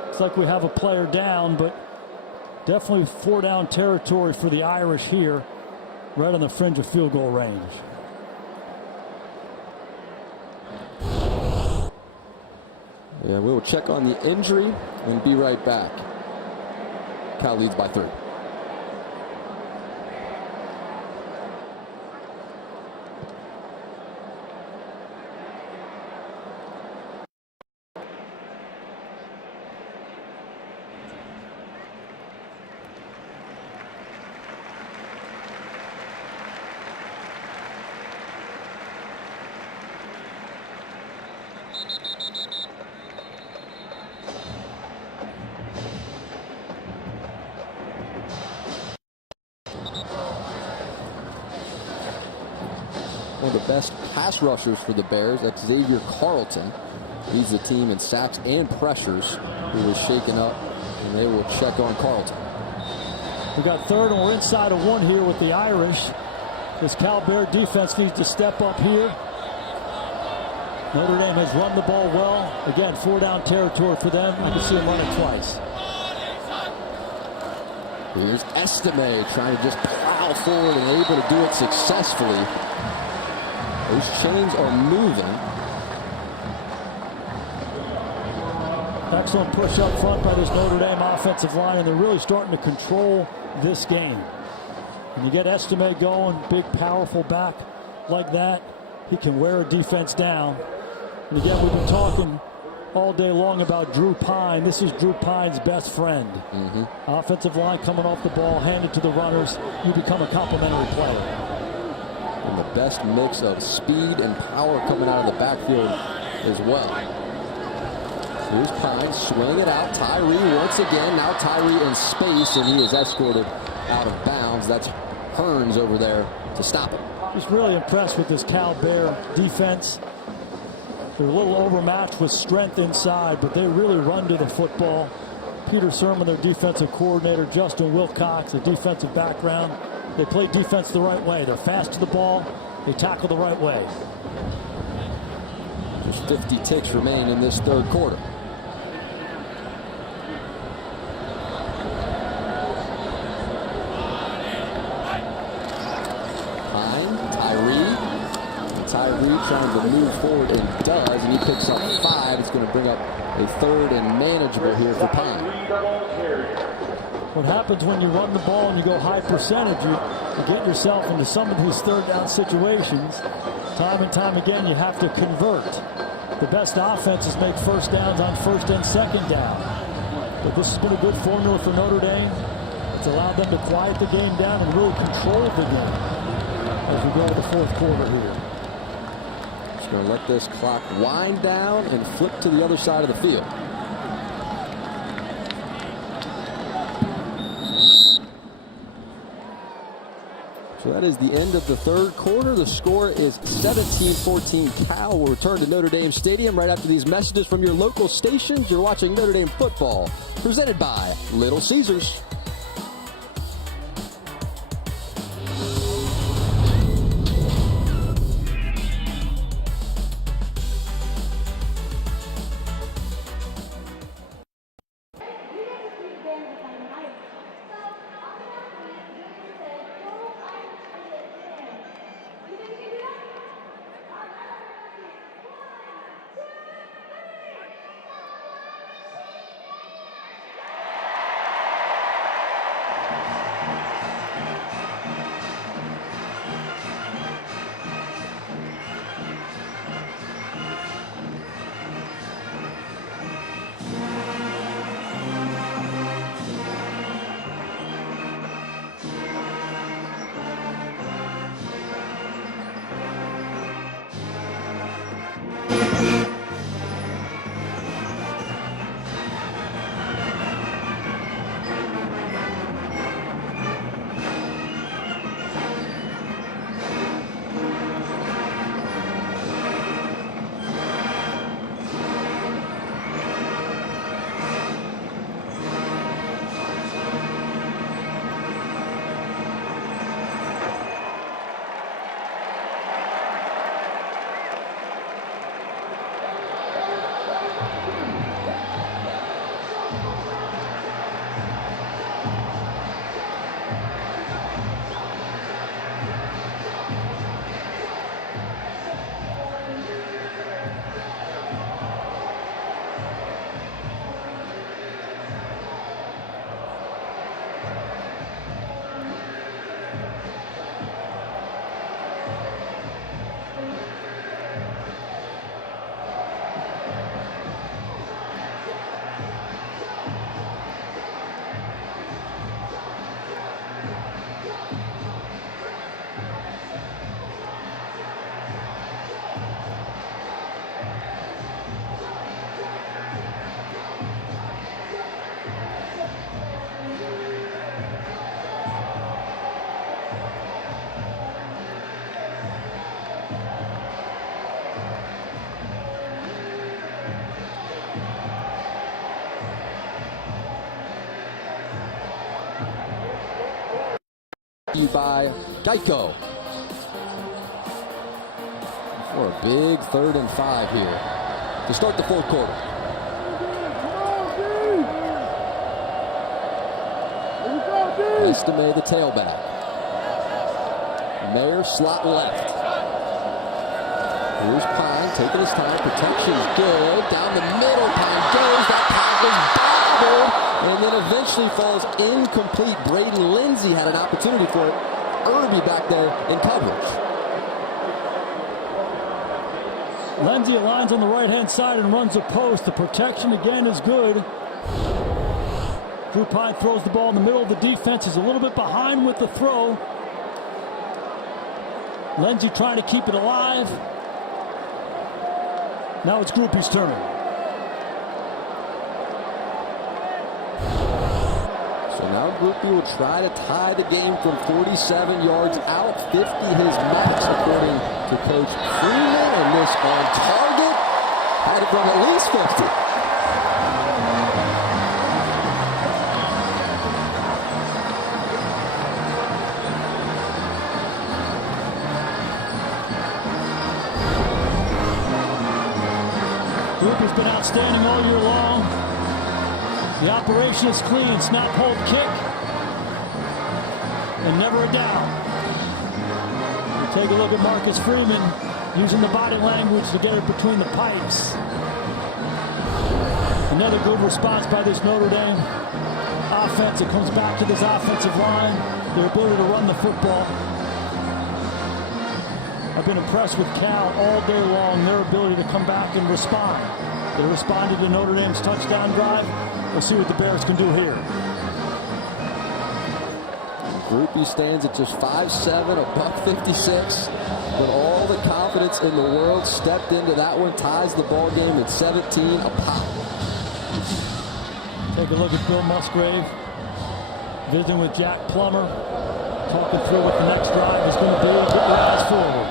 Looks like we have a player down, but definitely 4-down territory for the Irish here, right on the fringe of field goal range. Yeah, we'll check on the injury and be right back. Cal leads by 3. One of the best pass rushers for the Bears, that's Xavier Carlton. Leads the team in sacks and pressures. He was shaken up, and they will check on Carlton. We got 3rd, and we're inside of 1 here with the Irish. This Cal Bear defense needs to step up here. Notre Dame has run the ball well. Again, 4-down territory for them. I can see them run it twice. Here's Estime trying to just plow forward and able to do it successfully. Those chains are moving. Excellent push up front by this Notre Dame offensive line, and they're really starting to control this game. When you get Estime going, big, powerful back like that, he can wear a defense down. And again, we've been talking all day long about Drew Pine. This is Drew Pine's best friend. Offensive line coming off the ball, handed to the runners. You become a complimentary player. And the best mix of speed and power coming out of the backfield as well. Here's Pine, swing it out. Tyree once again. Now Tyree in space, and he is escorted out of bounds. That's Hearns over there to stop it. Just really impressed with this Cal Bear defense. They're a little overmatched with strength inside, but they really run to the football. Peter Sermon, their defensive coordinator, Justin Wilcox, a defensive background. They play defense the right way. They're fast to the ball. They tackle the right way. Just 50 ticks remain in this third quarter. Tyree trying to move forward and does, and he picks up 5. It's going to bring up a third and manageable here for Pine. What happens when you run the ball and you go high percentage, you get yourself into some of these third down situations. Time and time again, you have to convert. The best offenses make first downs on first and second down. But this has been a good formula for Notre Dame. It's allowed them to quiet the game down and really control the game as we go to the fourth quarter here. Going to let this clock wind down and flip to the other side of the field. So that is the end of the third quarter. The score is 17-14 Cal. We'll return to Notre Dame Stadium right after these messages from your local stations. You're watching Notre Dame football, presented by Little Caesars. You by Geico. for a big 3rd and 5 here to start the fourth quarter. Estime, the tailback. Mayer, slot left. Here's Pine taking his time. Protection's good. Down the middle, Pine goes. That pass is bobbled and then eventually falls incomplete. Braden Lindsey had an opportunity for it. Irby back there in coverage. Lindsey aligns on the right-hand side and runs a post. The protection again is good. Drew Pine throws the ball in the middle of the defense. He's a little bit behind with the throw. Lindsey trying to keep it alive. Now it's Groupie's turn. So now Groupie will try to tie the game from 47 yards out. 50 his max according to Coach Freeman. And this on target. Had it from at least 50. Groupie's been outstanding all year long. The operation is clean. Snap, hold, kick. And never a down. We take a look at Marcus Freeman using the body language to get it between the pipes. Another good response by this Notre Dame offense. It comes back to this offensive line. Their ability to run the football. I've been impressed with Cal all day long, their ability to come back and respond. They responded to Notre Dame's touchdown drive. We'll see what the Bears can do here. Groupie stands at just 5'7", $156, but all the confidence in the world stepped into that one, ties the ball game at 17 a pop. Take a look at Bill Musgrave, visiting with Jack Plummer, talking through what the next drive is going to be. Get your eyes forward.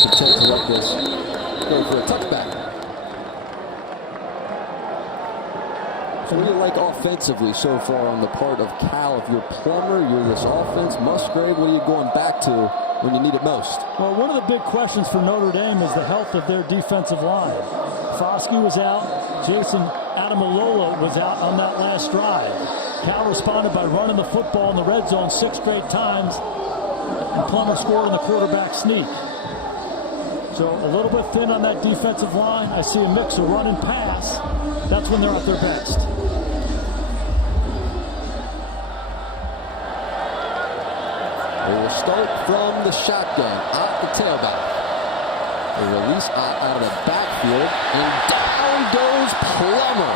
Content to let this go for a touchback. So what do you like offensively so far on the part of Cal? If you're Plummer, you're this offense. Musgrave, what are you going back to when you need it most? Well, one of the big questions for Notre Dame is the health of their defensive line. Foskey was out. Jason Adamalola was out on that last drive. Cal responded by running the football in the red zone 6 straight times, and Plummer scored on the quarterback sneak. So a little bit thin on that defensive line. I see a mix of run and pass. That's when they're at their best. They will start from the shotgun, out the tailback. They release out of the backfield, and down goes Plummer.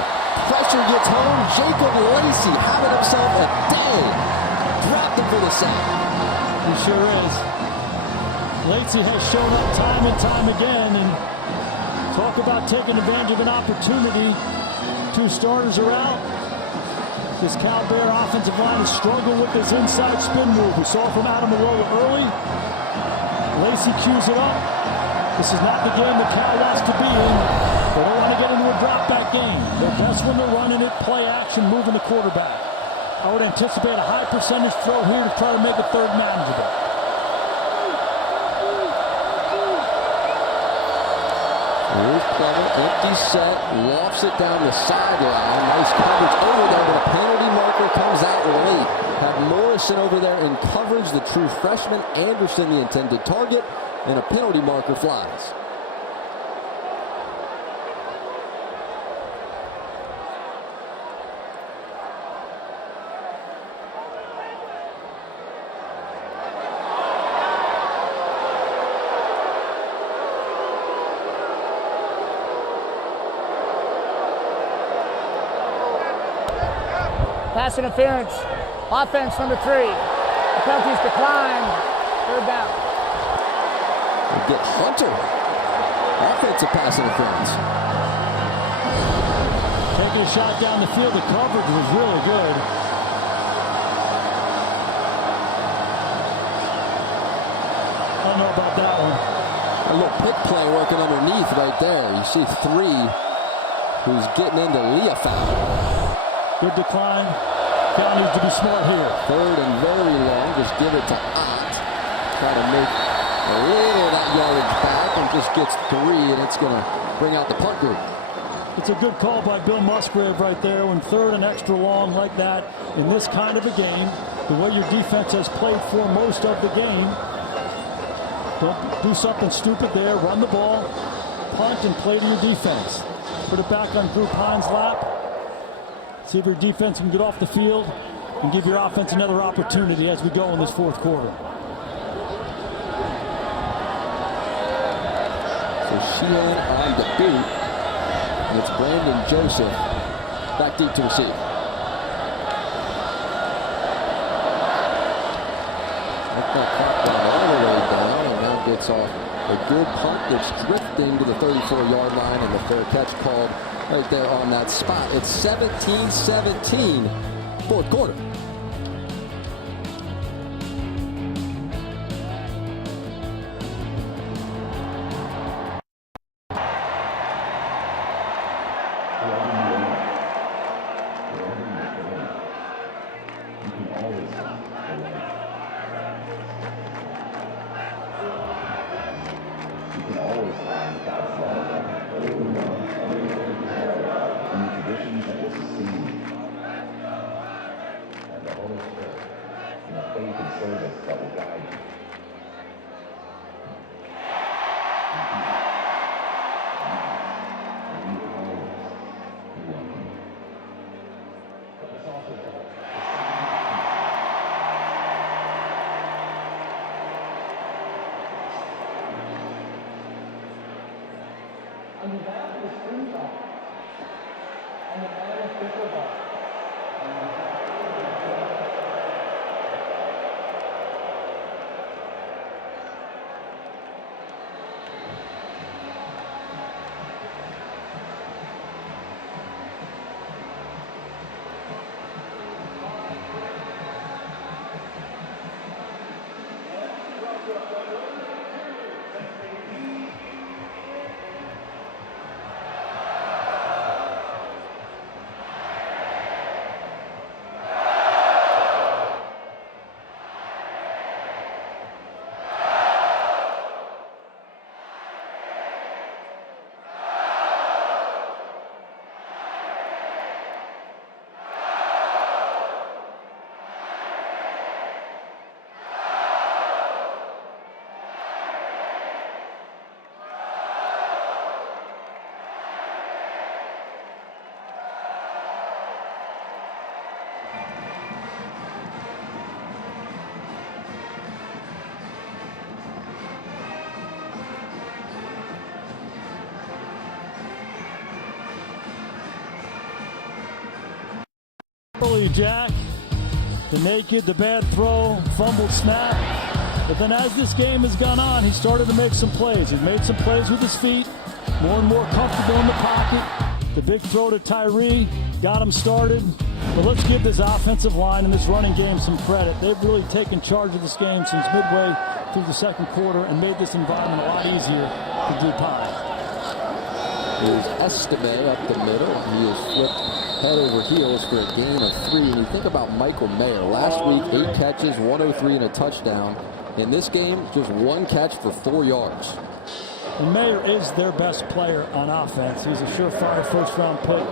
Pressure gets home. Jacob Lacey having himself a day. Dropped him for the sack. He sure is. Lacey has shown up time and time again, and talk about taking advantage of an opportunity. 2 starters are out. This Cal Bear offensive line has struggled with this inside spin move. We saw from Adam Arola early. Lacey cues it up. This is not the game that Cal wants to be in. They don't want to get into a drop-back game. Their best when they're running it, play action, moving the quarterback. I would anticipate a high percentage throw here to try to make a third manageable. Here's Plummer, empty set, lofts it down the sideline. Nice coverage over there, but a penalty marker comes out late. Have Morrison over there in coverage, the true freshman. Anderson, the intended target, and a penalty marker flies. Pass interference. Offense number 3. The penalties decline. 3rd down. They get Hunter. Offensive pass interference. Taking a shot down the field. The coverage was really good. I don't know about that one. A little pick play working underneath right there. You see 3 who's getting into Leofau. Good decline. Cal needs to be smart here. 3rd and very long. Just give it to Ott. Try to make a little of that yardage back and just gets 3, and it's going to bring out the punt group. It's a good call by Bill Musgrave right there when 3rd and extra long like that in this kind of a game, the way your defense has played for most of the game. Don't do something stupid there. Run the ball, punt, and play to your defense. Put it back on Drew Pine's lap. See if your defense can get off the field and give your offense another opportunity as we go in this 4th quarter. So Sheehan on the boot. And it's Brandon Joseph back deep to receive. That clock down all the way down, and now gets off a good punt that's drifting to the 34-yard line, and the fair catch called right there on that spot. It's 17-17, 4th quarter. Jack, the naked, the bad throw, fumbled snap. But then as this game has gone on, he started to make some plays. He's made some plays with his feet, more and more comfortable in the pocket. The big throw to Tyree got him started. But let's give this offensive line and this running game some credit. They've really taken charge of this game since midway through the 2nd quarter and made this environment a lot easier to do Pine. Here's Estime up the middle. He is flipped head over heels for a gain of 3. And you think about Michael Mayer. Last week, 8 catches, 103 and a touchdown. In this game, just 1 catch for 4 yards. And Mayer is their best player on offense. He's a surefire first-round pick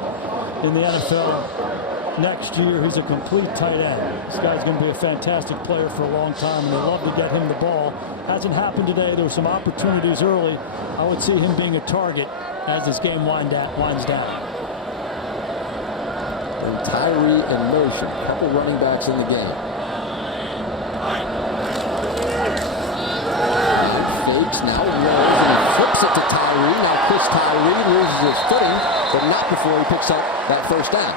in the NFL next year. He's a complete tight end. This guy's going to be a fantastic player for a long time, and they love to get him the ball. Hasn't happened today. There were some opportunities early. I would see him being a target as this game winds down. And Tyree in motion. A couple running backs in the game. Fakes now, rolls and flips it to Tyree. Now Chris Tyree loses his footing, but not before he picks up that first down.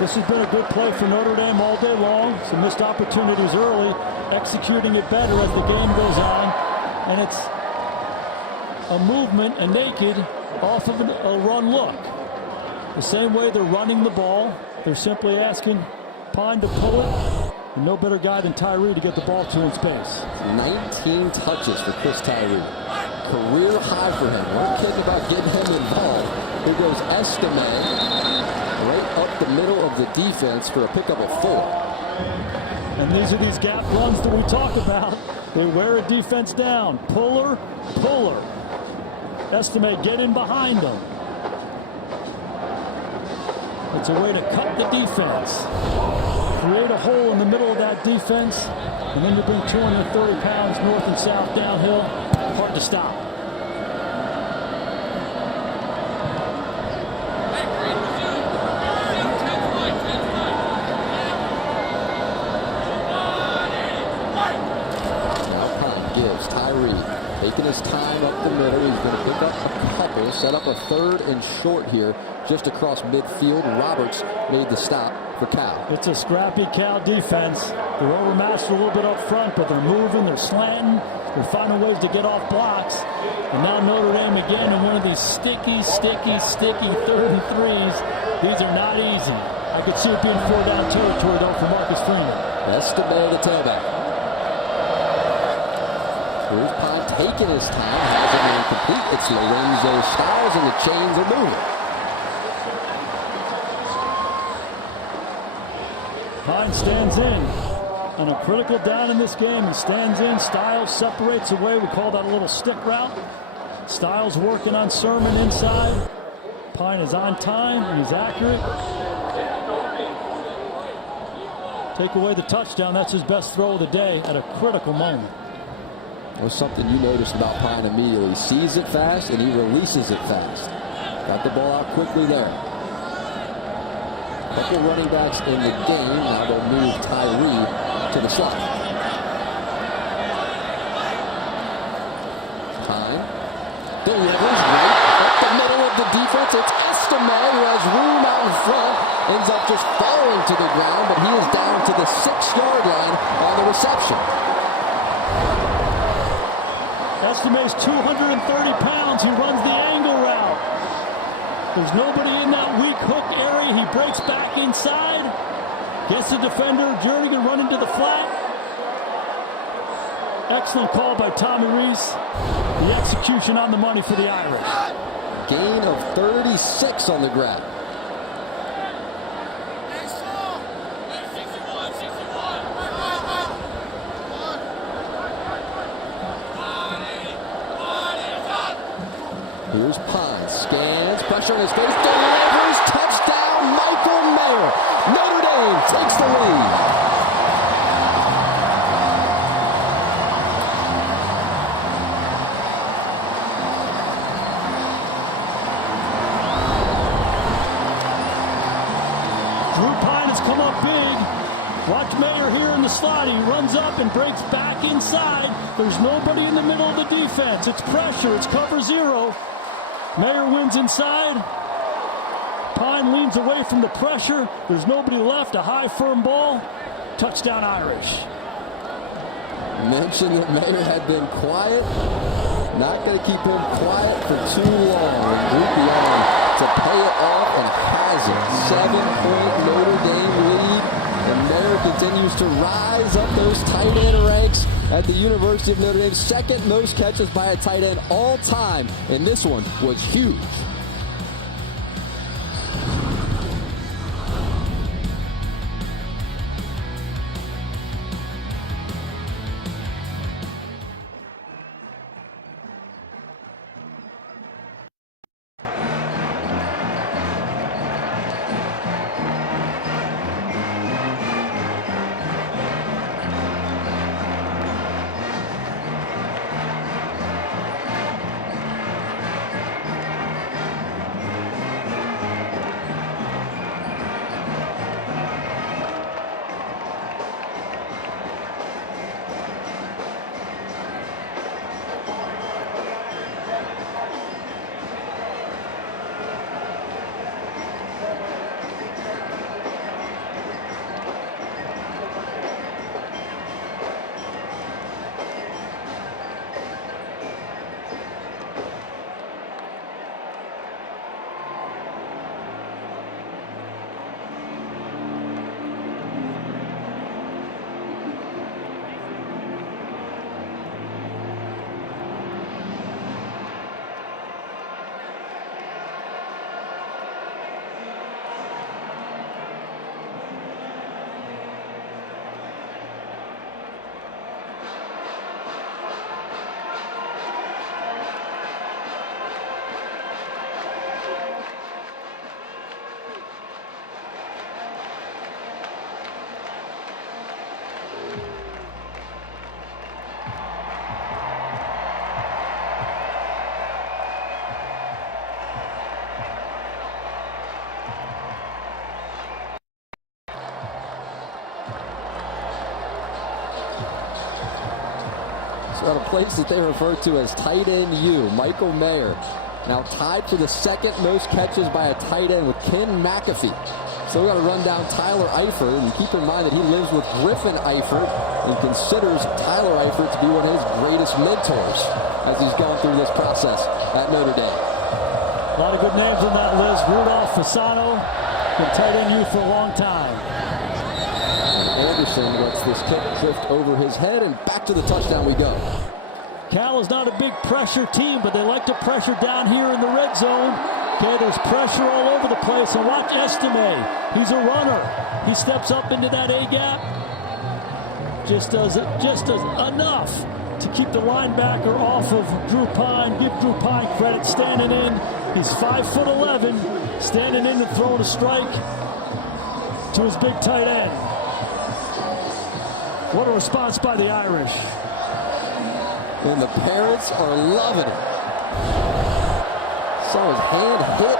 This has been a good play for Notre Dame all day long. Some missed opportunities early, executing it better as the game goes on. And it's a movement, a naked, off of a run look. The same way they're running the ball, they're simply asking Pine to pull it. And no better guy than Tyree to get the ball to in space. 19 touches for Chris Tyree. Career high for him. We're kidding about getting him involved. Here goes Estime right up the middle of the defense for a pickup of 4. And these are these gap runs that we talk about. They wear a defense down. Puller. Estimate, get in behind them. It's a way to cut the defense. Create a hole in the middle of that defense, and then you bring 230 pounds north and south downhill. Hard to stop. Taking his time up the middle. He's going to pick up a couple, set up a 3rd and short here, just across midfield. Roberts made the stop for Cal. It's a scrappy Cal defense. They're overmatched a little bit up front, but they're moving, they're slanting, they're finding ways to get off blocks. And now Notre Dame again in one of these sticky 3rd and 3s. These are not easy. I could see it being 4-down territory, though, for Marcus Freeman. Estime, the tailback. Here's Pine taking his time, has it incomplete. It's Lorenzo Styles, and the chains are moving. Pine stands in on a critical down in this game. He stands in. Styles separates away. We call that a little stick route. Styles working on Sermon inside. Pine is on time and he's accurate. Take away the touchdown. That's his best throw of the day at a critical moment. That was something you noticed about Pine immediately. He sees it fast and he releases it fast. Got the ball out quickly there. Couple running backs in the game. Now they'll move Tyree to the slot. Time. Delivers right up the middle of the defense. It's Estime who has room out in front. Ends up just falling to the ground, but he is down to the 6-yard line on the reception. Estime's 230 pounds. He runs the angle route. There's nobody in that weak hook area. He breaks back inside. Gets the defender. Jernigan running to the flat. Excellent call by Tommy Reese. The execution on the money for the Irish. Gain of 36 on the grab. Here's Pine, scans, pressure on his face, delivers, touchdown, Michael Mayer. Notre Dame takes the lead. Drew Pine has come up big. Watch Mayer here in the slot. He runs up and breaks back inside. There's nobody in the middle of the defense. It's pressure. It's cover 0. Mayer wins inside. Pine leans away from the pressure. There's nobody left. A high, firm ball. Touchdown Irish. Mentioned that Mayer had been quiet. Not going to keep him quiet for too long. And Groupie on to pay it off and has it. 7-point Notre Dame lead. And Mayer continues to rise up those tight end ranks at the University of Notre Dame. 2nd most catches by a tight end all time. And this one was huge. at a place that they refer to as tight end U, Michael Mayer. Now tied for the second most catches by a tight end with Ken McAfee. So we got to run down Tyler Eifert, and keep in mind that he lives with Griffin Eifert and considers Tyler Eifert to be one of his greatest mentors as he's gone through this process at Notre Dame. A lot of good names on that list. Rudolph Fasano, been tight end U for a long time. And Anderson lets this kick drift over his head, and back to the touchdown we go. Cal is not a big pressure team, but they like to pressure down here in the red zone. Okay, there's pressure all over the place, and watch Estime. He's a runner. He steps up into that A-gap. Just does enough to keep the linebacker off of Drew Pine. Give Drew Pine credit standing in. He's 5'11", standing in and throwing a strike to his big tight end. What a response by the Irish. And the parents are loving it. Saw his hand hit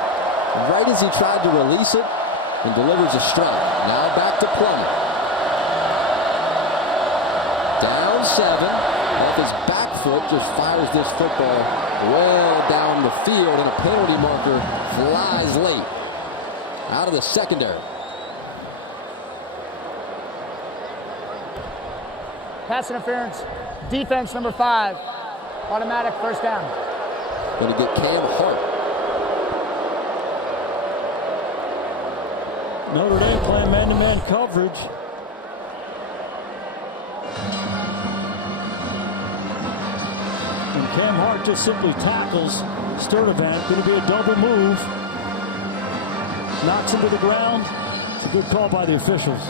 right as he tried to release it and delivers a strike. Now back to Plummer. Down 7. Off his back foot, just fires this football well down the field, and a penalty marker flies late out of the secondary. Pass interference. Defense number 5. Automatic first down. Going to get Cam Hart. Notre Dame playing man-to-man coverage. And Cam Hart just simply tackles Sturdivant. Going to be a double move. Knocks him to the ground. It's a good call by the officials.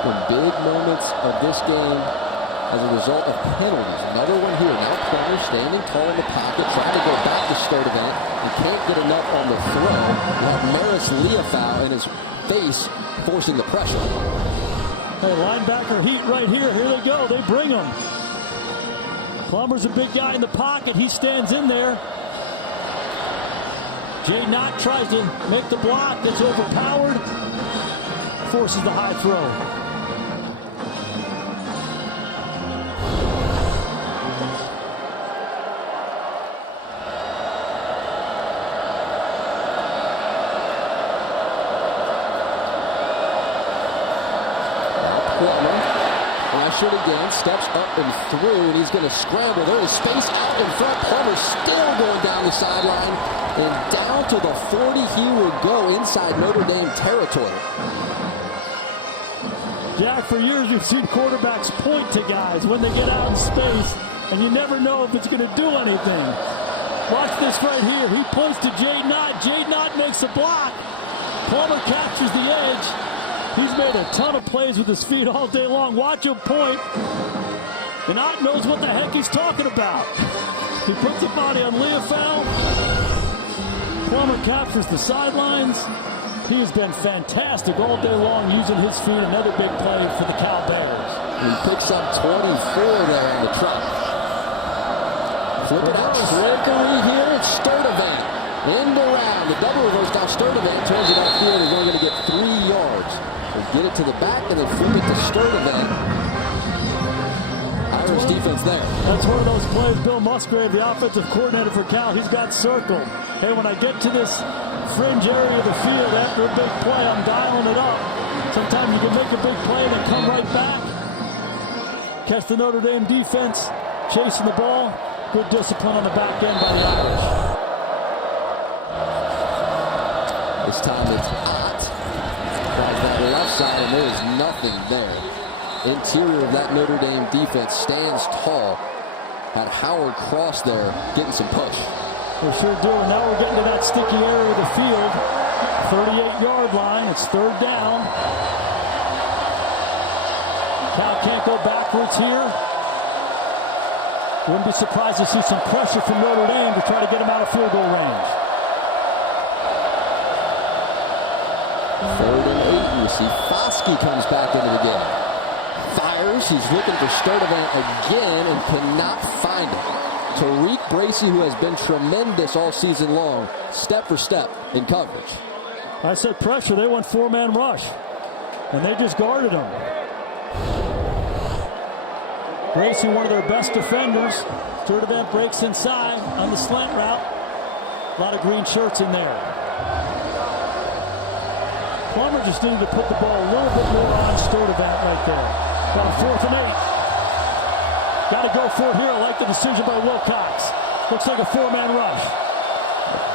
The big moments of this game as a result of penalties. Another one here. Now Plummer standing tall in the pocket, trying to go back to Sturdivant. He can't get enough on the throw. Let Maris Leofau in his face, forcing the pressure. Hey, linebacker heat right here. Here they go. They bring him. Plummer's a big guy in the pocket. He stands in there. Jay Knott tries to make the block. That's overpowered. Forces the high throw. Pressured again, steps up and through, and he's going to scramble. There is space out in front. Plummer still going down the sideline, and down to the 40 he will go inside Notre Dame territory. Jack, for years you've seen quarterbacks point to guys when they get out in space, and you never know if it's going to do anything. Watch this right here. He points to Jay Knott. Jay Knott makes a block. Plummer captures the edge. He's made a ton of plays with his feet all day long. Watch him point. And Ott knows what the heck he's talking about. He puts the body on Leofau. Plummer captures the sidelines. He has been fantastic all day long using his feet. Another big play for the Cal Bears. He picks up 24 there on the truck. Flip it out. Trickery here. It's Sturdivant. End around. The double reverse. Now Sturdivant turns it upfield. He's only going to get 3 yards. They get it to the back and then flip it to Sturdivant. Irish defense there. That's one of those plays. Bill Musgrave, the offensive coordinator for Cal, he's got circled. Hey, when I get to this fringe area of the field after a big play, I'm dialing it up. Sometimes you can make a big play and then come right back. Catch the Notre Dame defense, chasing the ball. Good discipline on the back end by the Irish. This time it's Ott. Tries that left side, and there is nothing there. Interior of that Notre Dame defense stands tall. Had Howard cross there, getting some push. They sure do. And now we're getting to that sticky area of the field. 38-yard line. It's third down. Cal can't go backwards here. Wouldn't be surprised to see some pressure from Notre Dame to try to get him out of field goal range. 3rd and 8. You see Foskey comes back into the game. Fires. He's looking for Sturdivant again and cannot find it. Tariq Bracy, who has been tremendous all season long, step for step in coverage. I said pressure. They went four-man rush, and they just guarded him. Gracie, one of their best defenders. Turdevant breaks inside on the slant route. A lot of green shirts in there. Plummer just needed to put the ball a little bit more on Turdevant right there. Got a 4th and 8. Got to go for it here. I like the decision by Wilcox. Looks like a four-man rush.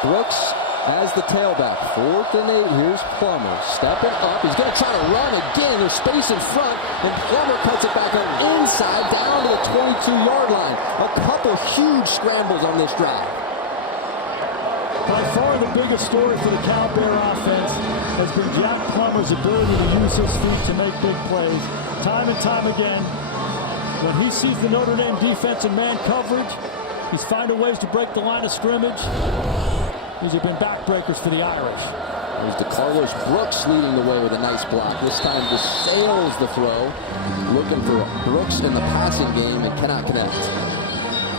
Brooks as the tailback. 4th and 8. Here's Plummer stepping up. He's going to try to run again. There's space in front, and Plummer cuts it back on inside down to the 22-yard line. A couple huge scrambles on this drive. By far the biggest story for the Cal Bear offense has been Jack Plummer's ability to use his feet to make big plays. Time and time again, when he sees the Notre Dame defense in man coverage, he's finding ways to break the line of scrimmage. These have been backbreakers for the Irish. There's DeCarlos Brooks leading the way with a nice block. This time just sails the throw. Looking for Brooks in the passing game and cannot connect.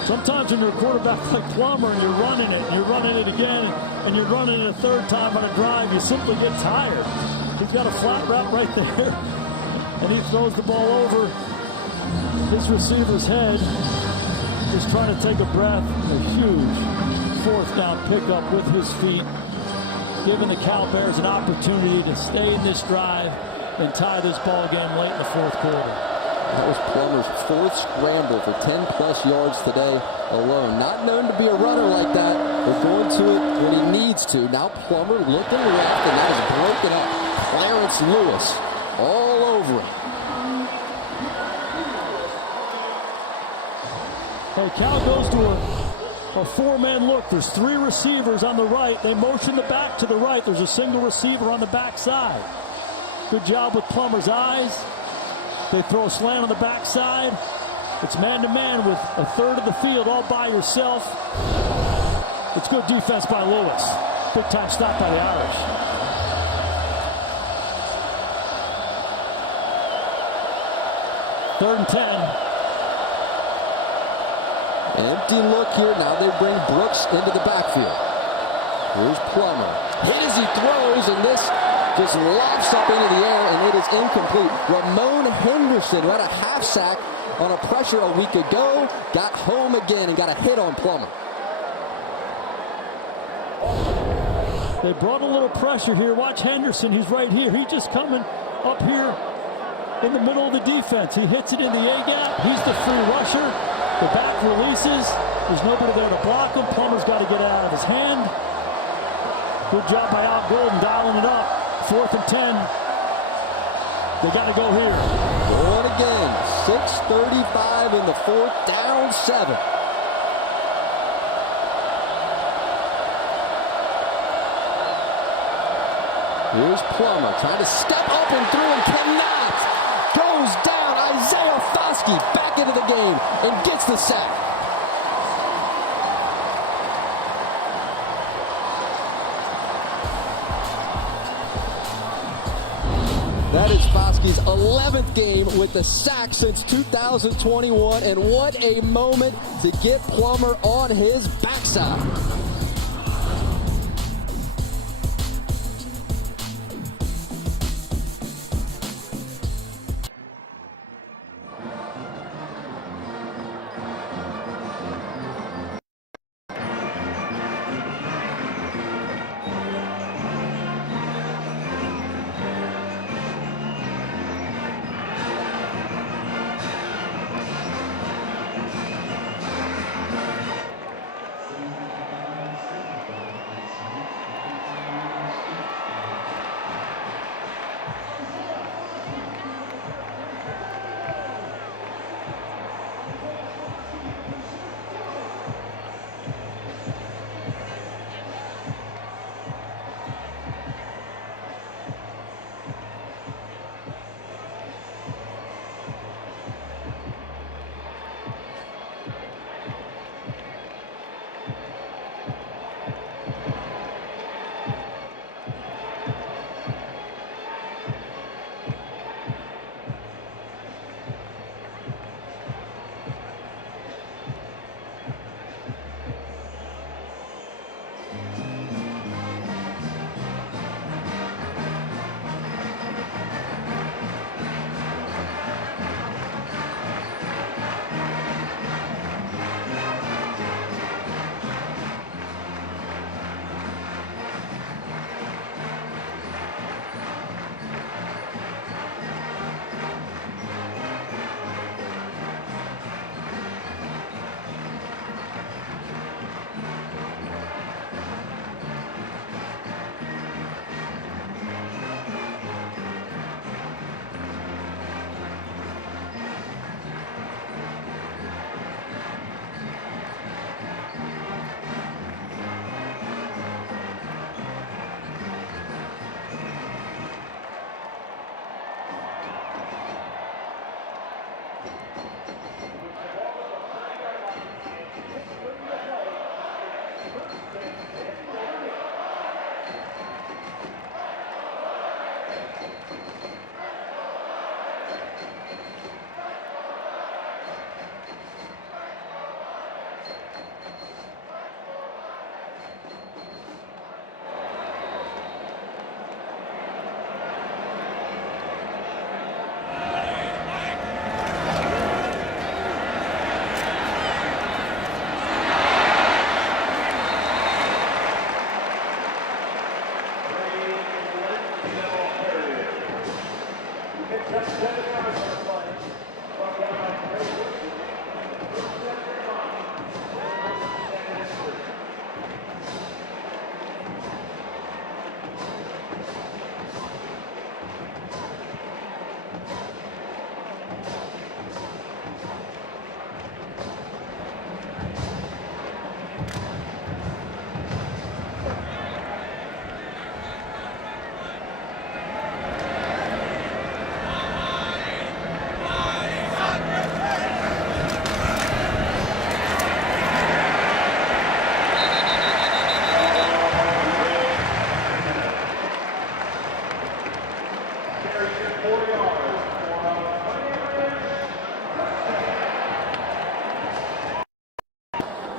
Sometimes when you're a quarterback like Plummer and you're running it, and you're running it again, and you're running it a third time on a drive, you simply get tired. He's got a flat route right there, and he throws the ball over his receiver's head, just trying to take a breath. A huge 4th down pickup with his feet, giving the Cal Bears an opportunity to stay in this drive and tie this ball game late in the 4th quarter. That was Plummer's 4th scramble for 10-plus yards today alone. Not known to be a runner like that, but going to it when he needs to. Now Plummer looking left, and that is broken up. Clarence Lewis all over it. Hey, Cal goes to a four-man look. There's 3 receivers on the right. They motion the back to the right. There's a single receiver on the backside. Good job with Plummer's eyes. They throw a slant on the backside. It's man-to-man with a third of the field all by yourself. It's good defense by Lewis. Big-time stop by the Irish. Third and 10. Empty look here. Now they bring Brooks into the backfield. Here's Plummer. Hit as he throws, and this just lofts up into the air, and it is incomplete. Ramon Henderson, who had a half sack on a pressure a week ago, got home again and got a hit on Plummer. They brought a little pressure here. Watch Henderson. He's right here. He's just coming up here in the middle of the defense. He hits it in the A-gap. He's the free rusher. The back releases. There's nobody there to block him. Plummer's got to get it out of his hand. Good job by Al Golden dialing it up. 4th and 10. They got to go here. Going again. 6:35 in the 4th, down 7. Here's Plummer trying to step up and through and cannot. Goes down. Isaiah Foskey back into the game and gets the sack. That is Foskey's 11th game with the sack since 2021, and what a moment to get Plummer on his backside.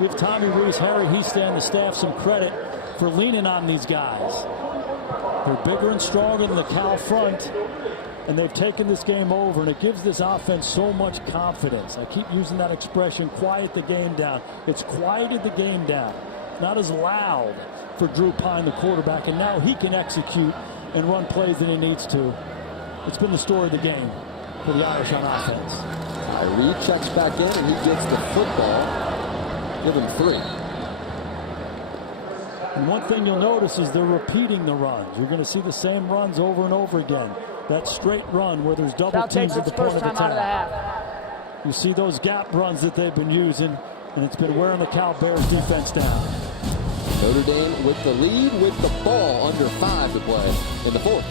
give Tommy Rees, Harry Hiestand, the staff some credit for leaning on these guys. They're bigger and stronger than the Cal front, and they've taken this game over, and it gives this offense so much confidence. I keep using that expression, quiet the game down. It's quieted the game down. Not as loud for Drew Pine, the quarterback, and now he can execute and run plays that he needs to. It's been the story of the game for the Irish on offense. Reed checks back in, and he gets the football. Give him 3. And one thing you'll notice is they're repeating the runs. You're going to see the same runs over and over again. That straight run where there's double teams at the point of attack. You see those gap runs that they've been using, and it's been wearing the Cal Bears defense down. Notre Dame with the lead with the ball, under 5 to play in the 4th.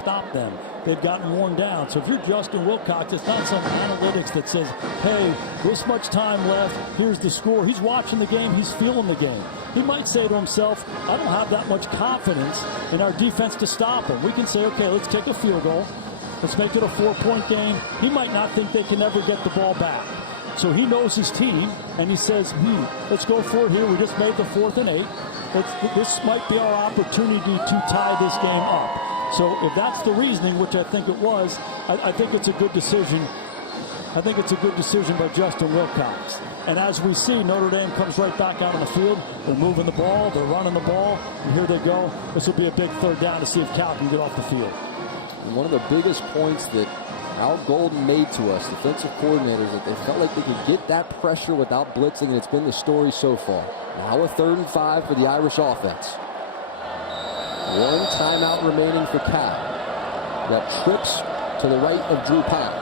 Stop them. They've gotten worn down. So if you're Justin Wilcox, it's not some analytics that says, hey, this much time left, here's the score. He's watching the game, he's feeling the game. He might say to himself, I don't have that much confidence in our defense to stop him. We can say, okay, let's kick a field goal. Let's make it a 4-point game. He might not think they can ever get the ball back. So he knows his team, and he says, let's go for it here. We just made the 4th and 8. This might be our opportunity to tie this game up. So if that's the reasoning, which I think it was, I think it's a good decision. I think it's a good decision by Justin Wilcox. And as we see, Notre Dame comes right back out on the field. They're moving the ball, they're running the ball, and here they go. This will be a big 3rd down to see if Cal can get off the field. And one of the biggest points that Al Golden made to us, defensive coordinators, that they felt like they could get that pressure without blitzing, and it's been the story so far. Now a 3rd and 5 for the Irish offense. 1 timeout remaining for Cal. that trips to the right of Drew Pine.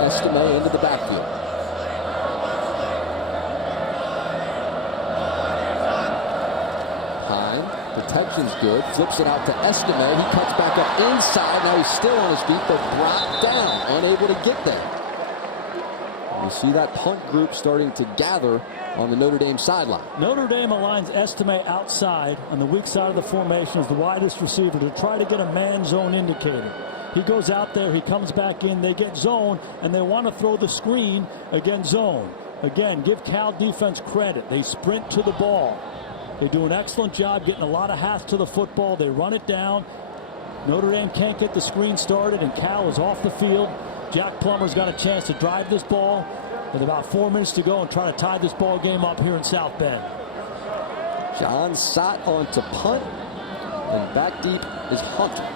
Estime into the backfield. Pine, protection's good, flips it out to Estime. He cuts back up inside. Now he's still on his feet, but brought down, unable to get there. You see that punt group starting to gather on the Notre Dame sideline. Notre Dame aligns Estime outside on the weak side of the formation as the widest receiver to try to get a man zone indicator. He goes out there, he comes back in, they get zone, and they want to throw the screen against zone. Again, give Cal defense credit. They sprint to the ball. They do an excellent job getting a lot of hats to the football. They run it down. Notre Dame can't get the screen started, and Cal is off the field. Jack Plummer's got a chance to drive this ball with about 4 minutes to go and try to tie this ball game up here in South Bend. John Sott on to punt, and back deep is Hunter.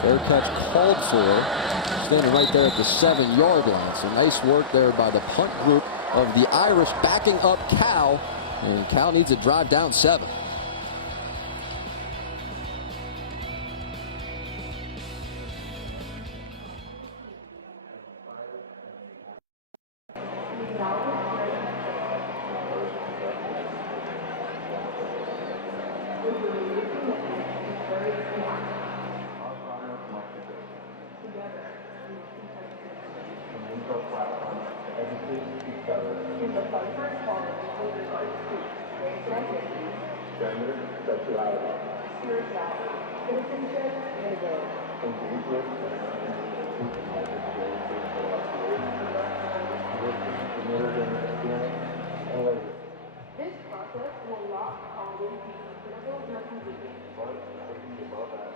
Fair catch called for. Standing right there at the 7-yard line. So nice work there by the punt group of the Irish backing up Cal. And Cal needs a drive down 7. Gender, sexuality, spirituality, citizenship, this process will not always be considerable nor convenient. But thinking about that.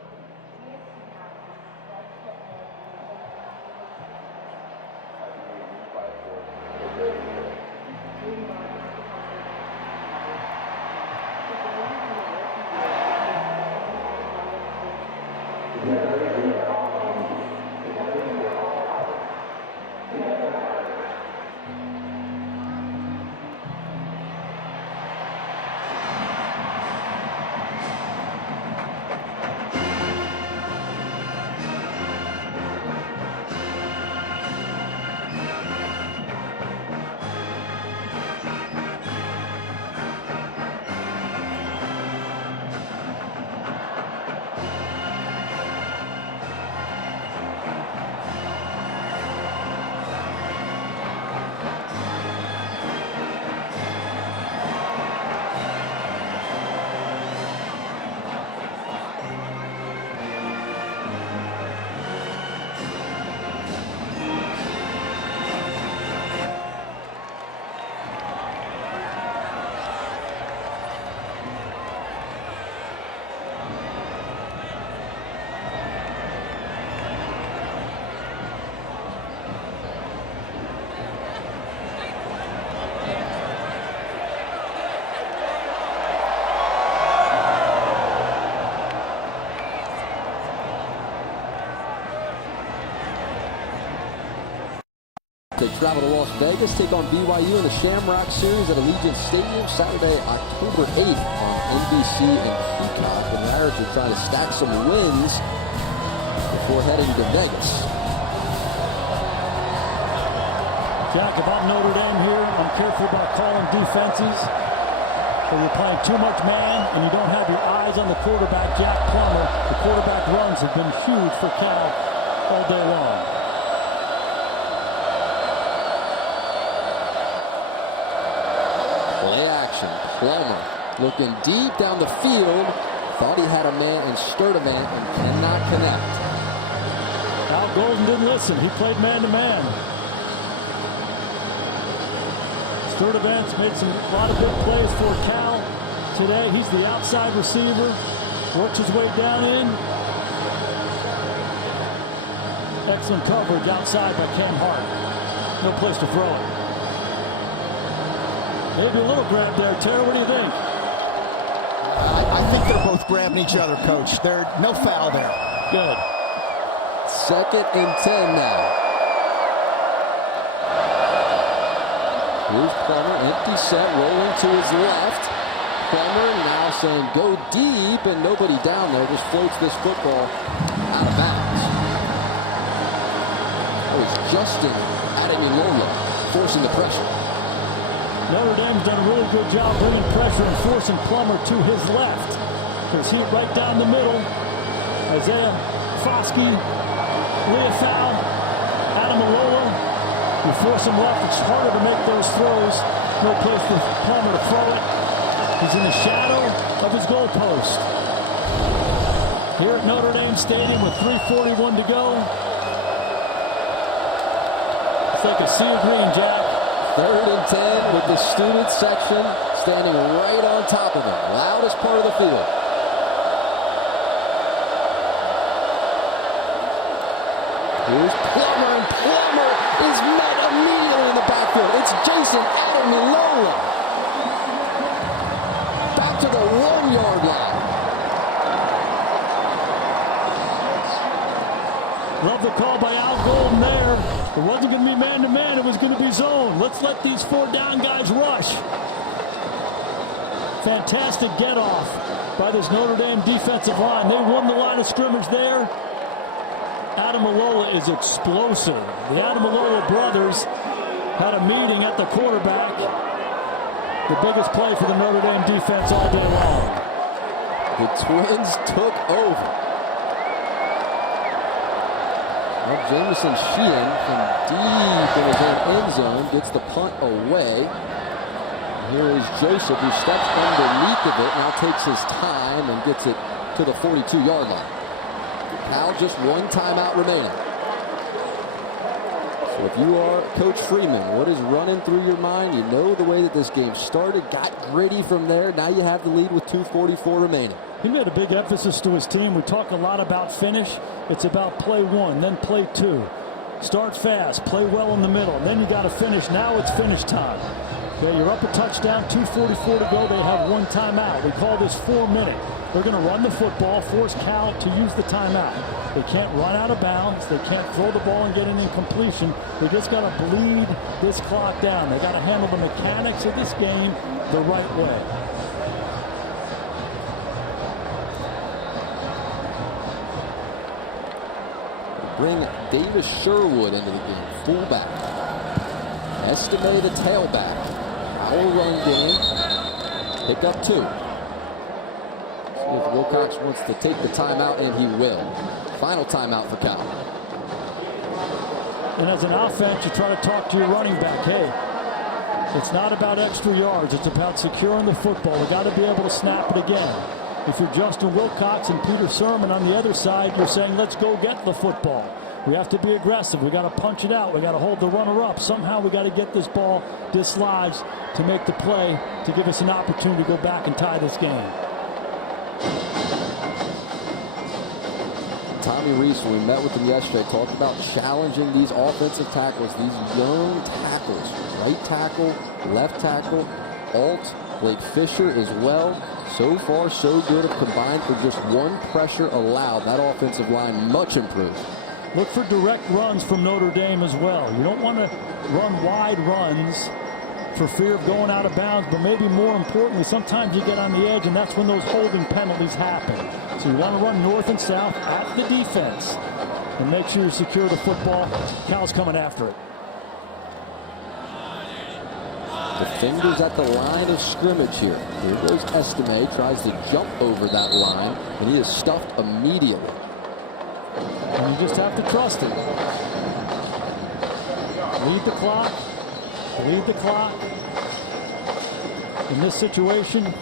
They travel to Las Vegas, take on BYU in the Shamrock Series at Allegiant Stadium Saturday, October 8th on NBC and Peacock. And the Irish will try to stack some wins before heading to Vegas. Jack, about Notre Dame here, I'm careful about calling defenses. When you're playing too much man and you don't have your eyes on the quarterback, Jack Plummer, the quarterback runs have been huge for Cal all day long. Play action. Plummer looking deep down the field. Thought he had a man in Sturdivant and cannot connect. Al Golden didn't listen. He played man-to-man. Sturdivant's made a lot of good plays for Cal today. He's the outside receiver. Works his way down in. Excellent coverage outside by Cam Hart. No place to throw it. Maybe a little grab there. Terry, what do you think? I think they're both grabbing each other, Coach. There's no foul there. Good. 2nd and 10 now. Here's Plummer, empty set, rolling to his left. Plummer now saying go deep, and nobody down there, just floats this football out of bounds. That was Justin Ademilola forcing the pressure. Notre Dame's done a really good job bringing pressure and forcing Plummer to his left. There's heat right down the middle. Isaiah Foskey, Leofau, Ademilola. You force him left, it's harder to make those throws. No place for Plummer to throw it. He's in the shadow of his goalpost. Here at Notre Dame Stadium with 3:41 to go. It's like a sea of green, Jack. 3rd and 10 with the student section standing right on top of it. Loudest part of the field. Here's Plummer, and Plummer is met immediately in the backfield. It's Jason Ademilola. Back to the 1-yard line. Love the call by Al Golden there. It wasn't going to be man-to-man, it was going to be zone. Let's let these 4 down guys rush. Fantastic get-off by this Notre Dame defensive line. They won the line of scrimmage there. Ademilola is explosive. The Ademilola brothers had a meeting at the quarterback. The biggest play for the Notre Dame defense all day long. The Twins took over. Well, Jamison Sheehan from deep in his own end zone gets the punt away. Here is Joseph, who steps underneath of it, now takes his time and gets it to the 42-yard line. Now just 1 timeout remaining. So if you are Coach Freeman, what is running through your mind? You know the way that this game started, got gritty from there. Now you have the lead with 2:44 remaining. He made a big emphasis to his team. We talk a lot about finish. It's about play 1, then play 2. Start fast, play well in the middle, and then you got to finish. Now it's finish time. Okay, you're up a touchdown, 2:44 to go. They have 1 timeout. We call this 4-minute. They're going to run the football, force Cal to use the timeout. They can't run out of bounds. They can't throw the ball and get an incompletion. They just got to bleed this clock down. They got to handle the mechanics of this game the right way. Bring Davis Sherwood into the game, fullback. Estime the tailback. Our run game. Pick up 2. See if Wilcox wants to take the timeout, and he will. Final timeout for Cal. And as an offense, you try to talk to your running back. Hey, it's not about extra yards. It's about securing the football. We got to be able to snap it again. If you're Justin Wilcox and Peter Sermon on the other side, you're saying, let's go get the football. We have to be aggressive. We got to punch it out. We got to hold the runner up. Somehow we got to get this ball dislodged to make the play to give us an opportunity to go back and tie this game. Tommy Reese, when we met with him yesterday, talked about challenging these offensive tackles, these young tackles. Right tackle, left tackle, alt, Blake Fisher as well. So far, so good. Have combined for just 1 pressure allowed. That offensive line much improved. Look for direct runs from Notre Dame as well. You don't want to run wide runs for fear of going out of bounds, but maybe more importantly, sometimes you get on the edge, and that's when those holding penalties happen. So you want to run north and south at the defense and make sure you secure the football. Cal's coming after it. Defenders at the line of scrimmage here. Here goes Estime, tries to jump over that line, and he is stuffed immediately. And you just have to trust him. Lead the clock. Lead the clock. In this situation,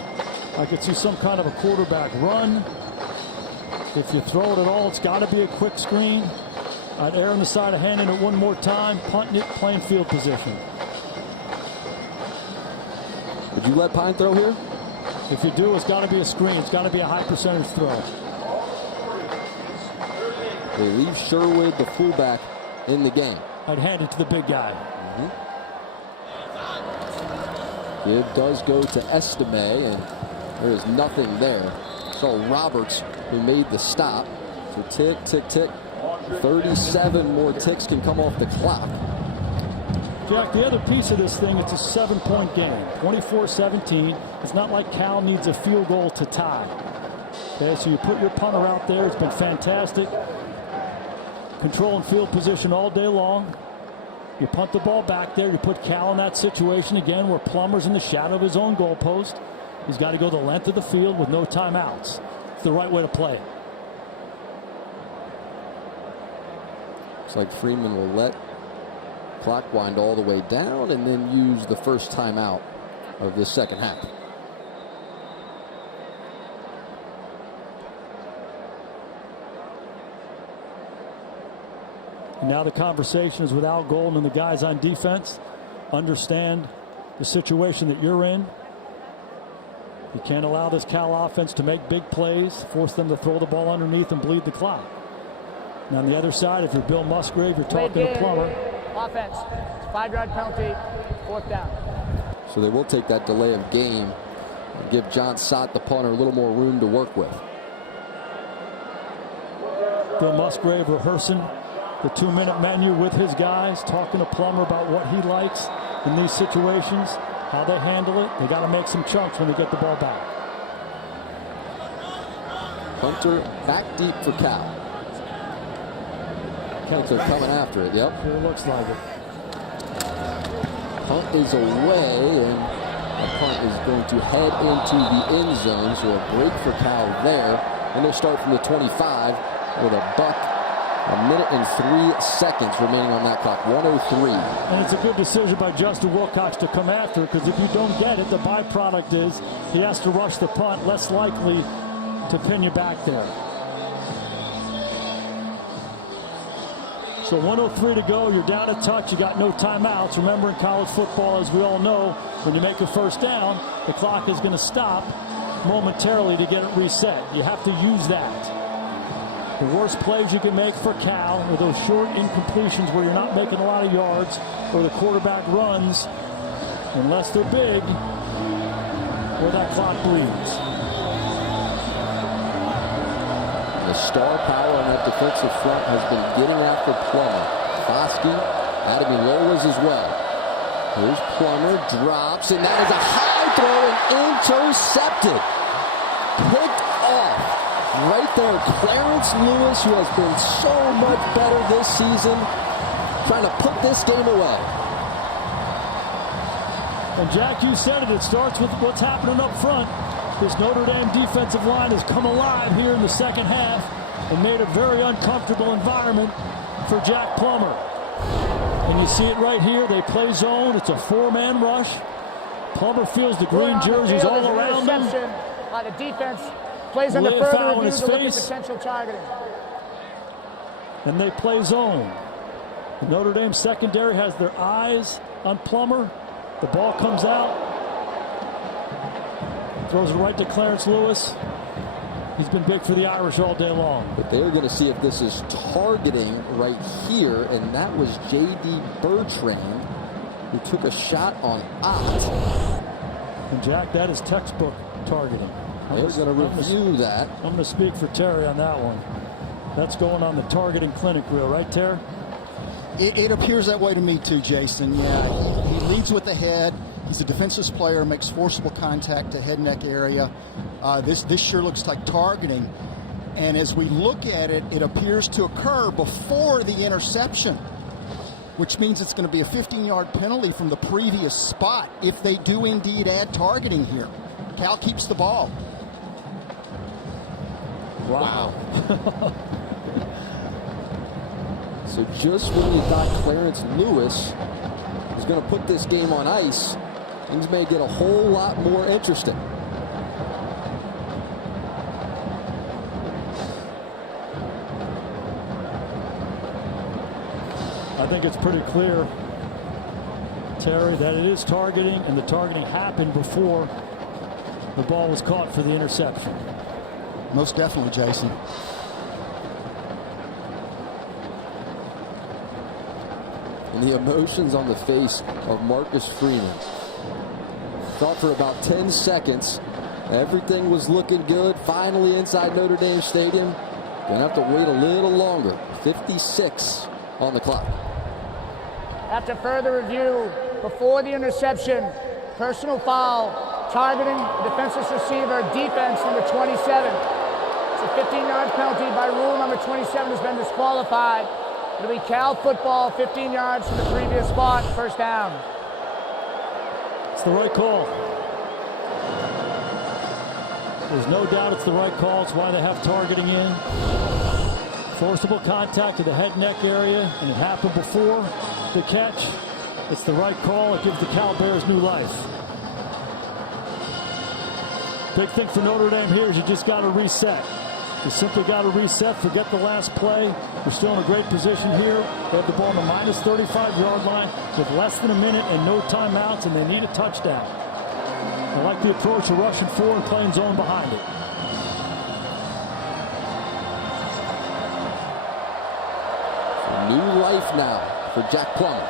I could see some kind of a quarterback run. If you throw it at all, it's got to be a quick screen. I'd err on the side of handing it one more time, punting it, playing field position. Would you let Pine throw here? If you do, it's got to be a screen. It's got to be a high percentage throw. They leave Sherwood, the fullback, in the game. I'd hand it to the big guy. Give does go to Estime, and there is nothing there. So Roberts, who made the stop. So tick, tick, tick. 37 more ticks can come off the clock. Jack, the other piece of this thing, it's a 7-point game, 24-17. It's not like Cal needs a field goal to tie. Okay, so you put your punter out there. It's been fantastic. Controlling field position all day long. You punt the ball back there. You put Cal in that situation again where Plummer's in the shadow of his own goalpost. He's got to go the length of the field with no timeouts. It's the right way to play it. Looks like Freeman will let clock wind all the way down and then use the first timeout of this second half. And now the conversation is with Al Golden and the guys on defense. Understand the situation that you're in. You can't allow this Cal offense to make big plays, force them to throw the ball underneath and bleed the clock. And on the other side, if you're Bill Musgrave, you're talking to Plummer. Offense. It's a 5-yard penalty, 4th down. So they will take that delay of game and give John Sott, the punter, a little more room to work with. Bill Musgrave rehearsing the 2-minute menu with his guys, talking to Plummer about what he likes in these situations, how they handle it. They got to make some chunks when they get the ball back. Hunter back deep for Cal. They're coming after it. Yep. Sure looks like it. Punt is away, and the punt is going to head into the end zone. So a break for Cal there. And they'll start from the 25 with a buck. 1 minute and 3 seconds remaining on that clock. 1:03. And it's a good decision by Justin Wilcox to come after, because if you don't get it, the byproduct is he has to rush the punt, less likely to pin you back there. So 1:03 to go. You're down a touch. You got no timeouts. Remember, in college football, as we all know, when you make a first down, the clock is going to stop momentarily to get it reset. You have to use that. The worst plays you can make for Cal are those short incompletions where you're not making a lot of yards, or the quarterback runs, unless they're big, where that clock bleeds. The star power on that defensive front has been getting after Plummer. Foskey, Ademilolas as well. Here's Plummer, drops, and that is a high throw and intercepted. Picked off. Right there, Clarence Lewis, who has been so much better this season, trying to put this game away. And Jack, you said it. It starts with what's happening up front. This Notre Dame defensive line has come alive here in the second half and made a very uncomfortable environment for Jack Plummer. And you see it right here. They play zone. It's a 4-man rush. Plummer feels the green jerseys all around him. By the defense. Plays under further review to look at potential targeting. And they play zone. The Notre Dame secondary has their eyes on Plummer. The ball comes out. Throws it right to Clarence Lewis. He's been big for the Irish all day long. But they're going to see if this is targeting right here, and that was J.D. Bertrand, who took a shot on Ott. And Jack, that is textbook targeting. They're going to review that. I'm going to speak for Terry on that one. That's going on the targeting clinic reel, right, Terry? It appears that way to me too, Jason. Yeah, he leads with the head. He's a defensive player, makes forcible contact to head neck area. This sure looks like targeting. And as we look at it, it appears to occur before the interception, which means it's going to be a 15-yard penalty from the previous spot if they do indeed add targeting here. Cal keeps the ball. Wow. So just when you thought Clarence Lewis was going to put this game on ice, things may get a whole lot more interesting. I think it's pretty clear, Terry, that it is targeting, and the targeting happened before the ball was caught for the interception. Most definitely, Jason. And the emotions on the face of Marcus Freeman. Thought for about 10 seconds everything was looking good. Finally inside Notre Dame Stadium, Gonna have to wait a little longer. 56 on the clock. After further review, before the interception, personal foul, targeting the defenseless receiver, defense number 27. It's a 15-yard penalty by rule. Number 27 has been disqualified. It'll be Cal football, 15 yards from the previous spot, first down. It's the right call. There's no doubt it's the right call. It's why they have targeting in. Forcible contact to the head neck area, and it happened before the catch. It's the right call. It gives the Cal Bears new life. Big thing for Notre Dame here is you just got to reset. You simply got to reset, forget the last play. We're still in a great position here. They have the ball on the minus 35-yard line with less than a minute and no timeouts, and they need a touchdown. I like the approach of rushing four and playing zone behind it. New life now for Jack Plummer.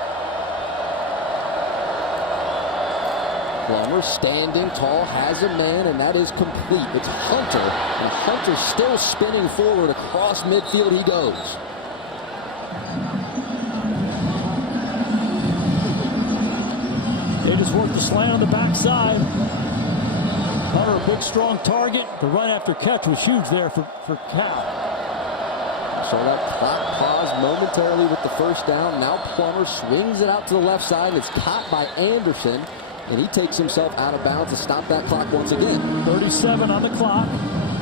Plummer standing tall, has a man, and that is complete. It's Hunter, and Hunter still spinning forward across midfield he goes. They just worked the slant on the backside. Hunter, a big, strong target. The run after catch was huge there for Cal. So that clock paused momentarily with the first down. Now Plummer swings it out to the left side, and it's caught by Anderson. And he takes himself out of bounds to stop that clock once again. 37 on the clock.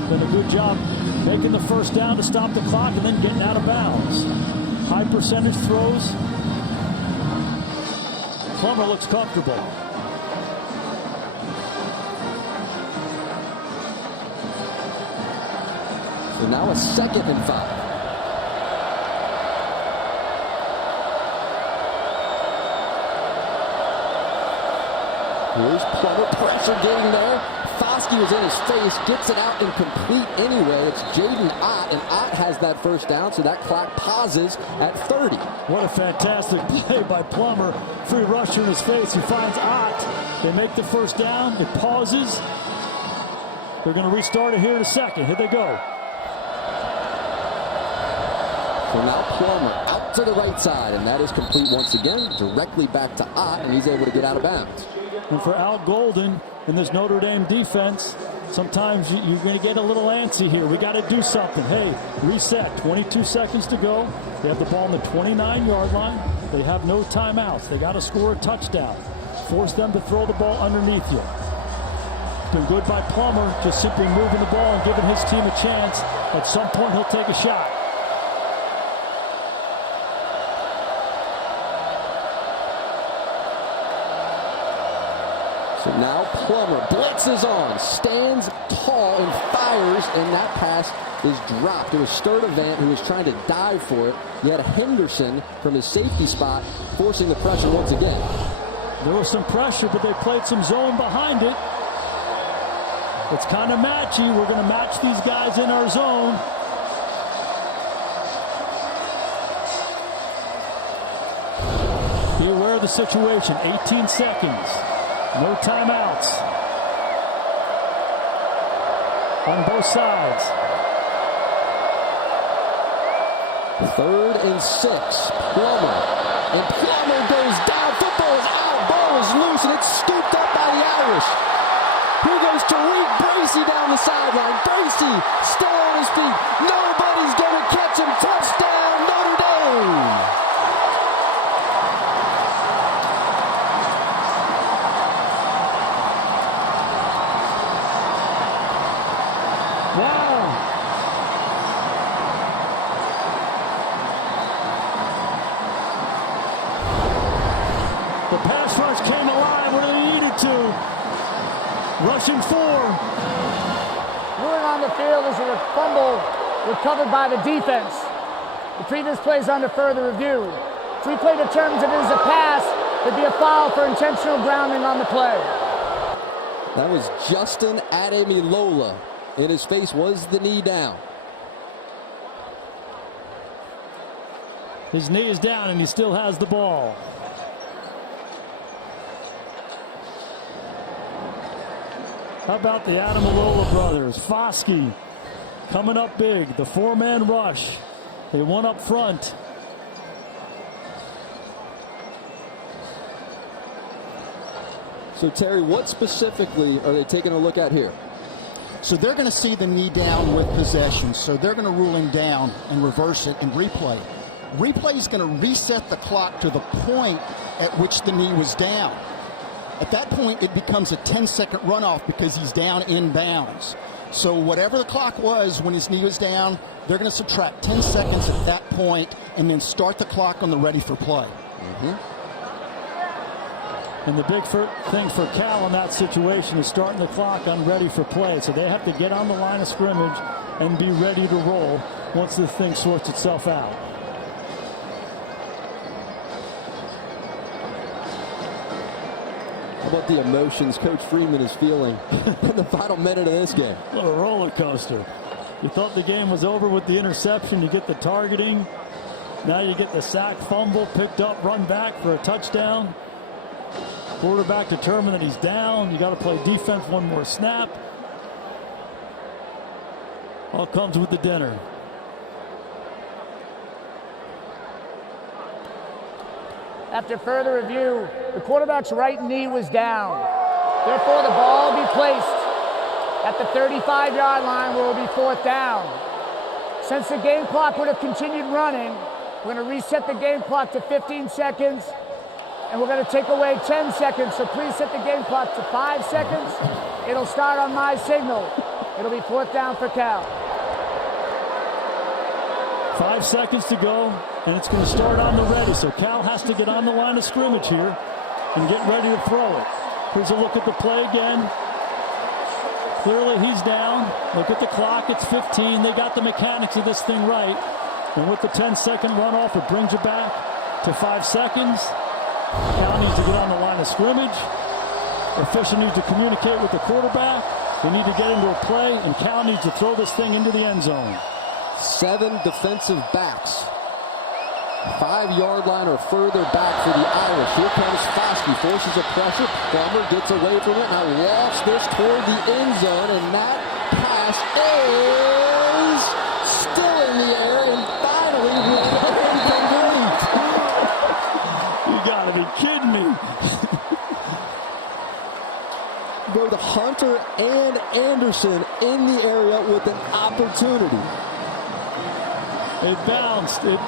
Done a good job making the first down to stop the clock and then getting out of bounds. High percentage throws. Plummer looks comfortable. So now a 2nd and 5. Here's Plummer, pressure getting there. Foskey was in his face, gets it out incomplete anyway. It's Jaden Ott, and Ott has that first down, so that clock pauses at 30. What a fantastic play by Plummer. Free rusher in his face. He finds Ott. They make the first down. It pauses. They're going to restart it here in a second. Here they go. So now Plummer out to the right side, and that is complete once again. Directly back to Ott, and he's able to get out of bounds. And for Al Golden in this Notre Dame defense, sometimes you're going to get a little antsy here. We got to do something. Hey, reset. 22 seconds to go. They have the ball on the 29-yard line. They have no timeouts. They got to score a touchdown. Force them to throw the ball underneath you. Been good by Plummer, just simply moving the ball and giving his team a chance. At some point, he'll take a shot. So now Plummer blitzes on, stands tall and fires, and that pass is dropped. It was Sturdivant who was trying to dive for it. You had Henderson from his safety spot forcing the pressure once again. There was some pressure, but they played some zone behind it. It's kind of matchy. We're going to match these guys in our zone. Be aware of the situation. 18 seconds. No timeouts on both sides. 3rd and 6. Plummer. And Plummer goes down. Football is out. Ball is loose, and it's scooped up by the Irish. Here goes Tariq Bracy down the sideline. Bracy still on his feet. Nobody's going to catch him. Touchdown, Notre Dame. The pass rush came alive when they needed to. Rushing 4. Moving on the field is a fumble recovered by the defense. The previous play is under further review. Replay determines if it is a pass. It'd be a foul for intentional grounding on the play. That was Justin Ademilola. In his face was the knee down. His knee is down, and he still has the ball. How about the Ademilola brothers? Foskey coming up big. The four-man rush. They won up front. So, Terry, what specifically are they taking a look at here? So they're going to see the knee down with possession. So they're going to rule him down and reverse it and replay. Replay is going to reset the clock to the point at which the knee was down. At that point, it becomes a 10-second runoff because he's down in bounds. So whatever the clock was when his knee was down, they're going to subtract 10 seconds at that point and then start the clock on the ready for play. And the big thing for Cal in that situation is starting the clock on ready for play. So they have to get on the line of scrimmage and be ready to roll once the thing sorts itself out. How about the emotions Coach Freeman is feeling in the final minute of this game? What a roller coaster. You thought the game was over with the interception. You get the targeting. Now you get the sack, fumble, picked up, run back for a touchdown. Quarterback determined that he's down. You got to play defense one more snap. All comes with the dinner. After further review, the quarterback's right knee was down. Therefore, the ball will be placed at the 35-yard line where it will be 4th down. Since the game clock would have continued running, we're going to reset the game clock to 15 seconds, and we're going to take away 10 seconds. So please set the game clock to 5 seconds. It'll start on my signal. It'll be 4th down for Cal. 5 seconds to go, and it's going to start on the ready. So Cal has to get on the line of scrimmage here and get ready to throw it. Here's a look at the play again. Clearly he's down. Look at the clock. It's 15. They got the mechanics of this thing right. And with the 10-second runoff, it brings you back to 5 seconds. Cal needs to get on the line of scrimmage. Official needs to communicate with the quarterback. They need to get into a play, and Cal needs to throw this thing into the end zone. 7 defensive backs. 5-yard line or further back for the Irish. Here comes Foskey, forces a pressure. Plummer gets away from it. Now lofts this toward the end zone, and that pass is still in the air, and finally incomplete. You gotta be kidding me. Both Hunter and Anderson in the area with an opportunity. It bounced again.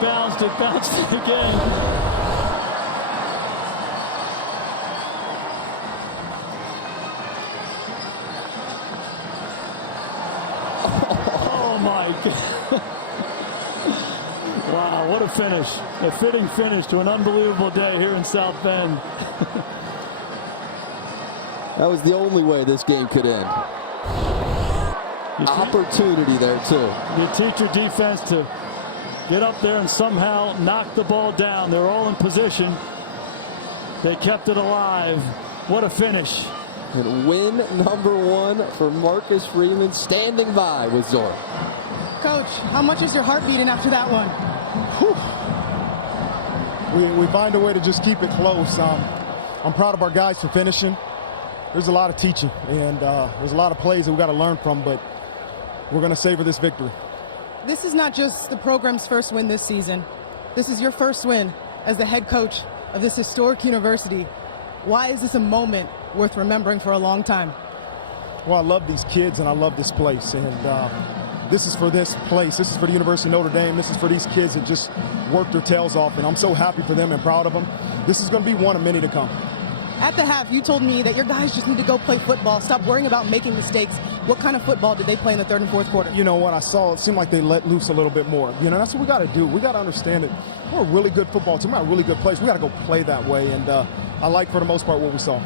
Oh my God. Wow, what a finish. A fitting finish to an unbelievable day here in South Bend. That was the only way this game could end. Opportunity there, too. You teach your defense to get up there and somehow knock the ball down. They're all in position. They kept it alive. What a finish. And win number 1 for Marcus Freeman, standing by with Zora. Coach, how much is your heart beating after that one? We find a way to just keep it close. I'm proud of our guys for finishing. There's a lot of teaching, and there's a lot of plays that we got to learn from, but we're going to savor this victory. This is not just the program's first win this season. This is your first win as the head coach of this historic university. Why is this a moment worth remembering for a long time? Well, I love these kids and I love this place, and this is for this place. This is for the University of Notre Dame. This is for these kids that just worked their tails off, and I'm so happy for them and proud of them. This is going to be one of many to come. At the half, you told me that your guys just need to go play football, stop worrying about making mistakes. What kind of football did they play in the 3rd and 4th quarter? You know what I saw, it seemed like they let loose a little bit more. You know, that's what we got to do. We got to understand that we're a really good football team. We're a really good place. We got to go play that way, and I like, for the most part, what we saw.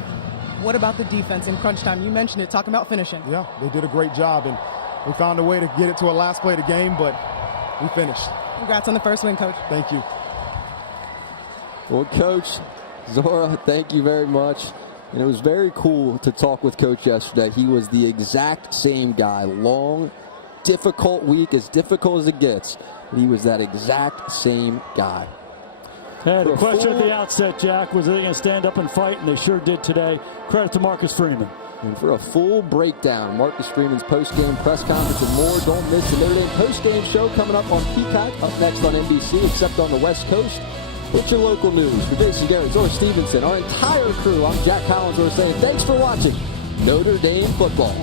What about the defense in crunch time? You mentioned it, talking about finishing. Yeah, they did a great job, and we found a way to get it to a last play of the game, but we finished. Congrats on the first win, Coach. Thank you. Well, Coach, Zora, thank you very much. And it was very cool to talk with Coach yesterday. He was the exact same guy. Long, difficult week, as difficult as it gets. But he was that exact same guy. The question at the outset, Jack, was they going to stand up and fight? And they sure did today. Credit to Marcus Freeman. And for a full breakdown, Marcus Freeman's post-game press conference and more, don't miss the Notre Dame post-game show coming up on Peacock, up next on NBC, except on the West Coast. It's your local news. For Jason Garrett, Zora Stevenson, our entire crew, I'm Jack Collins. We're saying thanks for watching Notre Dame football.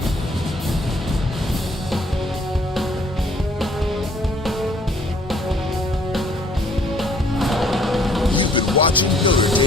You've been watching Notre Dame